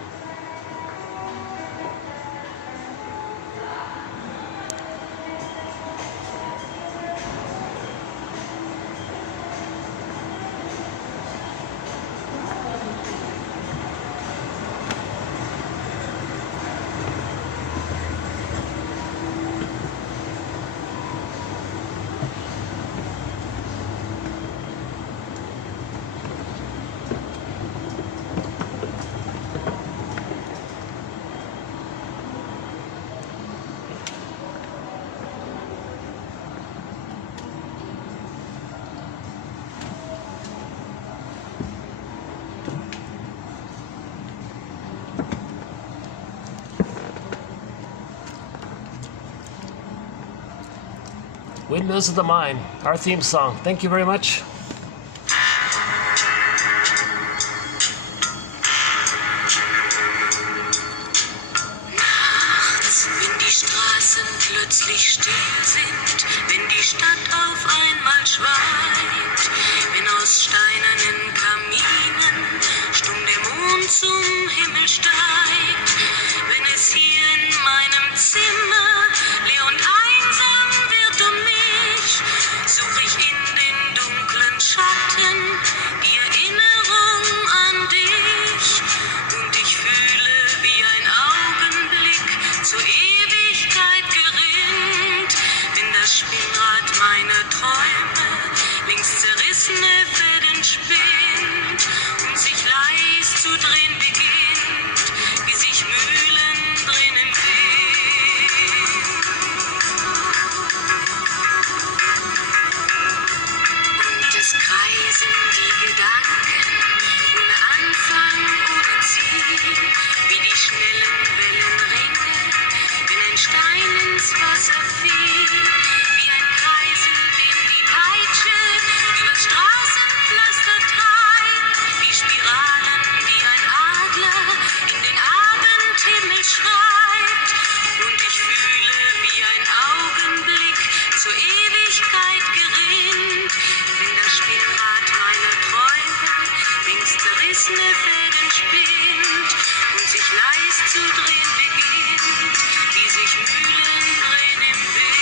Windmills of the Mind, our theme song. Thank you very much. sind, wenn die Stadt auf einmal schweigt, wenn aus steinernen Kaminen stumm der Mond zum Himmel steigt, wenn es hier in meinem Zimmer leer und einsam wird um mich, suche ich in den dunklen Schatten die Erinnerung an dich, und ich fühle, wie ein Augenblick zur Ewigkeit gerinnt, wenn das Spinnrad meiner Träume links zerrissene Fäden spinnt und sich leis zu drehen beginnt, wie sich Mühlen drehen im Wind. Und es kreisen die Gedanken ohne Anfang, ohne Ziel, wie die schnellen Wellenringe, wenn ein Stein ins Wasser fiel, wie ein Kreisel, den die Peitsche übers Straßenpflaster treibt, wie Spiralen, die ein Adler in den Abendhimmel schreibt, und ich fühle, wie ein Augenblick zur Ewigkeit gerinnt, wenn das Spinnrad meiner Träume links zerrissene Fäden spinnt und sich leis zu drehen beginnt, wie sich Mühlen drehen im Wind.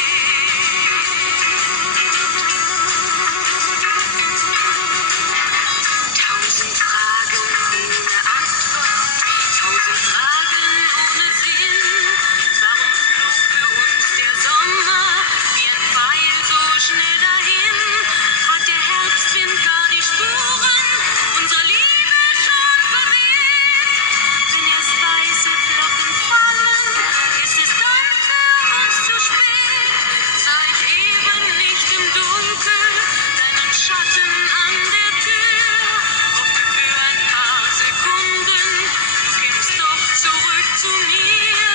1000 Fragen ohne Antwort, 1000 Fragen ohne Sinn. Warum flog für uns der Sommer wie ein Pfeil so schnell dahin? Hat der Herbstwind gar die Spuren unserer Liebe schon verweht? Wenn erst weiße Flocken fallen, ist es dann für uns zu spät. Sah ich eben nicht im Dunkel deinen Schatten an der Tür, hoffte für ein paar Sekunden, du kämst doch zurück zu mir.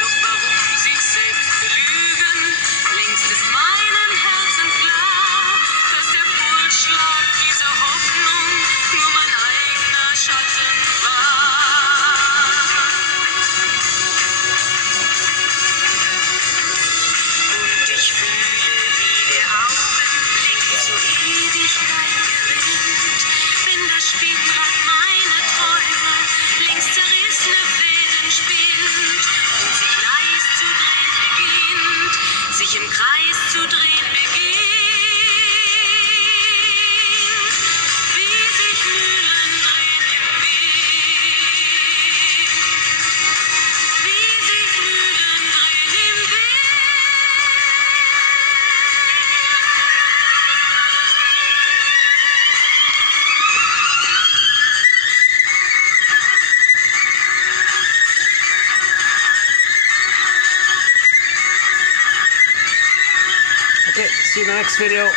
Doch warum sich selbst belügen? Längst ist meinem Herzen klar, dass der Pulsschlag dieser Hoffnung nur mein eigener Schatten war. Und ich fühle, wie der Augenblick zur Ewigkeit gerinnt, wenn das Spinnrad meiner Träume links zerrissene Fäden spinnt und sich leis zu drehen beginnt, sich im Kreis zu drehen beginnt, wie sich Mühlen drehen im Wind, wie sich Mühlen drehen im Wind. Okay, see you in the next video.